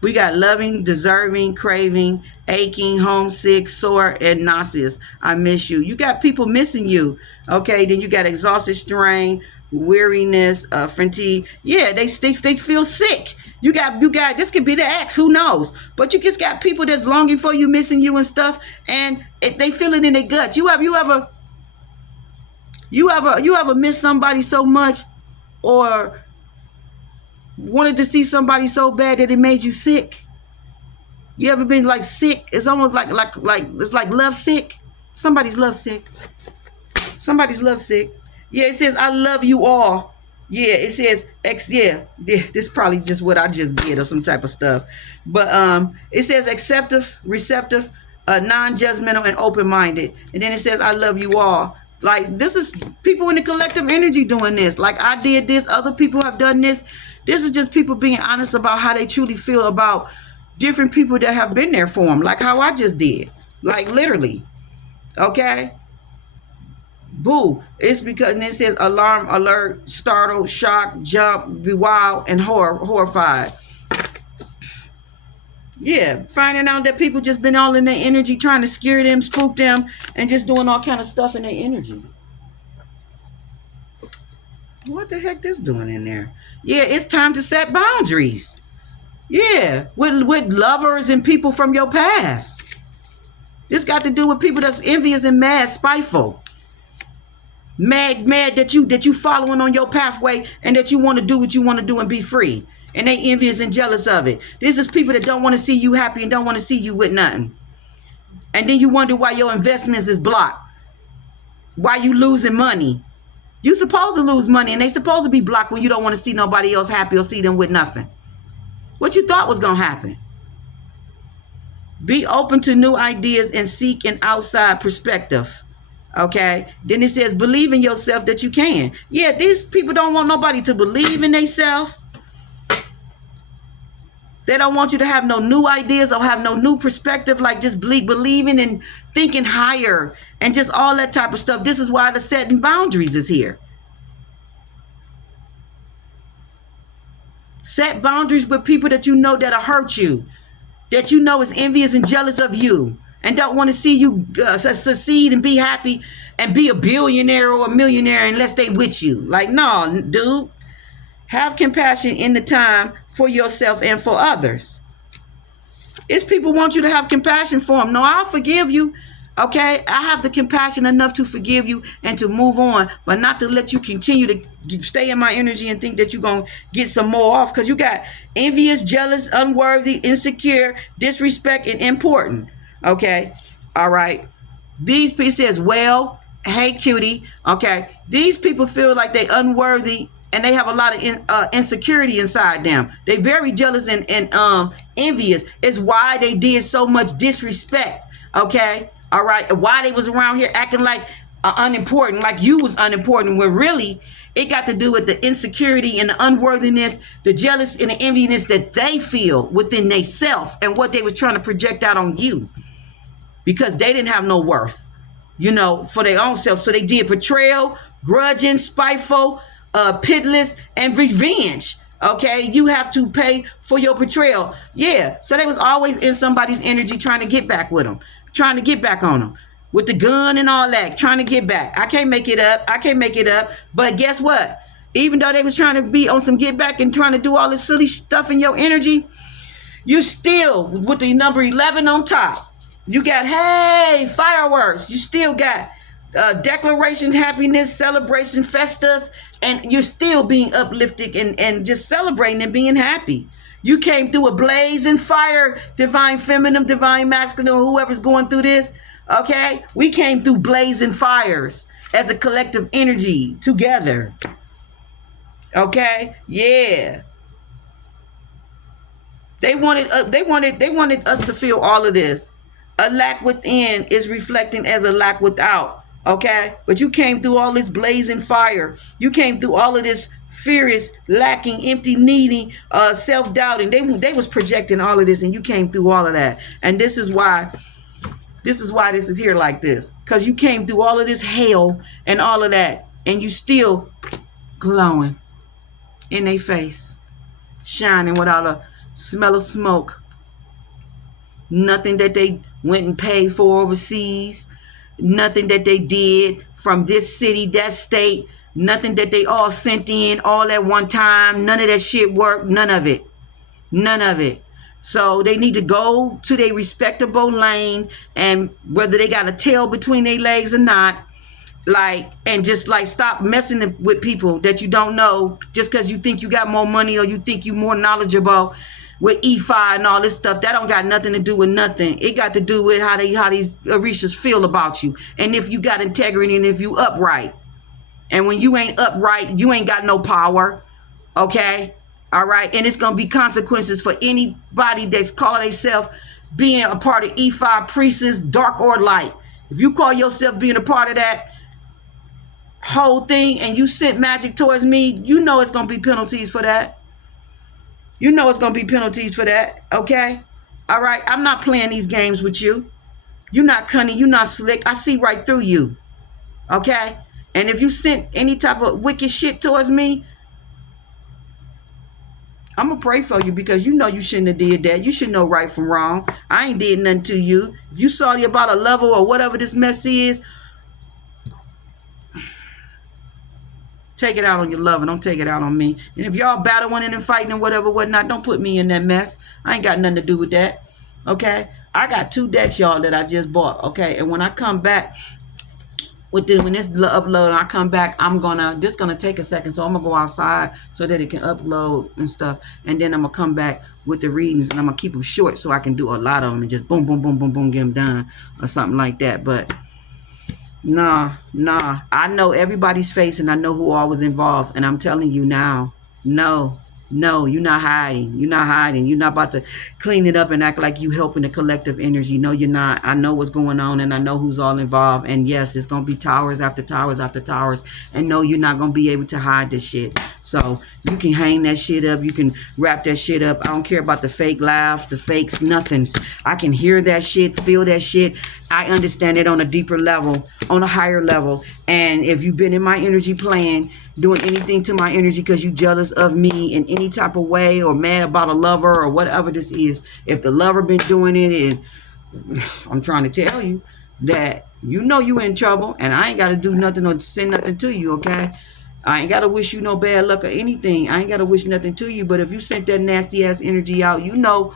We got loving, deserving, craving, aching, homesick, sore, and nauseous. I miss you. You got people missing you. Okay, then you got exhausted, strain, weariness, fatigue. Yeah, they feel sick. You got this could be the ex, who knows? But you just got people that's longing for you, missing you and stuff, and they feel it in their guts. You ever miss somebody so much, or wanted to see somebody so bad that it made you sick? You ever been like sick? It's almost like it's like love sick. Somebody's love sick. Yeah, it says I love you all. Yeah, it says this probably just what I just did or some type of stuff. But it says acceptive, receptive, non-judgmental, and open-minded. And then it says I love you all. Like, this is people in the collective energy doing this. Like, I did this, other people have done this. This is just people being honest about how they truly feel about different people that have been there for them, like how I just did. Like, literally. Okay? Boo. It's because, and it says alarm, alert, startled, shocked, jump, be wild, and horrified. Yeah, finding out that people just been all in their energy, trying to scare them, spook them, and just doing all kind of stuff in their energy. What the heck this doing in there? Yeah, it's time to set boundaries. Yeah, with lovers and people from your past. This got to do with people that's envious and mad, spiteful. Mad that you following on your pathway, and that you want to do what you want to do and be free. And they envious and jealous of it. This is people that don't want to see you happy and don't want to see you with nothing. And then you wonder why your investments is blocked. Why you losing money. You supposed to lose money, and they supposed to be blocked when you don't want to see nobody else happy or see them with nothing. What you thought was going to happen? Be open to new ideas and seek an outside perspective. Okay? Then it says believe in yourself that you can. Yeah, these people don't want nobody to believe in themselves. They don't want you to have no new ideas or have no new perspective, like just believing and thinking higher and just all that type of stuff. This is why the setting boundaries is here. Set boundaries with people that you know that'll hurt you, that you know is envious and jealous of you, and don't want to see you succeed and be happy and be a billionaire or a millionaire unless they with you. Like, no, dude. Have compassion in the time for yourself and for others. It's people want you to have compassion for them. No, I'll forgive you. Okay? I have the compassion enough to forgive you and to move on, but not to let you continue to stay in my energy and think that you're going to get some more off, because you got envious, jealous, unworthy, insecure, disrespect, and important. Okay? All right? These people says, well, hey, cutie. Okay? These people feel like they unworthy and they have a lot of insecurity inside them. They very jealous and envious. It's why they did so much disrespect. Okay, all right. Why they was around here acting like unimportant, like you was unimportant, when really it got to do with the insecurity and the unworthiness, the jealous and the enviness that they feel within themselves and what they was trying to project out on you, because they didn't have no worth, you know, for their own self. So they did betrayal, grudging, spiteful, pitiless, and revenge. Okay, you have to pay for your betrayal. Yeah, so they was always in somebody's energy trying to get back with them, trying to get back on them with the gun and all that, trying to get back. I can't make it up. I can't make it up. But guess what? Even though they was trying to be on some get back and trying to do all this silly stuff in your energy, you still, with the number 11 on top, you got, hey, fireworks. You still got declarations, happiness, celebration, festas, and you're still being uplifted and just celebrating and being happy. You came through a blazing fire, divine feminine, divine masculine, whoever's going through this. Okay, we came through blazing fires as a collective energy together. Okay, yeah. They wanted us to feel all of this. A lack within is reflecting as a lack without. Okay, but you came through all this blazing fire. You came through all of this furious, lacking, empty, needing, self-doubting. They was projecting all of this, and you came through all of that. And this is why this is here like this, because you came through all of this hell and all of that, and you still glowing in their face, shining without a smell of smoke. Nothing that they went and paid for overseas, nothing that they did from this city, that state, nothing that they all sent in all at one time. None of that shit worked. None of it. None of it. So they need to go to their respectable lane, and whether they got a tail between their legs or not, like, and just like stop messing with people that you don't know just because you think you got more money or you think you more knowledgeable with EFI and all this stuff. That don't got nothing to do with nothing. It got to do with how these Orishas feel about you, and if you got integrity and if you upright. And when you ain't upright, you ain't got no power. Okay? All right? And it's going to be consequences for anybody that's called themselves being a part of E5 priests, dark or light. If you call yourself being a part of that whole thing and you sent magic towards me, you know it's going to be penalties for that. You know it's going to be penalties for that. Okay? All right? I'm not playing these games with you. You're not cunning. You're not slick. I see right through you. Okay? And if you sent any type of wicked shit towards me, I'm going to pray for you, because you know you shouldn't have did that. You should know right from wrong. I ain't did nothing to you. If you salty about a level or whatever this mess is, take it out on your lover. Don't take it out on me. And if y'all battling and fighting and whatever, whatnot, don't put me in that mess. I ain't got nothing to do with that. Okay? I got 2 decks, y'all, that I just bought. Okay? And when I come back with this, when this upload and I come back, this gonna take a second, so I'm gonna go outside so that it can upload and stuff, and then I'm gonna come back with the readings, and I'm gonna keep them short so I can do a lot of them and just boom, boom, boom, boom, boom, get them done or something like that. But nah, I know everybody's face, and I know who all was involved, and I'm telling you now, no, you're not hiding. You're not hiding. You're not about to clean it up and act like you helping the collective energy. No, you're not. I know what's going on, and I know who's all involved. And yes, it's going to be towers after towers after towers. And no, you're not going to be able to hide this shit. So you can hang that shit up. You can wrap that shit up. I don't care about the fake laughs, the fakes, nothings. I can hear that shit, feel that shit. I understand it on a deeper level, on a higher level. And if you've been in my energy plane, doing anything to my energy because you jealous of me in any type of way, or mad about a lover or whatever this is, if the lover been doing it, and I'm trying to tell you that you know you in trouble, and I ain't got to do nothing or send nothing to you, okay? I ain't got to wish you no bad luck or anything. I ain't got to wish nothing to you. But if you sent that nasty ass energy out, you know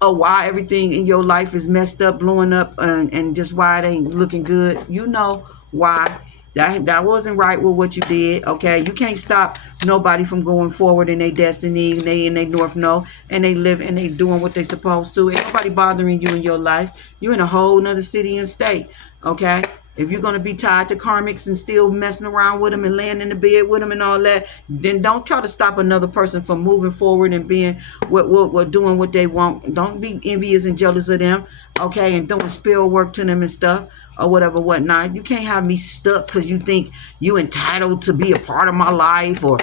why everything in your life is messed up, blowing up, and just why it ain't looking good. You know why. That wasn't right with what you did, okay? You can't stop nobody from going forward in their destiny, and they in their north node, and they live and they doing what they supposed to. Ain't nobody bothering you in your life. You in a whole nother city and state, okay? If you're going to be tied to karmics and still messing around with them and laying in the bed with them and all that, then don't try to stop another person from moving forward and being what doing what they want. Don't be envious and jealous of them, okay, and doing spill work to them and stuff or whatever, whatnot. You can't have me stuck because you think you entitled to be a part of my life, or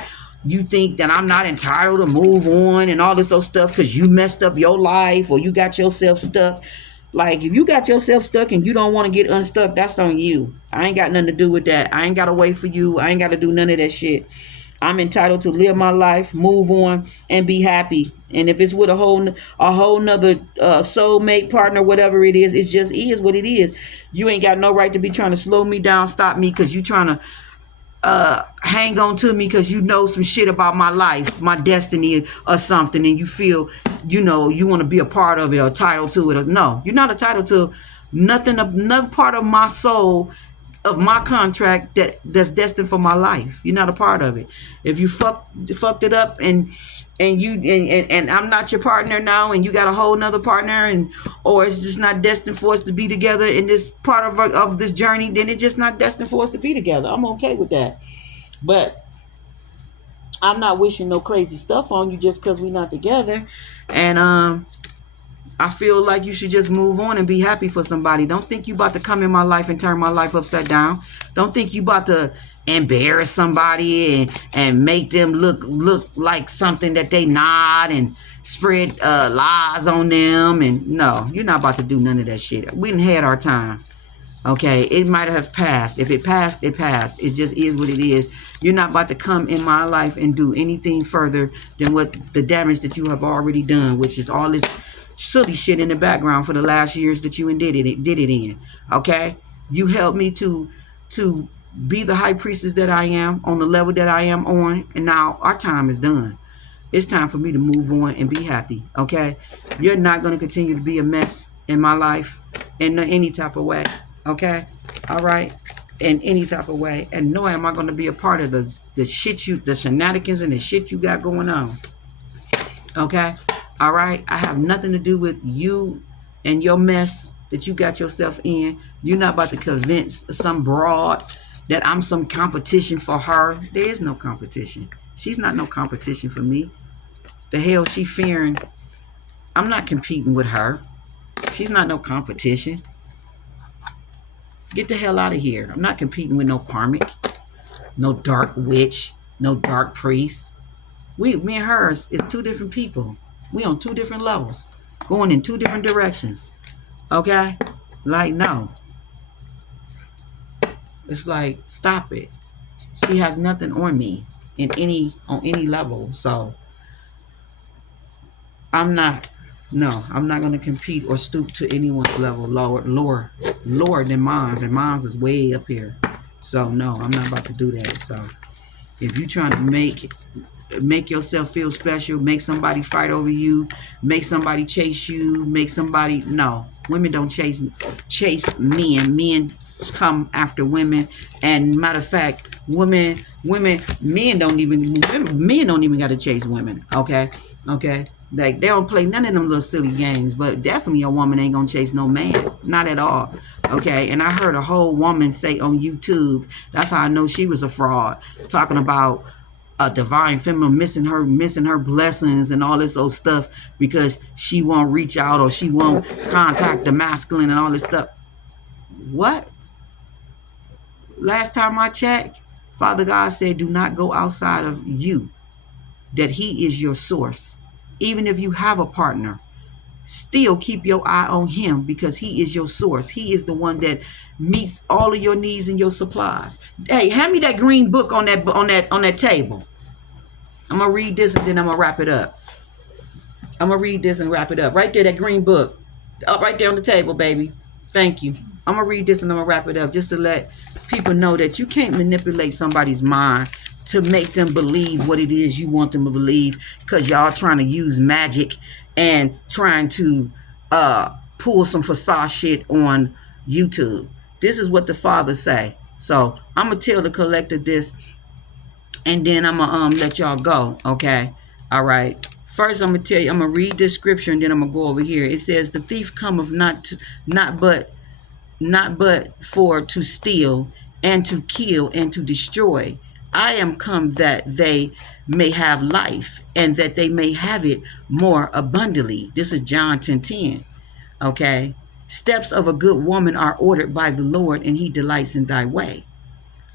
you think that I'm not entitled to move on and all this other stuff because you messed up your life or you got yourself stuck. Like, if you got yourself stuck and you don't want to get unstuck, that's on you. I ain't got nothing to do with that. I ain't got to wait for you. I ain't got to do none of that shit. I'm entitled to live my life, move on, and be happy. And if it's with a whole nother soulmate partner, whatever it just is what it is. You ain't got no right to be trying to slow me down, stop me, because you trying to hang on to me because you know some shit about my life, my destiny or something, and you feel, you want to be a part of it or entitled to it. Or, no, you're not entitled to nothing, none part of my soul, of my contract that's destined for my life. You're not a part of it. If you fucked it up and I'm not your partner now, and you got a whole nother partner, and or it's just not destined for us to be together in this part of this journey, then it's just not destined for us to be together. I'm okay with that. But I'm not wishing no crazy stuff on you just because we're not together. And I feel like you should just move on and be happy for somebody. Don't think you about to come in my life and turn my life upside down. Don't think you about to embarrass somebody and make them look like something that they not, and spread lies on them. And no, you're not about to do none of that shit. We done had our time. Okay, it might have passed. If it passed, it passed. It just is what it is. You're not about to come in my life and do anything further than what the damage that you have already done, which is all this silly shit in the background for the last years that you did it in. Okay, you helped me to be the high priestess that I am on the level that I am on, and now our time is done. It's time for me to move on and be happy. Okay, you're not going to continue to be a mess in my life in any type of way. Okay, all right, in any type of way, and no, am I going to be a part of the shit the shenanigans and the shit you got going on. Okay, all right, I have nothing to do with you and your mess that you got yourself in. You're not about to convince some broad that I'm some competition for her. There is no competition. She's not no competition for me. The hell she fearing? I'm not competing with her. She's not no competition. Get the hell out of here. I'm not competing with no karmic, no dark witch, no dark priest. Me and her is two different people. We on two different levels, going in two different directions. Okay? Like, no. It's like, stop it. She has nothing on me on any level. So I'm not going to compete or stoop to anyone's level lower than mine, and mine is way up here. So no, I'm not about to do that. So if you trying to make yourself feel special, make somebody fight over you, make somebody chase you, no, women don't chase men come after women. And matter of fact, men don't even got to chase women. Okay, like, they don't play none of them little silly games. But definitely a woman ain't gonna chase no man, not at all. Okay, and I heard a whole woman say on YouTube, that's how I know she was a fraud, talking about a divine feminine missing her blessings and all this old stuff because she won't reach out or she won't contact the masculine and all this stuff. What? Last time I checked, Father God said, do not go outside of you, that he is your source. Even if you have a partner, still keep your eye on him, because he is your source. He is the one that meets all of your needs and your supplies. Hey, hand me that green book on that table. I'm gonna read this and then I'm gonna wrap it up. I'm gonna read this and wrap it up. Right there, that green book. Up right there on the table, baby. Thank you. I'm gonna read this and I'm gonna wrap it up, just to let people know that you can't manipulate somebody's mind to make them believe what it is you want them to believe, because y'all trying to use magic and trying to pull some facade shit on YouTube. This is what the Father say. So I'm gonna tell the collective this, and then I'm gonna let y'all go. Okay, all right. First, I'm gonna read this scripture, and then I'm gonna go over here. It says, "The thief cometh not but not but for to steal and to kill and to destroy. I am come that they may have life and that they may have it more abundantly. This is John 10:10. Okay. Steps of a good woman are ordered by the Lord, and he delights in thy way.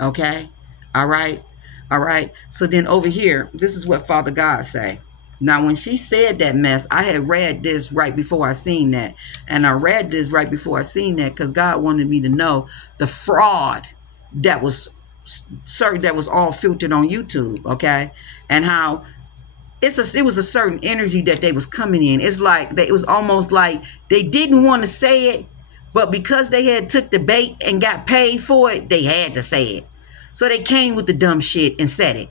Okay. All right. All right. So then over here, this is what Father God say. Now, when she said that mess, I had read this right before I seen that. And I read this right before I seen that because God wanted me to know the fraud that was certain, that was all filtered on YouTube, okay? And how it was a certain energy that they was coming in. It's like it was almost like they didn't want to say it, but because they had took the bait and got paid for it, they had to say it. So they came with the dumb shit and said it.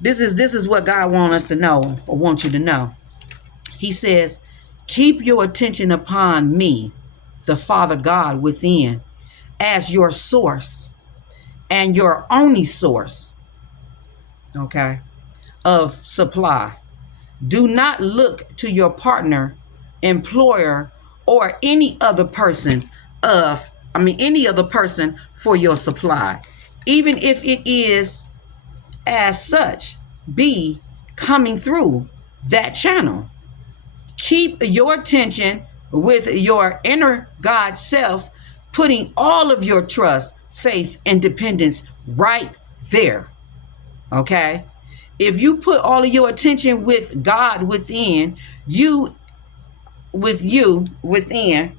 This is what God wants us to know, or wants you to know. He says, keep your attention upon me, the Father God within, as your source and your only source, okay, of supply. Do not look to your partner, employer, or any other person for your supply, even if it is as such be coming through that channel. Keep your attention with your inner God self, putting all of your trust, faith, and dependence right there. Okay? If you put all of your attention with God within, within,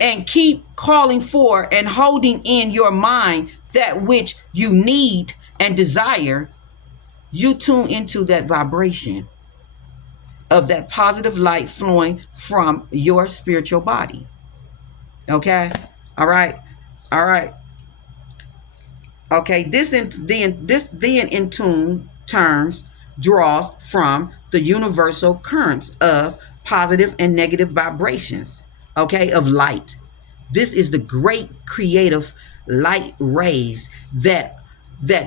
and keep calling for and holding in your mind that which you need and desire, you tune into that vibration of that positive light flowing from your spiritual body. Okay? All right? All right. Okay, this then in tune terms draws from the universal currents of positive and negative vibrations, okay, of light. This is the great creative light rays that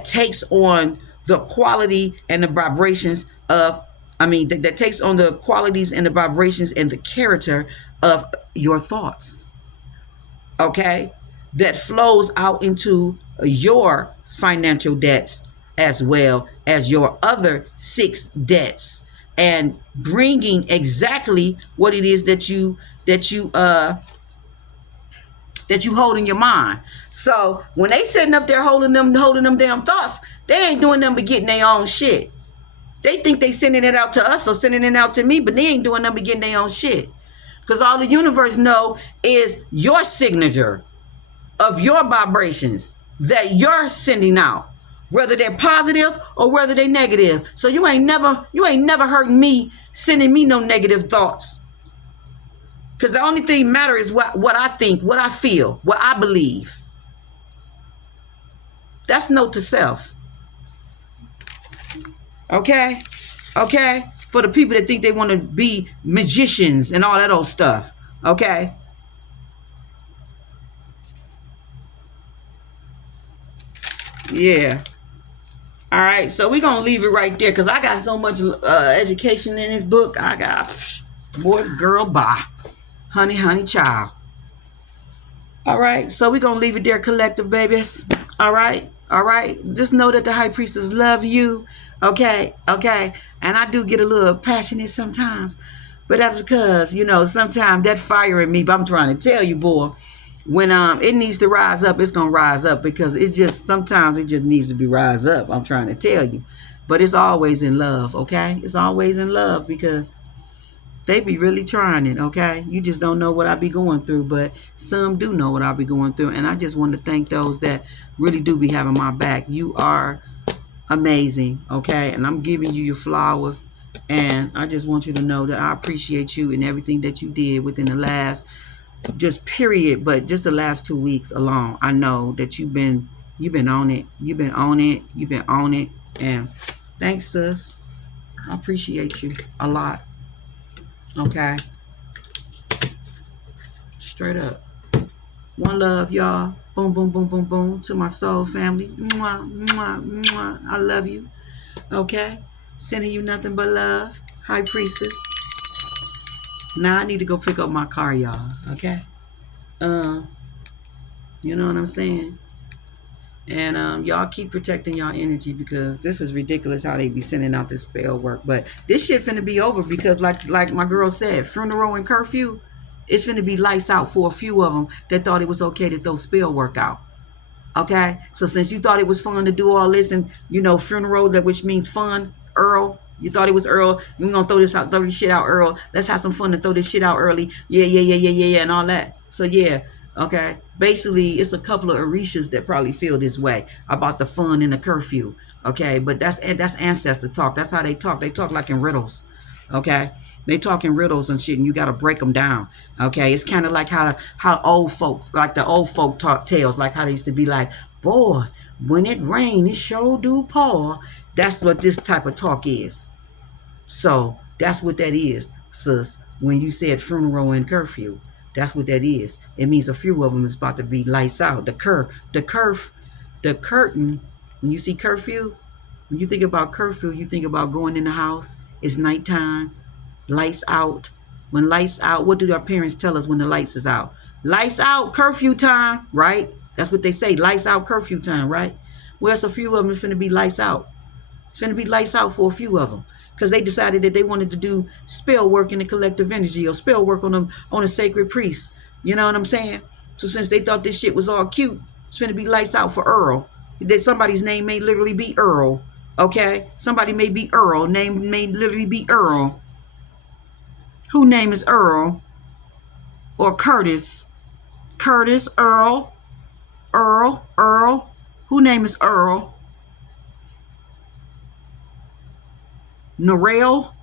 takes on the quality and the vibrations of that takes on the qualities and the vibrations and the character of your thoughts, okay, that flows out into your financial debts as well as your other 6 debts, and bringing exactly what it is that you hold in your mind. So when they sitting up there holding them damn thoughts, they ain't doing nothing but getting their own shit. They think they sending it out to us or sending it out to me, but they ain't doing nothing but getting their own shit. Because all the universe know is your signature of your vibrations that you're sending out, whether they're positive or whether they're negative. So you ain't never heard me sending me no negative thoughts. Because the only thing matter is what I think, what I feel, what I believe. That's note to self. Okay? Okay? For the people that think they want to be magicians and all that old stuff. Okay? Yeah. All right. So we're going to leave it right there because I got so much education in this book. I got, boy, girl, bye. Honey, honey, child. All right. So we're going to leave it there, collective babies. All right. All right. Just know that the high priestess love you. Okay. Okay. And I do get a little passionate sometimes. But that's because, sometimes that fire in me, but I'm trying to tell you, boy, when it needs to rise up, it's going to rise up because sometimes it just needs to be rise up. I'm trying to tell you. But it's always in love, okay? It's always in love because they be really trying it, okay? You just don't know what I be going through, but some do know what I be going through. And I just want to thank those that really do be having my back. You are amazing, okay? And I'm giving you your flowers. And I just want you to know that I appreciate you and everything that you did within the last, just period, but just the last 2 weeks alone. I know that you've been on it. You've been on it. You've been on it. And thanks, sis. I appreciate you a lot. Okay. Straight up. One love, y'all. Boom, boom, boom, boom, boom. To my soul family. Mwah, mwah, mwah. I love you. Okay. Sending you nothing but love. High priestess. Now I need to go pick up my car, y'all. Okay. Uh, you know what I'm saying? And y'all keep protecting y'all energy because this is ridiculous how they be sending out this spell work. But this shit finna be over because like my girl said, funeral and curfew, it's finna be lights out for a few of them that thought it was okay to throw spell work out. Okay, so since you thought it was fun to do all this and funeral, that which means fun, Earl. You thought it was Earl. We gonna throw this shit out, Earl. Let's have some fun and throw this shit out early. Yeah, yeah, yeah, yeah, yeah, yeah, and all that. So yeah, okay. Basically, it's a couple of Orishas that probably feel this way about the fun and the curfew. Okay, but that's ancestor talk. That's how they talk. They talk like in riddles. Okay, they talk in riddles and shit, and you got to break them down. Okay, it's kind of like how old folk, like the old folk talk tales, like how they used to be like, boy, when it rain, it sure do pour. That's what this type of talk is. So that's what that is, sis. When you said funeral and curfew, that's what that is. It means a few of them is about to be lights out. The curtain. When you see curfew, when you think about curfew, you think about going in the house. It's nighttime, lights out. When lights out, what do our parents tell us when the lights is out? Lights out, curfew time, right? That's what they say. Lights out, curfew time, right? Well, it's a few of them is finna be lights out. It's going to be lights out for a few of them because they decided that they wanted to do spell work in the collective energy or spell work on a sacred priest. You know what I'm saying? So since they thought this shit was all cute, it's going to be lights out for Earl. That somebody's name may literally be Earl. Okay? Somebody may be Earl. Name may literally be Earl. Who name is Earl? Or Curtis? Curtis, Earl. Who name is Earl? Narelle.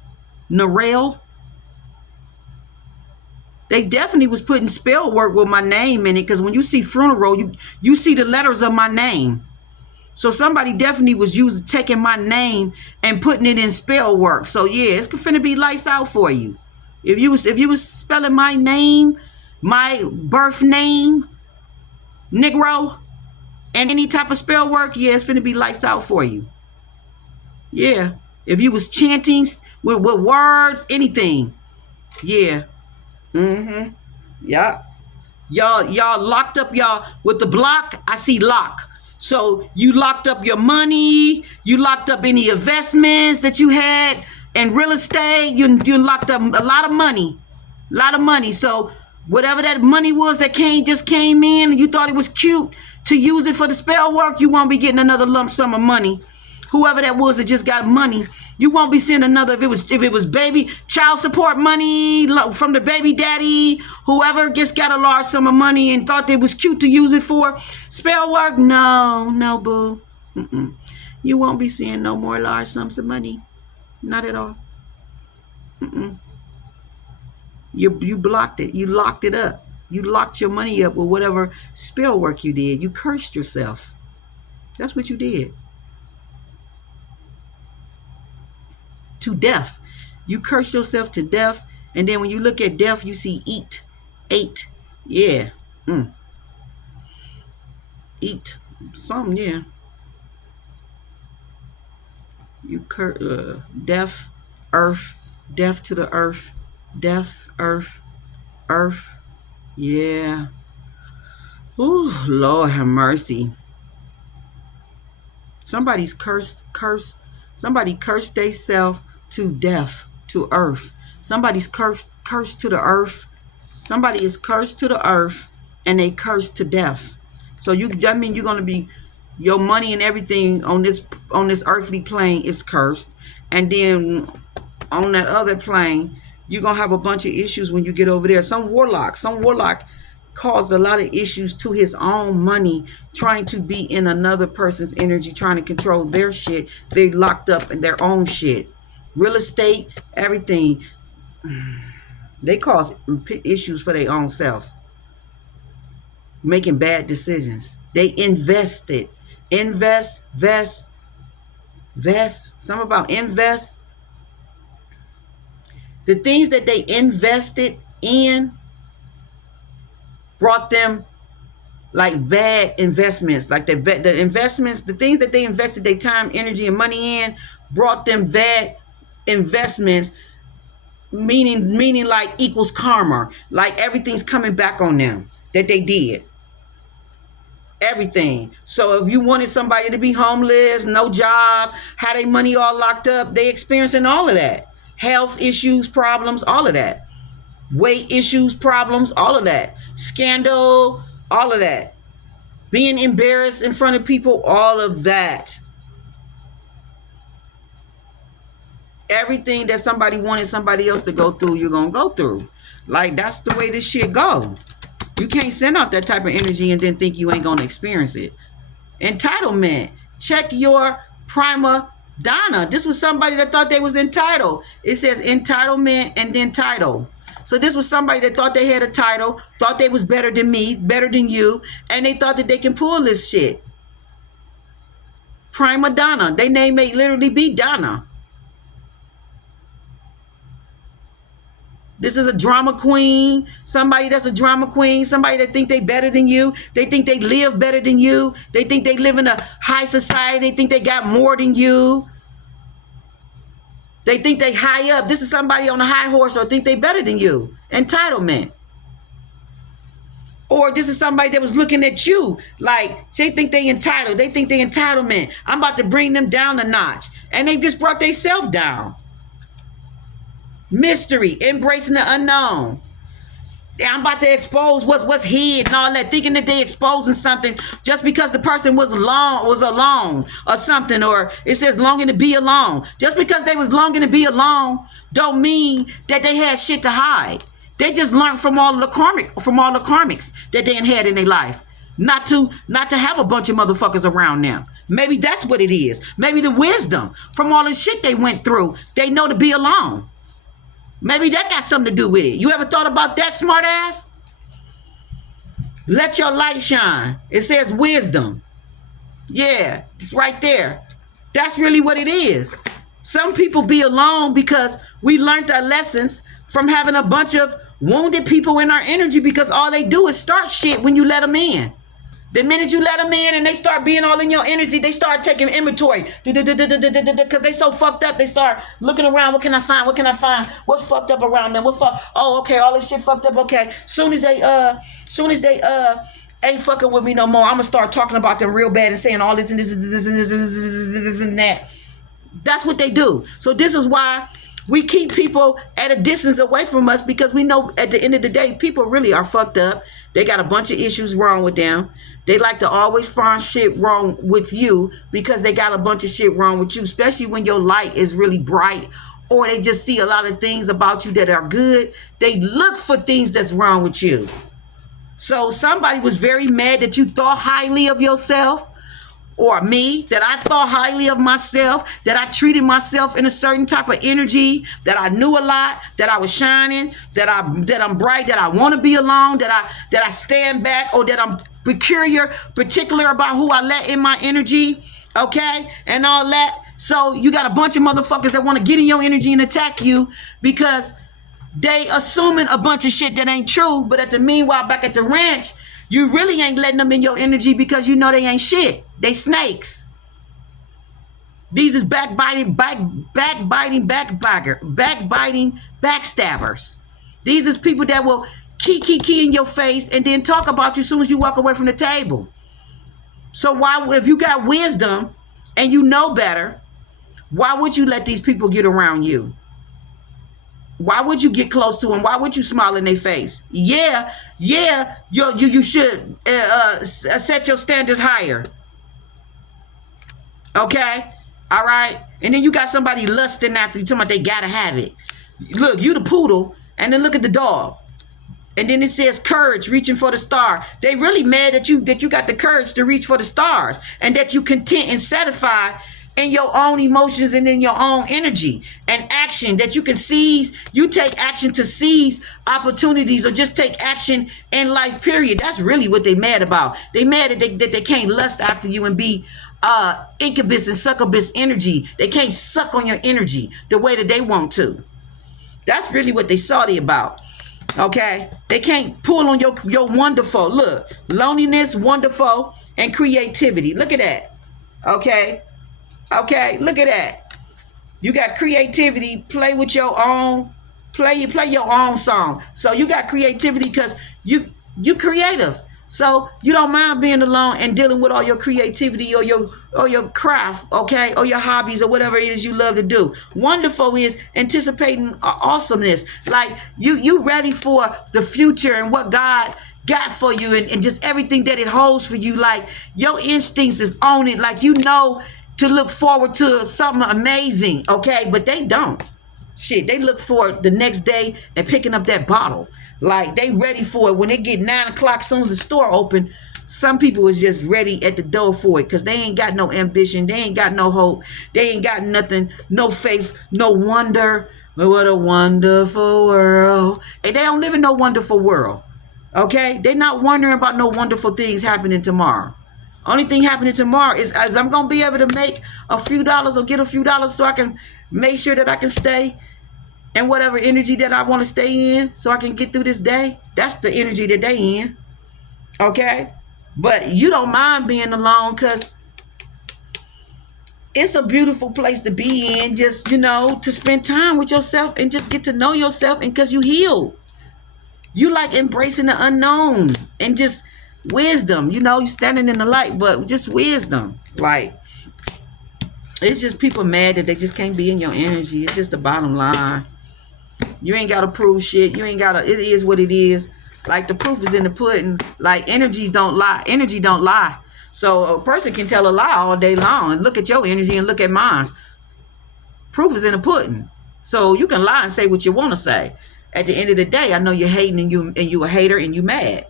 They definitely was putting spell work with my name in it because when you see funeral, you see the letters of my name. So somebody definitely was taking my name and putting it in spell work. So yeah, it's finna be lights out for you. If you was spelling my name, my birth name, Negro, and any type of spell work, yeah, it's finna be lights out for you. Yeah. If you was chanting with words, anything. Yeah. Mm-hmm. Yeah. Y'all locked up y'all with the block. I see lock. So you locked up your money. You locked up any investments that you had in real estate. You locked up a lot of money. A lot of money. So whatever that money was that just came in and you thought it was cute to use it for the spell work, you won't be getting another lump sum of money. Whoever that was that just got money, you won't be seeing another. If it was baby child support money from the baby daddy, whoever just got a large sum of money and thought it was cute to use it for spell work, no, boo. Mm-mm. You won't be seeing no more large sums of money, not at all. Mm-mm. You blocked it. You locked it up. You locked your money up with whatever spell work you did. You cursed yourself. That's what you did. To death. You curse yourself to death, and then when you look at death, you see eat, ate, yeah, eat, something, yeah. You death, earth, death to the earth, death, earth, yeah. Ooh, Lord have mercy. Somebody's cursed. Somebody cursed theyself to death, to earth. Somebody's cursed to the earth. Somebody is cursed to the earth and they cursed to death. So I mean you're gonna be your money and everything on this earthly plane is cursed. And then on that other plane, you're gonna have a bunch of issues when you get over there. Some warlock caused a lot of issues to his own money, trying to be in another person's energy, trying to control their shit. They locked up in their own shit. Real estate, everything. They cause issues for their own self. Making bad decisions. They invested. Invest. Something about invest. The things that they invested in brought them like bad investments, like the investments, the things that they invested their time, energy, and money in brought them bad investments, meaning like equals karma, like everything's coming back on them. that they did. Everything. So if you wanted somebody to be homeless, no job, had their money all locked up, they experiencing all of that. Health issues, problems, all of that. Weight issues, problems, all of that. Scandal, all of that. Being embarrassed in front of people, all of that. Everything that somebody wanted somebody else to go through, you're going to go through. Like, that's the way this shit go. You can't send out that type of energy and then think you ain't going to experience it. Entitlement. Check your prima donna. This was somebody that thought they was entitled. It says entitlement and then title. So this was somebody that thought they had a title, thought they was better than me, better than you, and they thought that they can pull this shit. Prima donna. They name may literally be Donna. This is a drama queen, somebody that's a drama queen, somebody that think they better than you. They think they live better than you. They think they live in a high society. They think they got more than you. They think they high up. This is somebody on a high horse or think they better than you. Entitlement. Or this is somebody that was looking at you like they think they entitled. They think they entitlement. I'm about to bring them down a notch. And they just brought themselves down. Mystery, embracing the unknown. I'm about to expose what's hid and all that, thinking that they exposing something just because the person was alone or something, or it says longing to be alone. Just because they was longing to be alone don't mean that they had shit to hide. They just learned from all the karmics that they had in their life. Not to have a bunch of motherfuckers around them. Maybe that's what it is. Maybe the wisdom from all the shit they went through, they know to be alone. Maybe that got something to do with it. You ever thought about that, smart ass? Let your light shine. It says wisdom. Yeah, it's right there. That's really what it is. Some people be alone because we learned our lessons from having a bunch of wounded people in our energy, because all they do is start shit when you let them in. The minute you let them in and they start being all in your energy, they start taking inventory. Because they so fucked up, they start looking around. What can I find? What can I find? What's fucked up around them? Oh, okay, all this shit fucked up. Okay. Soon as they ain't fucking with me no more, I'm gonna start talking about them real bad and saying all this and this and this and this and that. That's what they do. So this is why we keep people at a distance away from us, because we know at the end of the day, people really are fucked up. They got a bunch of issues wrong with them. They like to always find shit wrong with you because they got a bunch of shit wrong with you, especially when your light is really bright, or they just see a lot of things about you that are good. They look for things that's wrong with you. So somebody was very mad that you thought highly of yourself, or me, that I thought highly of myself, that I treated myself in a certain type of energy, that I knew a lot, that I was shining, that I'm bright, that I want to be alone, that I stand back, or that I'm particular about who I let in my energy, okay, and all that. So you got a bunch of motherfuckers that want to get in your energy and attack you because they assuming a bunch of shit that ain't true. But at the meanwhile, back at the ranch, you really ain't letting them in your energy because you know they ain't shit. They snakes. These is backbiting backstabbers. These is people that will key in your face and then talk about you as soon as you walk away from the table. So why, if you got wisdom and you know better, why would you let these people get around you? Why would you get close to them? Why would you smile in their face? Yeah, you should set your standards higher. Okay? All right? And then you got somebody lusting after you, talking about they gotta have it. Look, you the poodle, and then look at the dog. And then it says courage, reaching for the star. They really mad that you got the courage to reach for the stars, and that you content and satisfied in your own emotions and in your own energy and action, that you can seize. You take action to seize opportunities, or just take action in life, period. That's really what they mad about. They mad that they can't lust after you and be incubus and succubus energy. They can't suck on your energy the way that they want to. That's really what they salty about. Okay, they can't pull on your wonderful, look, loneliness, wonderful, and creativity. Look at that. Okay, look at that. You got creativity. Play with your own, play your own song. So you got creativity because You creative. So you don't mind being alone and dealing with all your creativity or your craft, okay, or your hobbies or whatever it is you love to do. Wonderful is anticipating awesomeness. Like you ready for the future and what God got for you, and just everything that it holds for you. Like your instincts is on it. Like you know to look forward to something amazing, okay? But they don't. Shit, they look for the next day and picking up that bottle. Like they ready for it when they get 9 o'clock. As soon as the store open, some people is just ready at the door for it because they ain't got no ambition, they ain't got no hope, they ain't got nothing, no faith, no wonder. What a wonderful world! And they don't live in no wonderful world. Okay, they're not wondering about no wonderful things happening tomorrow. Only thing happening tomorrow is I'm gonna be able to make a few dollars or get a few dollars so I can make sure that I can stay and whatever energy that I want to stay in so I can get through this day. That's the energy that they in. Okay? But you don't mind being alone because it's a beautiful place to be in. Just, to spend time with yourself and just get to know yourself, and because you heal. You like embracing the unknown and just wisdom. You standing in the light, but just wisdom. Like, it's just people mad that they just can't be in your energy. It's just the bottom line. You ain't gotta prove shit. You ain't gotta. It is what it is. Like the proof is in the pudding. Like energies don't lie. Energy don't lie. So a person can tell a lie all day long and look at your energy and look at mine. Proof is in the pudding. So you can lie and say what you want to say. At the end of the day, I know you're hating and you a hater and you mad.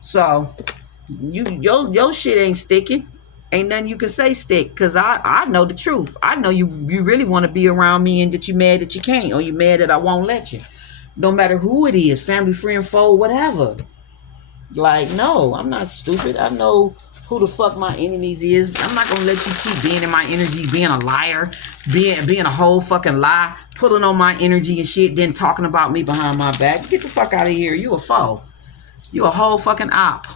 So your shit ain't sticking. Ain't nothing you can say stick, because I know the truth. I know you really want to be around me and that you mad that you can't, or you mad that I won't let you. No matter who it is, family, friend, foe, whatever. Like, no, I'm not stupid. I know who the fuck my enemies is. I'm not gonna let you keep being in my energy, being a liar, being a whole fucking lie, pulling on my energy and shit, then talking about me behind my back. Get the fuck out of here. You a foe. You a whole fucking op.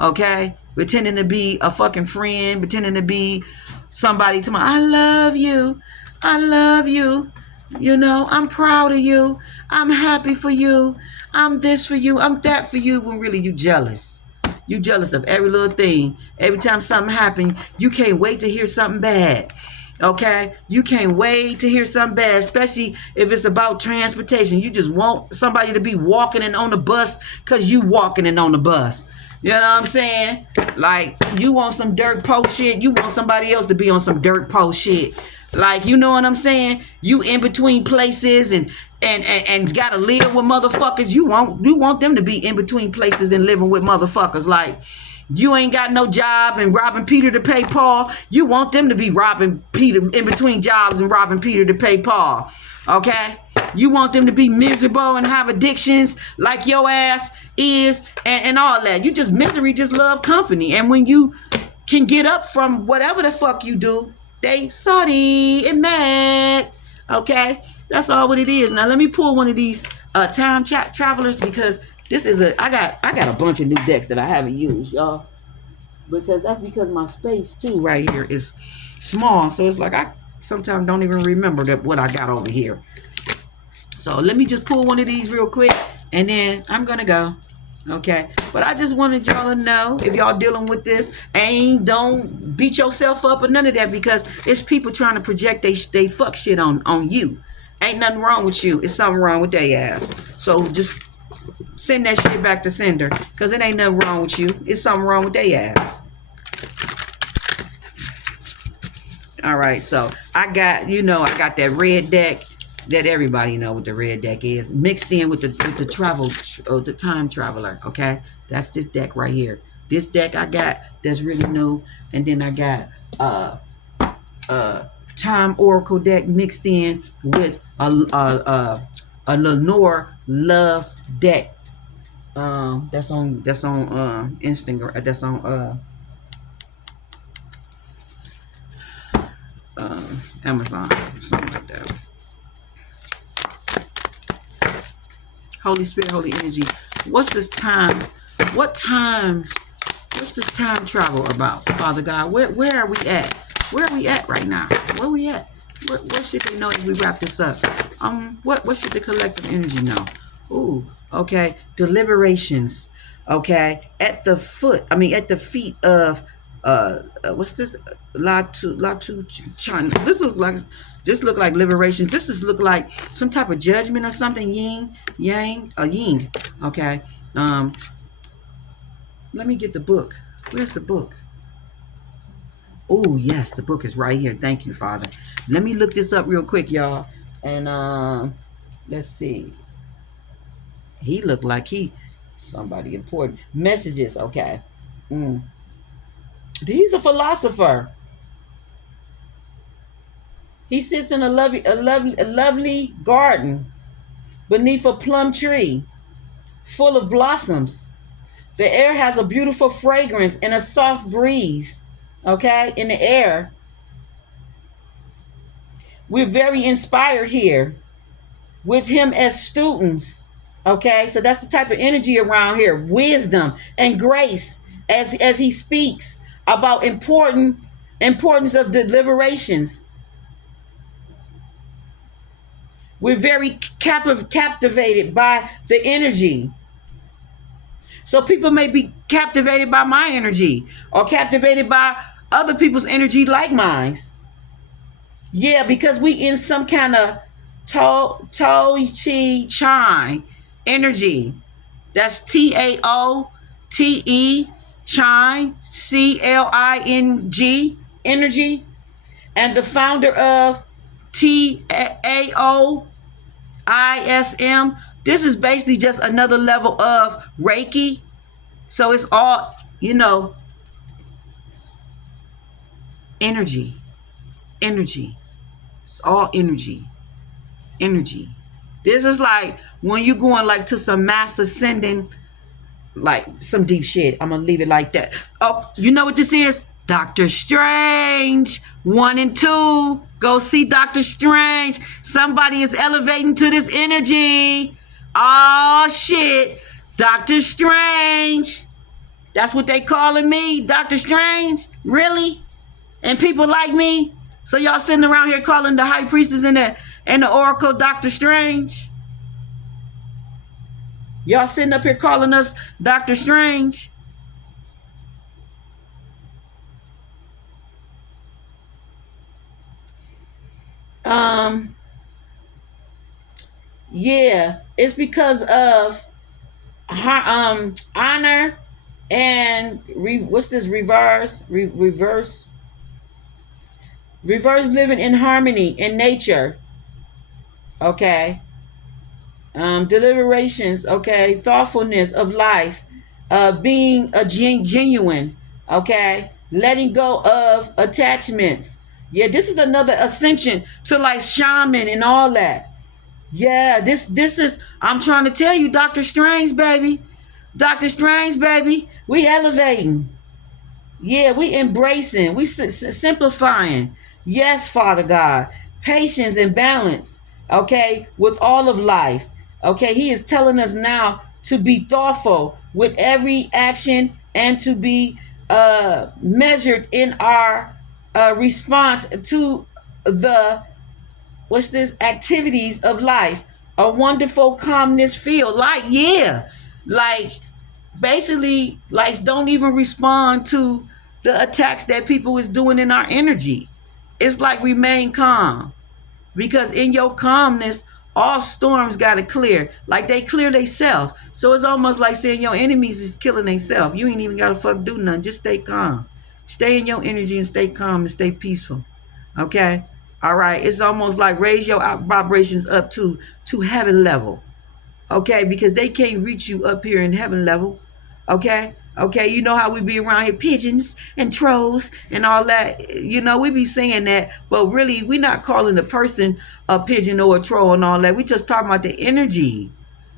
Okay? Pretending to be a fucking friend, pretending to be somebody to I love you. I love you. I'm proud of you. I'm happy for you. I'm this for you. I'm that for you. When really you jealous. You jealous of every little thing. Every time something happens, you can't wait to hear something bad. Okay? You can't wait to hear something bad, especially if it's about transportation. You just want somebody to be walking in on the bus because you walking in on the bus. You know what I'm saying? Like, you want some dirt post shit. You want somebody else to be on some dirt post shit. Like, you know what I'm saying? You in between places and gotta live with motherfuckers. You want them to be in between places and living with motherfuckers. Like, you ain't got no job and robbing Peter to pay Paul. You want them to be robbing Peter in between jobs and robbing Peter to pay Paul. Okay? You want them to be miserable and have addictions like your ass is and all that. You just misery, just love company. And when you can get up from whatever the fuck you do, they sorry and mad. Okay? That's all what it is. Now let me pull one of these time travelers, because this is I got a bunch of new decks that I haven't used, y'all. Because my space too right here is small. So it's like I sometimes don't even remember what I got over here. So let me just pull one of these real quick and then I'm gonna go. Okay, but I just wanted y'all to know, if y'all dealing with this, don't beat yourself up or none of that, because it's people trying to project they fuck shit on you. Ain't nothing wrong with you. It's something wrong with their ass. So just send that shit back to sender, because it ain't nothing wrong with you. It's something wrong with their ass. All right, so I got that red deck that everybody know what the red deck is, mixed in with the time traveler. Okay, that's this deck right here. This deck I got that's really new, and then I got time oracle deck mixed in with a Lenore love deck. That's on Instagram. That's on Amazon, something like that. Holy Spirit, Holy Energy. What's this time? What's this time travel about, Father God? Where are we at? Where are we at right now? Where are we at? What should they know as we wrap this up? What should the collective energy know? Ooh, okay. Deliberations. Okay. At the foot, at the feet of what's this? Latu China. This look like liberations. This is look like some type of judgment or something. Ying. Okay. Um, let me get the book. Where's the book? Oh, yes, the book is right here. Thank you, Father. Let me look this up real quick, y'all. And let's see. He looked like somebody important. Messages, okay. Mm. He's a philosopher. He sits in a lovely garden beneath a plum tree full of blossoms. The air has a beautiful fragrance and a soft breeze, okay, in the air. We're very inspired here with him as students. Okay, so that's the type of energy around here. Wisdom and grace as he speaks about importance of deliberations. We're very captivated by the energy. So people may be captivated by my energy or captivated by other people's energy like mine. Yeah, because we in some kind of Chi Chai energy. That's Taote Chai Cling energy. And the founder of TAOISM. This is basically just another level of Reiki. So it's all, energy. It's all energy. This is like when you going like to some mass ascending, like some deep shit. I'm gonna leave it like that. Oh, you know what this is? Doctor Strange 1 and 2. Go see Doctor Strange. Somebody is elevating to this energy. Oh shit, Doctor Strange. That's what they calling me, Doctor Strange. Really? And people like me. So y'all sitting around here calling the high priestess and the oracle Doctor Strange. Y'all sitting up here calling us Doctor Strange. Yeah, it's because of her, honor and what's this reverse living in harmony in nature. Okay. Deliberations, okay, thoughtfulness of life, being a genuine, okay, letting go of attachments. Yeah, this is another ascension to like shaman and all that. Yeah, this is, I'm trying to tell you, Doctor Strange, baby. Doctor Strange, baby. We elevating. Yeah, we embracing. We simplifying. Yes, Father God. Patience and balance, okay, with all of life. Okay, he is telling us now to be thoughtful with every action and to be measured in our response to the activities of life. A wonderful calmness feel like, yeah, like basically like don't even respond to the attacks that people is doing in our energy. It's like remain calm, because in your calmness all storms gotta clear, like they clear themselves. So it's almost like saying your enemies is killing themselves. You ain't even gotta fuck do nothing, just stay calm, stay in your energy and stay calm and stay peaceful. Okay, all right, it's almost like raise your vibrations up to heaven level. Okay, because they can't reach you up here in heaven level. Okay, you know how we be around here, pigeons and trolls and all that. We be saying that, but really we not calling the person a pigeon or a troll and all that. We just talking about the energy.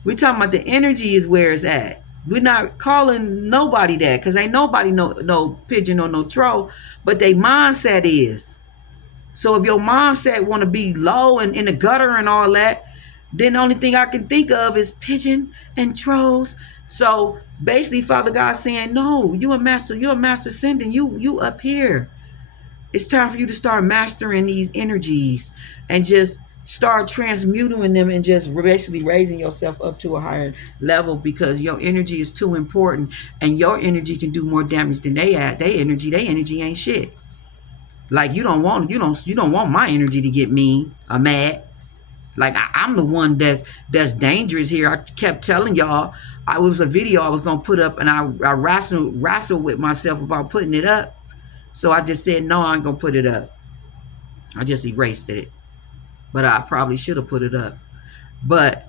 We talking about the energy is where it's at. We're not calling nobody that, because ain't nobody no pigeon or no troll, but they mindset is. So if your mindset want to be low and in the gutter and all that, then the only thing I can think of is pigeon and trolls. So basically, Father God saying, no, you're a master sending. You up here. It's time for you to start mastering these energies and just start transmuting them and just basically raising yourself up to a higher level, because your energy is too important, and your energy can do more damage than they add. Their energy ain't shit. Like you don't want my energy to get mean or mad. Like I'm the one that's dangerous here. I kept telling y'all, I was a video I was gonna put up, and I wrestled with myself about putting it up. So I just said no, I ain't gonna put it up. I just erased it, but I probably should have put it up. But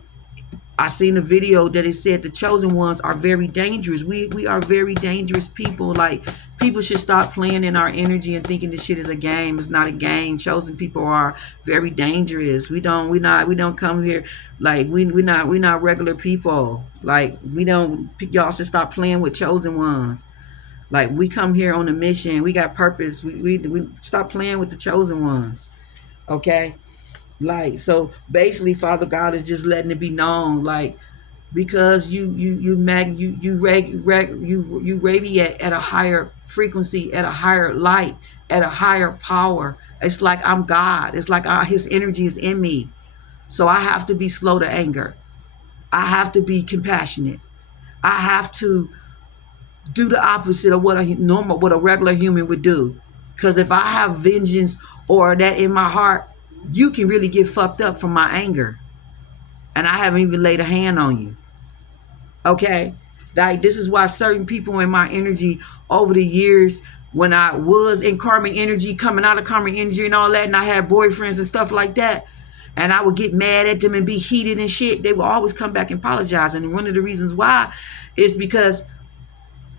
I seen a video that it said the chosen ones are very dangerous. We are very dangerous people. Like, people should stop playing in our energy and thinking this shit is a game. It's not a game. Chosen people are very dangerous. We don't come here like we're not regular people. Like, y'all should stop playing with chosen ones. Like, we come here on a mission. We got purpose. We stop playing with the chosen ones. Okay? Like, so basically, Father God is just letting it be known, like, because you radiate at a higher frequency, at a higher light, at a higher power. It's like I'm God. It's like His energy is in me. So I have to be slow to anger. I have to be compassionate. I have to do the opposite of what a regular human would do. Because if I have vengeance or that in my heart, you can really get fucked up from my anger. And I haven't even laid a hand on you. Okay? Like, this is why certain people in my energy over the years, when I was in karmic energy, coming out of karmic energy and all that, and I had boyfriends and stuff like that, and I would get mad at them and be heated and shit, they would always come back and apologize. And one of the reasons why is because,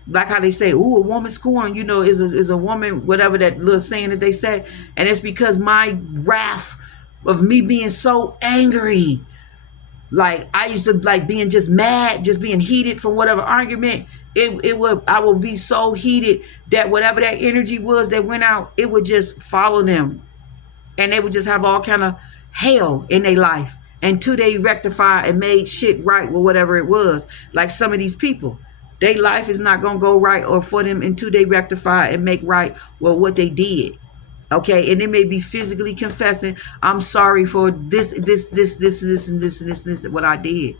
like how they say, ooh, a woman scorned, is a woman, whatever that little saying that they say. And it's because my wrath of me being so angry, like I used to like being just mad, just being heated from whatever argument, I would be so heated that whatever that energy was that went out, it would just follow them. And they would just have all kind of hell in their life until they rectify and made shit right with whatever it was. Like some of these people, their life is not going to go right or for them until they rectify and make right with what they did. Okay, and it may be physically confessing, I'm sorry for this, and this, what I did.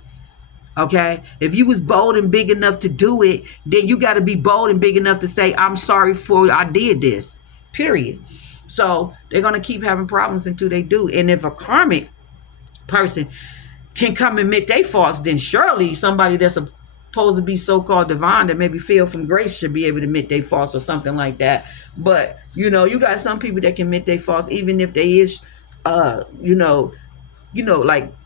Okay, if you was bold and big enough to do it, then you got to be bold and big enough to say, I'm sorry for I did this, period. So they're going to keep having problems until they do. And if a karmic person can come and admit their faults, then surely somebody that's supposed to be so-called divine that maybe feel from grace should be able to admit their faults or something like that. But you got some people that can admit their faults even if they is like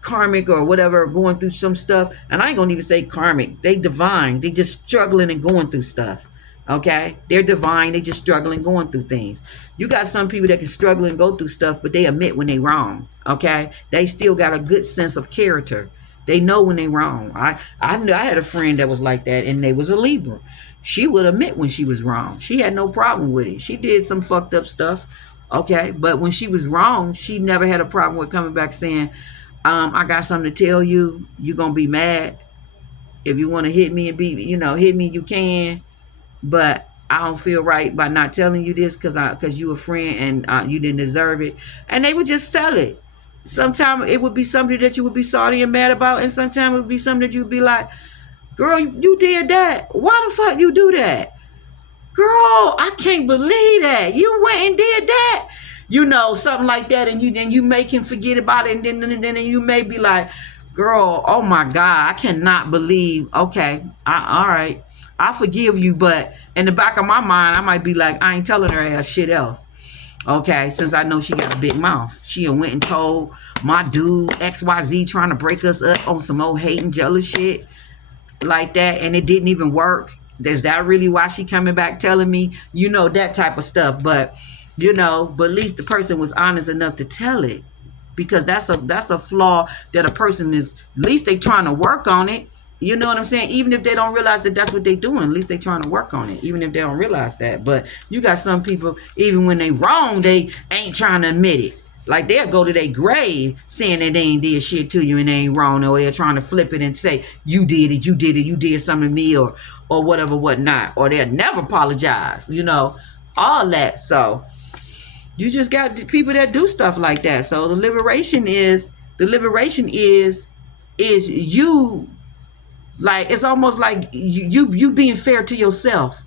karmic or whatever, going through some stuff. And I ain't gonna even say karmic, they divine, they just struggling and going through stuff. Okay, they're divine, they just struggling going through things. You got some people that can struggle and go through stuff, but they admit when they wrong. Okay, they still got a good sense of character. They know when they wrong. I knew I had a friend that was like that, and they was a Libra. She would admit when she was wrong. She had no problem with it. She did some fucked up stuff, okay? But when she was wrong, she never had a problem with coming back saying, I got something to tell you. You're going to be mad. If you want to hit me and hit me, you can. But I don't feel right by not telling you this because you a friend and you didn't deserve it. And they would just sell it. Sometimes it would be something that you would be sorry and mad about, and sometimes it would be something that you'd be like, girl, you did that. Why the fuck you do that? Girl, I can't believe that. You went and did that. Something like that, and you make him forget about it, and then you may be like, girl, oh my God, I cannot believe, okay, all right, I forgive you, but in the back of my mind, I might be like, I ain't telling her ass shit else. Okay, since I know she got a big mouth. She went and told my dude XYZ trying to break us up on some old hate and jealous shit like that, and it didn't even work. Is that really why she coming back telling me? That type of stuff. But but at least the person was honest enough to tell it, because that's a flaw that a person is. At least they trying to work on it. You know what I'm saying? Even if they don't realize that that's what they doing, at least they trying to work on it, even if they don't realize that. But you got some people, even when they wrong, they ain't trying to admit it. Like, they'll go to their grave saying that they ain't did shit to you and they ain't wrong, or they're trying to flip it and say, you did it, you did something to me, or whatever, whatnot. Or they'll never apologize, all that. So You just got people that do stuff like that. So the liberation is you, like, it's almost like you being fair to yourself.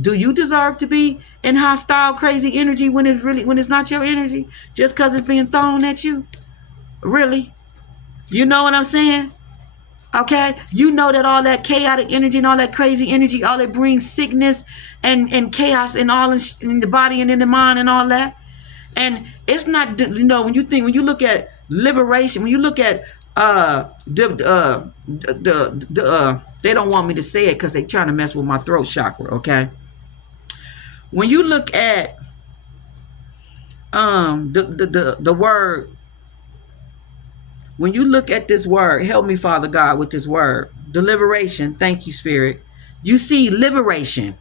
Do you deserve to be in hostile, crazy energy when it's not your energy, just because it's being thrown at you? Really? You know what I'm saying? Okay, you know that all that chaotic energy and all that crazy energy, all that brings sickness and chaos and all in the body and in the mind and all that. And it's not, when you look at liberation, when you look at they don't want me to say it because they trying to mess with my throat chakra. Okay, when you look at the word, when you look at this word, help me, Father God, with this word, deliberation. Thank you, Spirit. You see liberation.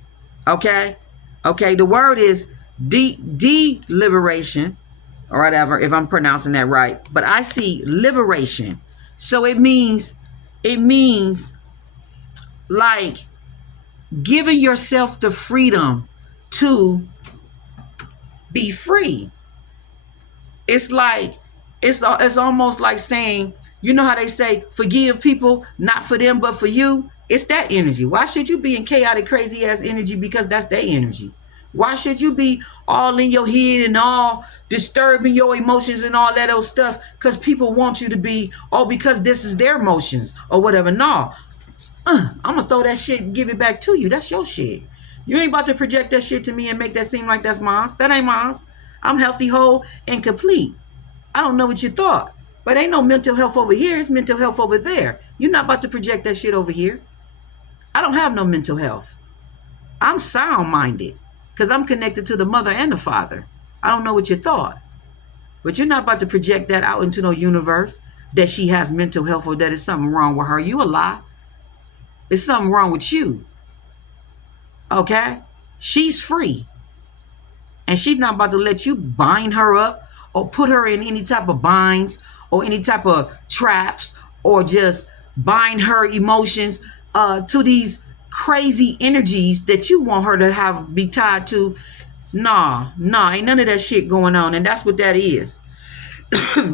Okay, the word is deliberation, or whatever, if I'm pronouncing that right. But I see liberation. So it means like giving yourself the freedom to be free. It's like, it's almost like saying, you know how they say, forgive people, not for them, but for you? It's that energy. Why should you be in chaotic, crazy ass energy? Because that's their energy. Why should you be all in your head and all disturbing your emotions and all that old stuff? Because people want you to be, because this is their emotions or whatever. No, I'm going to throw that shit and give it back to you. That's your shit. You ain't about to project that shit to me and make that seem like that's mine. That ain't mine. I'm healthy, whole, and complete. I don't know what you thought, but ain't no mental health over here. It's mental health over there. You're not about to project that shit over here. I don't have no mental health. I'm sound-minded because I'm connected to the mother and the father. I don't know what you thought, but you're not about to project that out into no universe that she has mental health or that is something wrong with her. You a lie. It's something wrong with you. Okay? She's free. And she's not about to let you bind her up or put her in any type of binds or any type of traps or just bind her emotions to these crazy energies that you want her to be tied to. Nah, ain't none of that shit going on. And that's what that is.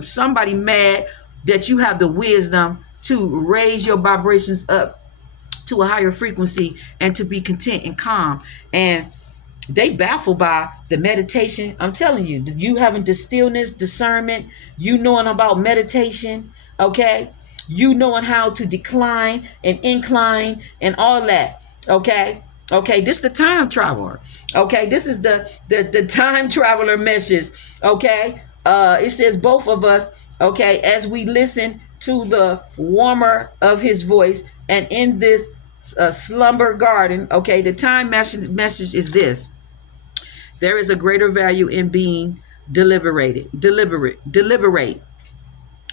Somebody mad that you have the wisdom to raise your vibrations up to a higher frequency and to be content and calm. And they baffled by the meditation. I'm telling you, you having the stillness, discernment, you knowing about meditation, okay? You knowing how to decline and incline and all that, okay? Okay, this is the time traveler. Okay, this is the time traveler message, okay? It says both of us, okay, as we listen to the warmer of his voice and in this slumber garden, okay, the time message is this. There is a greater value in being deliberate,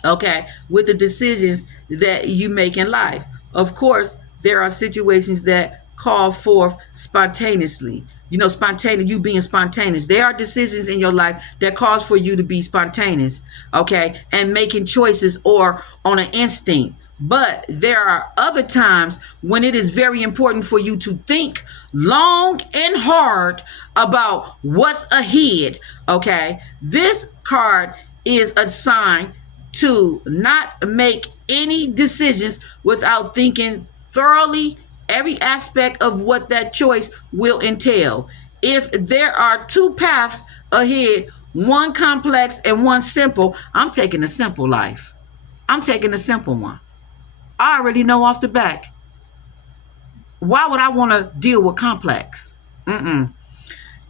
okay, with the decisions that you make in life. Of course, there are situations that call forth spontaneously. You being spontaneous. There are decisions in your life that cause for you to be spontaneous, okay, and making choices or on an instinct. But there are other times when it is very important for you to think long and hard about what's ahead, okay? This card is a sign to not make any decisions without thinking thoroughly every aspect of what that choice will entail. If there are two paths ahead, one complex and one simple, I'm taking the simple life. I'm taking the simple one. I already know off the back. Why would I want to deal with complex?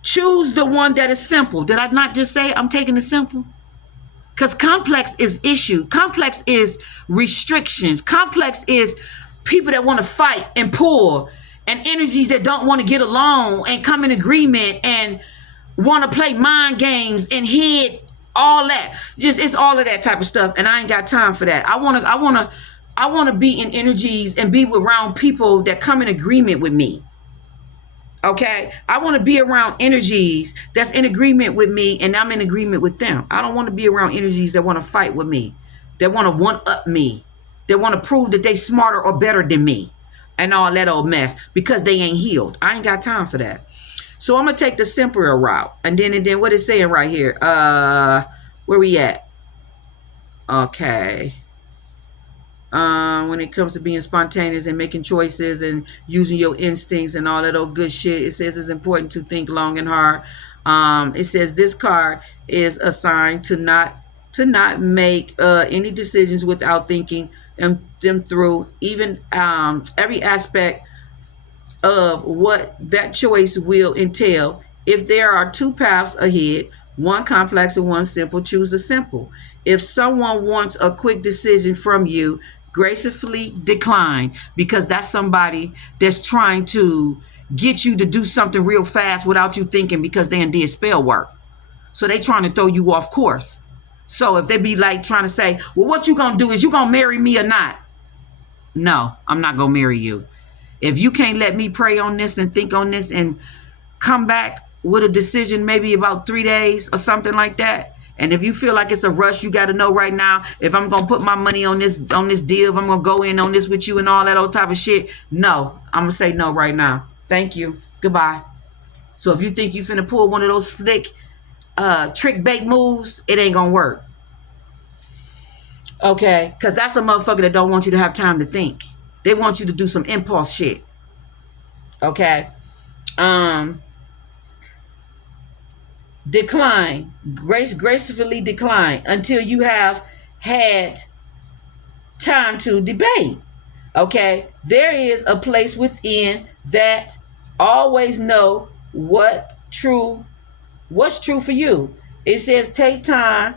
Choose the one that is simple. Did I not just say I'm taking the simple? Because complex is issue. Complex is restrictions. Complex is people that want to fight and pull, and energies that don't want to get along and come in agreement and want to play mind games and hit all that. It's all of that type of stuff, and I ain't got time for that. I want to be in energies and be around people that come in agreement with me. Okay, I want to be around energies that's in agreement with me and I'm in agreement with them. I don't want to be around energies that want to fight with me, that want to one-up me, that want to prove that they smarter or better than me and all that old mess because they ain't healed. I ain't got time for that. So I'm gonna take the simpler route, and then what it's saying right here. Where we at? Okay. When it comes to being spontaneous and making choices and using your instincts and all that old good shit, it says it's important to think long and hard. It says this card is assigned to not make any decisions without thinking them through, even every aspect of what that choice will entail. If there are two paths ahead, one complex and one simple, choose the simple. If someone wants a quick decision from you, gracefully decline, because that's somebody that's trying to get you to do something real fast without you thinking, because they did spell work. So they trying to throw you off course. So if they be like trying to say, well, what you gonna do? Is you gonna marry me or not? No, I'm not gonna marry you. If you can't let me pray on this and think on this and come back with a decision maybe about 3 days or something like that, and if you feel like it's a rush, you got to know right now, if I'm gonna put my money on this deal, if I'm gonna go in on this with you and all that old type of shit, no, I'm gonna say no right now. Thank you, goodbye. So if you think you finna pull one of those slick trick bait moves, it ain't gonna work. Okay, because that's a motherfucker that don't want you to have time to think. They want you to do some impulse shit. Okay. Decline. Gracefully decline until you have had time to debate. Okay. There is a place within that always know what's true for you. It says take time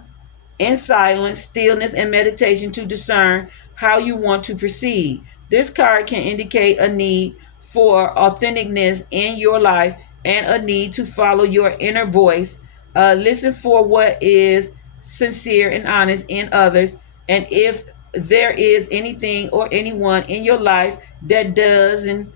in silence, stillness, and meditation to discern how you want to proceed. This card can indicate a need for authenticness in your life and a need to follow your inner voice. Listen for what is sincere and honest in others. And if there is anything or anyone in your life that doesn't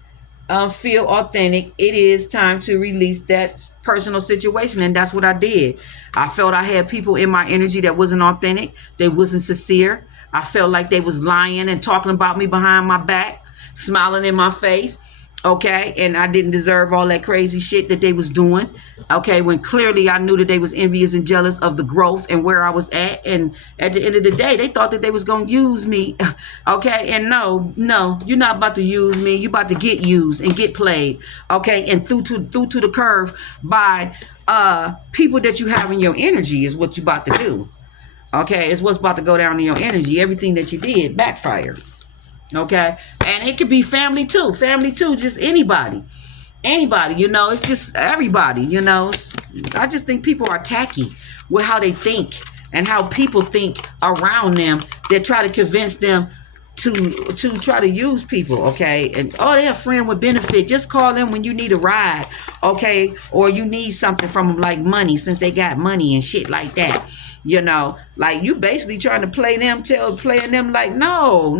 feel authentic, it is time to release that personal situation. And that's what I did. I felt I had people in my energy that wasn't authentic. They wasn't sincere. I felt like they was lying and talking about me behind my back, smiling in my face. Okay. And I didn't deserve all that crazy shit that they was doing. Okay. When clearly I knew that they was envious and jealous of the growth and where I was at. And at the end of the day, they thought that they was going to use me. Okay. And no, you're not about to use me. You about to get used and get played. Okay. And through to the curve by people that you have in your energy is what you about to do. Okay. It's what's about to go down in your energy. Everything that you did backfired. Okay. And it could be family too, just anybody, it's just everybody, I just think people are tacky with how they think and how people think around them that try to convince them to try to use people. Okay. And they're a friend with benefit. Just call them when you need a ride. Okay. Or you need something from them, like money, since they got money and shit like that. Like you basically trying to play them, playing them like, no,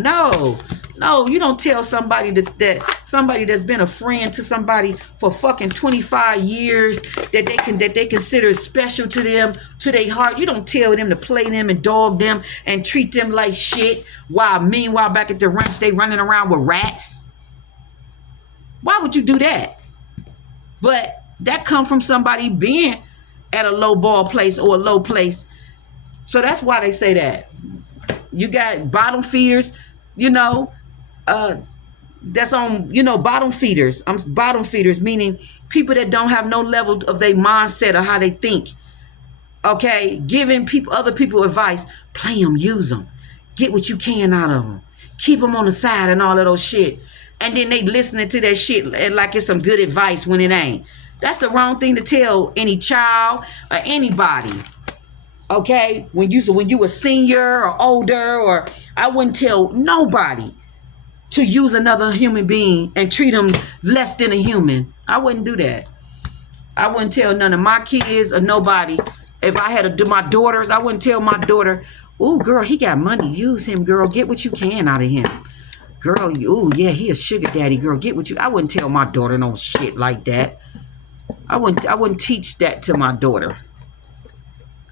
you don't tell somebody that somebody that's been a friend to somebody for fucking 25 years that they consider special to them, to their heart. You don't tell them to play them and dog them and treat them like shit, while meanwhile back at the ranch they running around with rats. Why would you do that? But that come from somebody being at a low ball place or a low place. So that's why they say that. You got bottom feeders, that's on, bottom feeders. Bottom feeders, meaning people that don't have no level of their mindset or how they think. Okay, giving other people advice. Play them, use them, get what you can out of them, keep them on the side and all of those shit. And then they listening to that shit and like it's some good advice when it ain't. That's the wrong thing to tell any child or anybody. Okay, when you a senior or older, or I wouldn't tell nobody to use another human being and treat them less than a human. I wouldn't do that. I wouldn't tell none of my kids or nobody. If I had to do my daughters, I wouldn't tell my daughter, "Ooh, girl, he got money. Use him, girl. Get what you can out of him. Girl, ooh, yeah, he a sugar daddy. Girl, get what you." I wouldn't tell my daughter no shit like that. I wouldn't teach that to my daughter.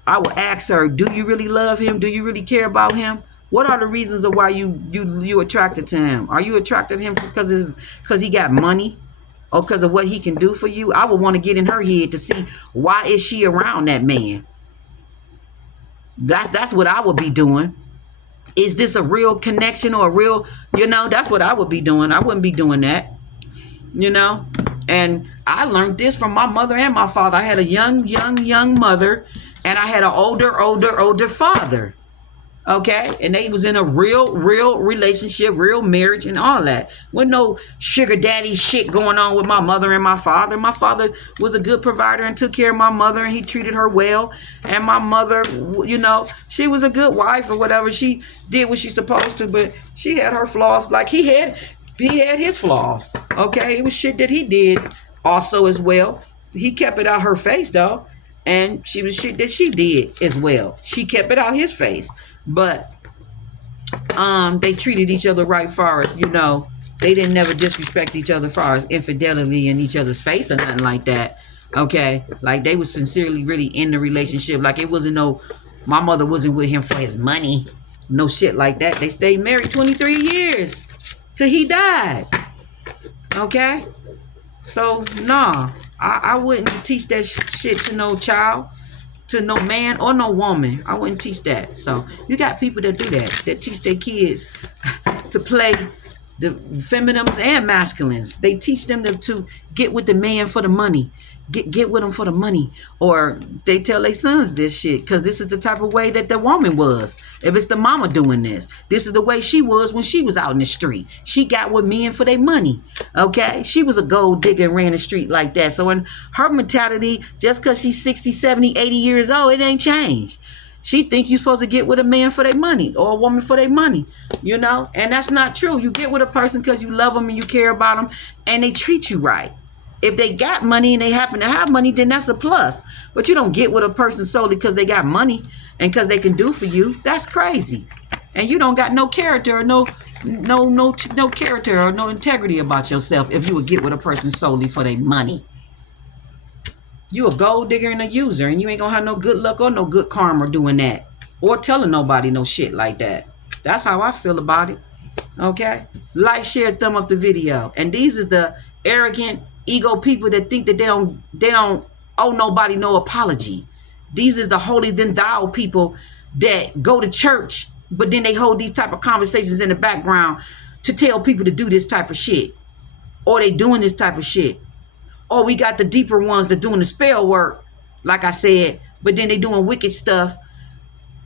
I would ask her, do you really love him? Do you really care about him? What are the reasons of why you attracted to him? Are you attracted to him because he got money? or because of what he can do for you, I would want to get in her head to see why is she around that man. That's what I would be doing. Is this a real connection or a real, that's what I would be doing. I wouldn't be doing that, And I learned this from my mother and my father. I had a young mother, and I had an older father. Okay, and they was in a real relationship, real marriage, and all that. With no sugar daddy shit going on with my mother and my father. My father was a good provider and took care of my mother, and he treated her well. And my mother, she was a good wife or whatever. She did what she's supposed to, but she had her flaws. Like he had his flaws. Okay, it was shit that he did also as well. He kept it out her face though, and she was shit that she did as well. She kept it out his face. But they treated each other right far as, they didn't never disrespect each other far as infidelity in each other's face or nothing like that. Okay. Like they were sincerely really in the relationship. Like it wasn't my mother wasn't with him for his money. No shit like that. They stayed married 23 years till he died. Okay. So nah, I wouldn't teach that shit to no child. To no man or no woman. I wouldn't teach that. So you got people that do that teach their kids to play the feminines and masculines. They teach them to get with the man for the money. Get with them for the money. Or they tell their sons this shit because this is the type of way that the woman was. If it's the mama doing this is the way she was when she was out in the street. She got with men for their money. Okay? She was a gold digger and ran the street like that. So in her mentality, just because she's 60, 70, 80 years old, it ain't changed. She think you're supposed to get with a man for their money or a woman for their money, And that's not true. You get with a person because you love them and you care about them and they treat you right. If they got money and they happen to have money, then that's a plus. But you don't get with a person solely because they got money and because they can do for you. That's crazy. And you don't got no character or no character or no integrity about yourself if you would get with a person solely for their money. You a gold digger and a user, and you ain't gonna have no good luck or no good karma doing that or telling nobody no shit like that. That's how I feel about it. Okay? Like, share, thumb up the video. And these is the arrogant ego people that think that they don't owe nobody no apology. These is the holier than thou people that go to church, but then they hold these type of conversations in the background to tell people to do this type of shit, or they doing this type of shit. Or we got the deeper ones that doing the spell work, like I said, but then they doing wicked stuff,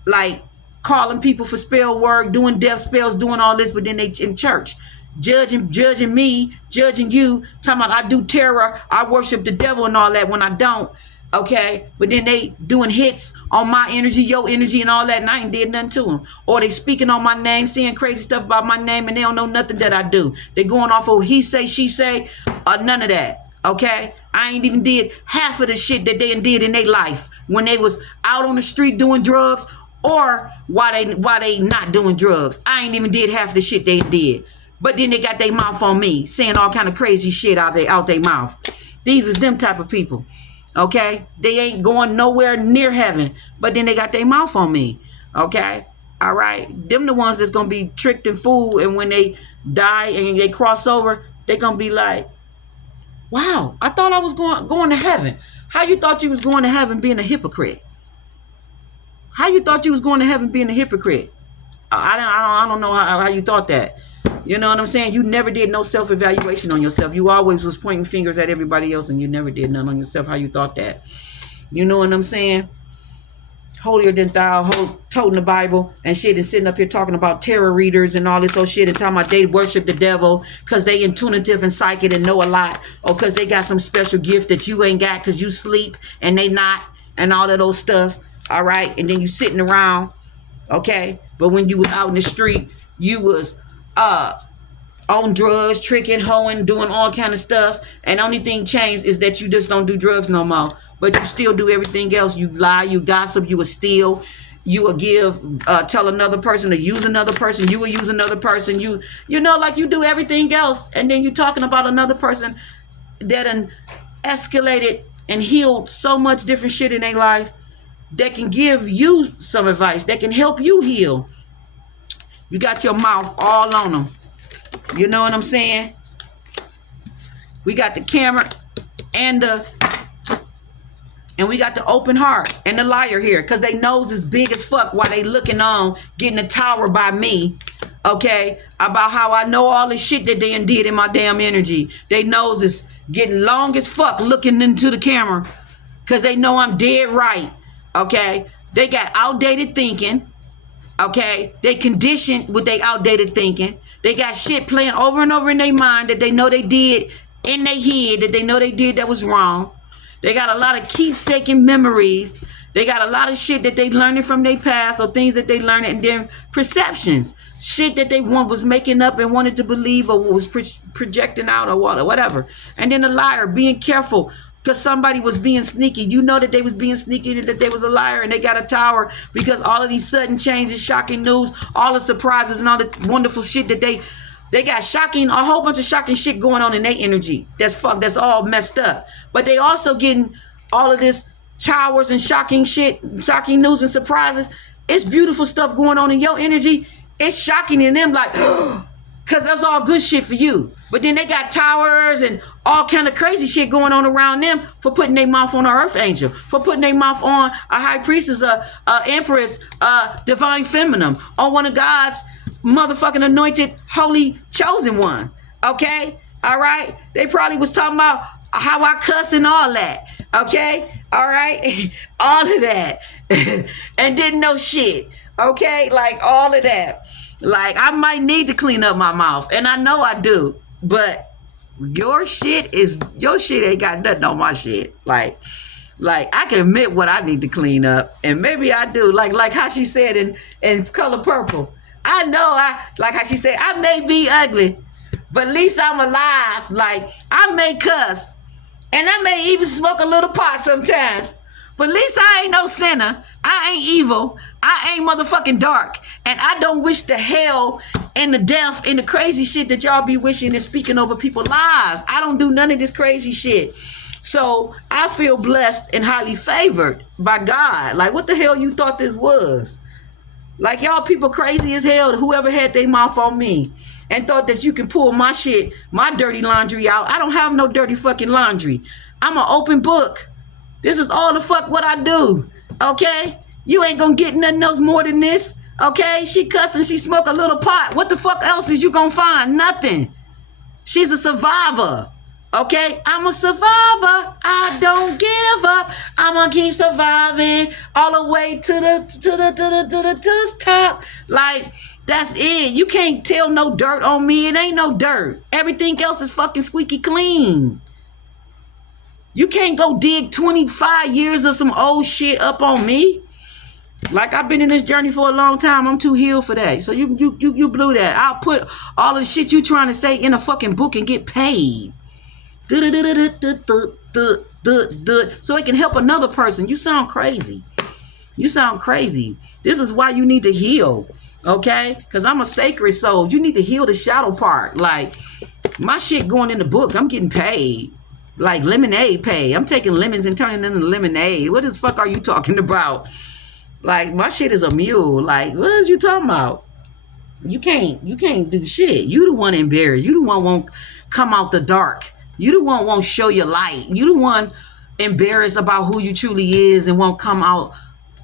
like calling people for spell work, doing death spells, doing all this, but then they in church. Judging me, judging you, talking about I do terror, I worship the devil and all that when I don't, okay? But then they doing hits on my energy, your energy and all that, and I ain't did nothing to them. Or they speaking on my name, saying crazy stuff about my name, and they don't know nothing that I do. They going off of he say, she say, none of that, okay? I ain't even did half of the shit that they did in their life when they was out on the street doing drugs or why they not doing drugs. I ain't even did half the shit they did. But then they got their mouth on me, saying all kind of crazy shit out their mouth. These is them type of people, okay? They ain't going nowhere near heaven, but then they got their mouth on me, okay? All right? Them the ones that's going to be tricked and fooled, and when they die and they cross over, they going to be like, wow, I thought I was going to heaven. How you thought you was going to heaven being a hypocrite? How you thought you was going to heaven being a hypocrite? I don't know how you thought that. You know what I'm saying? You never did no self-evaluation on yourself. You always was pointing fingers at everybody else, and you never did none on yourself. How you thought that? You know what I'm saying? Holier than thou, toting the Bible and shit, and sitting up here talking about tarot readers and all this old shit, and talking about they worship the devil because they intuitive and psychic and know a lot, or because they got some special gift that you ain't got because you sleep and they not, and all that old stuff. All right? And then you sitting around, okay? But when you was out in the street, you was on drugs, tricking, hoeing, doing all kind of stuff, and the only thing changed is that you just don't do drugs no more, but you still do everything else. You lie, you gossip, you will steal, you will tell another person to use another person, you will use another person, you know, like you do everything else, and then you talking about another person that escalated and healed so much different shit in their life that can give you some advice, that can help you heal. You got your mouth all on them. You know what I'm saying? We got the camera and we got the open heart and the liar here, because they nose is big as fuck while they looking on, getting a tower by me, okay, about how I know all this shit that they did in my damn energy. They nose is getting long as fuck looking into the camera, because they know I'm dead right, okay? They got outdated thinking, okay? They conditioned with their outdated thinking. They got shit playing over and over in their mind that they know they did in their head, that they know they did that was wrong. They got a lot of keepsaking memories. They got a lot of shit that they learning from their past, or things that they learned in their perceptions. Shit that they was making up and wanted to believe, or was projecting out, or whatever. And then the liar, being careful, because somebody was being sneaky. You know that they was being sneaky and that they was a liar, and they got a tower because all of these sudden changes, shocking news, all the surprises and all the wonderful shit that they got a whole bunch of shocking shit going on in their energy. That's all messed up. But they also getting all of this towers and shocking shit, shocking news and surprises. It's beautiful stuff going on in your energy. It's shocking in them, like, because that's all good shit for you. But then they got towers and all kind of crazy shit going on around them for putting their mouth on an earth angel, for putting their mouth on a high priestess, a empress, divine feminine, on one of God's motherfucking anointed, holy, chosen one. Okay? All right? They probably was talking about how I cuss and all that. Okay? All right? All of that. And didn't know shit. Okay? Like all of that. Like, I might need to clean up my mouth. And I know I do. But your shit ain't got nothing on my shit. Like I can admit what I need to clean up. And maybe I do. Like how she said in Color Purple. I know like how she said, I may be ugly, but at least I'm alive. Like, I may cuss, and I may even smoke a little pot sometimes, but at least I ain't no sinner. I ain't evil. I ain't motherfucking dark. And I don't wish the hell and the death and the crazy shit that y'all be wishing and speaking over people's lives. I don't do none of this crazy shit. So I feel blessed and highly favored by God. Like, what the hell you thought this was? Like, y'all people crazy as hell, whoever had their mouth on me and thought that you can pull my shit, my dirty laundry out. I don't have no dirty fucking laundry. I'm an open book. This is all the fuck what I do, okay? You ain't gonna get nothing else more than this, okay? She cussing, she smoke a little pot. What the fuck else is you gonna find? Nothing. She's a survivor. Okay, I'm a survivor. I don't give up. I'm gonna keep surviving all the way to the top. Like, that's it. You can't tell no dirt on me. It ain't no dirt. Everything else is fucking squeaky clean. You can't go dig 25 years of some old shit up on me. Like, I've been in this journey for a long time. I'm too healed for that. So you blew that. I'll put all of the shit you trying to say in a fucking book and get paid. So it can help another person. You sound crazy. You sound crazy. This is why you need to heal, okay? Because I'm a sacred soul. You need to heal the shadow part. Like, my shit going in the book, I'm getting paid. Like lemonade pay. I'm taking lemons and turning them into lemonade. What the fuck are you talking about? Like, my shit is a mule. Like, what is you talking about? You can't do shit. You the one embarrassed. You the one won't come out the dark. You the one won't show your light. You the one embarrassed about who you truly is and won't come out,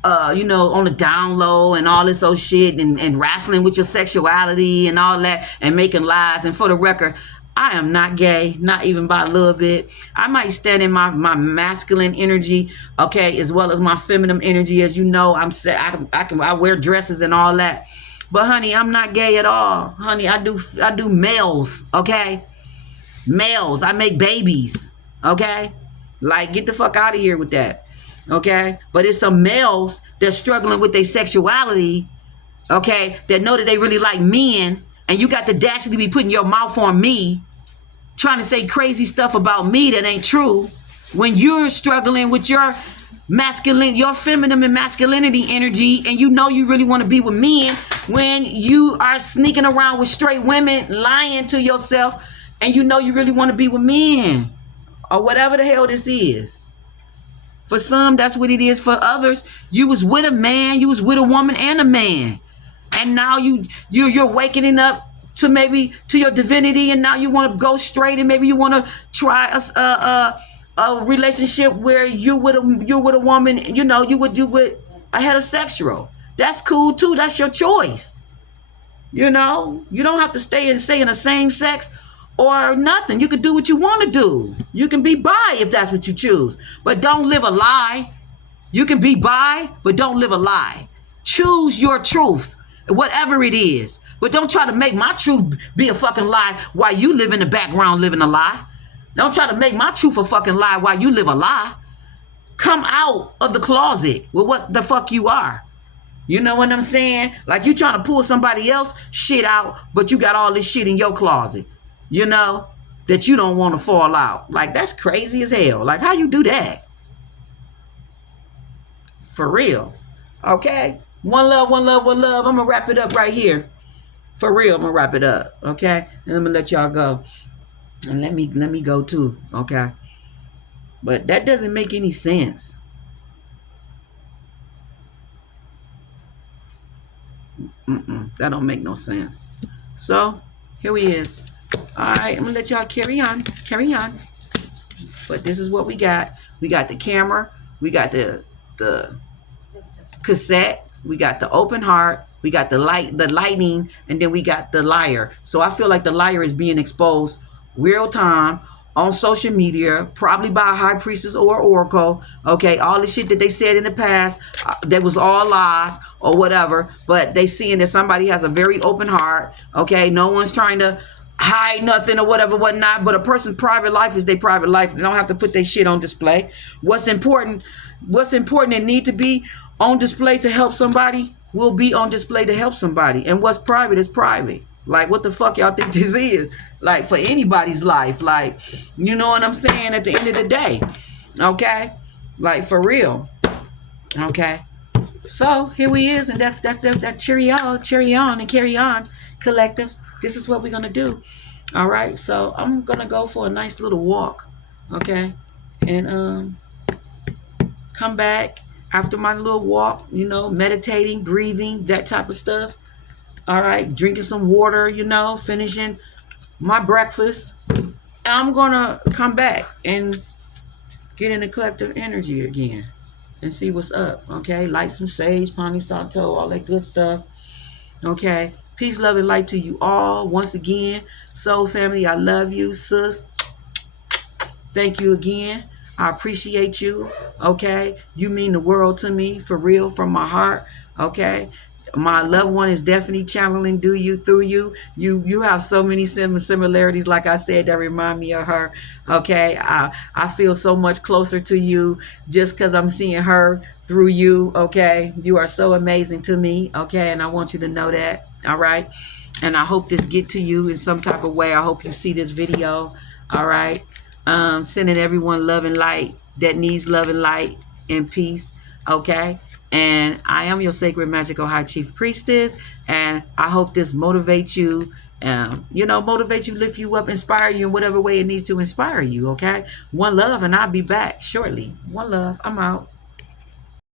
on the down low and all this old shit and wrestling with your sexuality and all that and making lies. And for the record, I am not gay, not even by a little bit. I might stand in my masculine energy, okay, as well as my feminine energy. As you know, I wear dresses and all that. But honey, I'm not gay at all. Honey, I do males, okay? Males, I make babies, okay? Like, get the fuck out of here with that, okay? But it's some males that's struggling with their sexuality, okay, that know that they really like men, and you got the audacity to be putting your mouth on me, trying to say crazy stuff about me that ain't true, when you're struggling with your feminine and masculinity energy, and you know you really want to be with men, when you are sneaking around with straight women, lying to yourself, and you know you really want to be with men, or whatever the hell this is. For some, that's what it is. For others, you was with a man, you was with a woman and a man, and now you're waking up to maybe to your divinity, and now you want to go straight, and maybe you want to try a relationship where you're with a woman, you know, you would do with a heterosexual. That's cool too. That's your choice. You know, you don't have to stay in the same sex or nothing. You can do what you want to do. You can be bi if that's what you choose, but don't live a lie. You can be bi, but don't live a lie. Choose your truth, whatever it is. But don't try to make my truth be a fucking lie while you live in the background living a lie. Don't try to make my truth a fucking lie while you live a lie. Come out of the closet with what the fuck you are. You know what I'm saying? Like you trying to pull somebody else shit out, but you got all this shit in your closet, you know, that you don't want to fall out. Like that's crazy as hell. Like how you do that? For real. Okay? One love, one love, one love. I'm going to wrap it up right here. For real, I'm going to wrap it up. Okay? And I'm going to let y'all go. And let me go too. Okay? But that doesn't make any sense. That don't make no sense. So, here he is. All right, I'm going to let y'all carry on. Carry on. But this is what we got. We got the camera. We got the cassette, we got the open heart, we got the lightning, and then we got the liar. So I feel like the liar is being exposed real time on social media, probably by a high priestess or oracle. Okay, all the shit that they said in the past, that was all lies or whatever, but they seeing that somebody has a very open heart. Okay, no one's trying to hide nothing or whatever, whatnot, but a person's private life is their private life. They don't have to put their shit on display. What's important and need to be on display to help somebody will be on display to help somebody. And what's private is private. Like, what the fuck y'all think this is? Like, for anybody's life. Like, you know what I'm saying? At the end of the day. Okay? Like, for real. Okay? So, here we is. And that's that cherry on and carry on collective. This is what we're going to do. All right? So, I'm going to go for a nice little walk. Okay? And, come back after my little walk, you know, meditating, breathing, that type of stuff. All right, drinking some water, you know, finishing my breakfast. And I'm going to come back and get in the collective energy again and see what's up, okay? Light some sage, Palo Santo, all that good stuff, okay? Peace, love, and light to you all. Once again, soul family, I love you, sis. Thank you again. I appreciate you, okay? You mean the world to me, for real, from my heart, okay? My loved one is definitely channeling through you. You have so many similarities, like I said, that remind me of her, okay? I feel so much closer to you just because I'm seeing her through you, okay? You are so amazing to me, okay? And I want you to know that, all right? And I hope this get to you in some type of way. I hope you see this video, all right? Sending everyone love and light that needs love and light and peace, okay? And I am your sacred magical high chief priestess, and I hope this motivates you, motivate you, lift you up, inspire you in whatever way it needs to inspire you, okay? One love, and I'll be back shortly. One love. I'm out.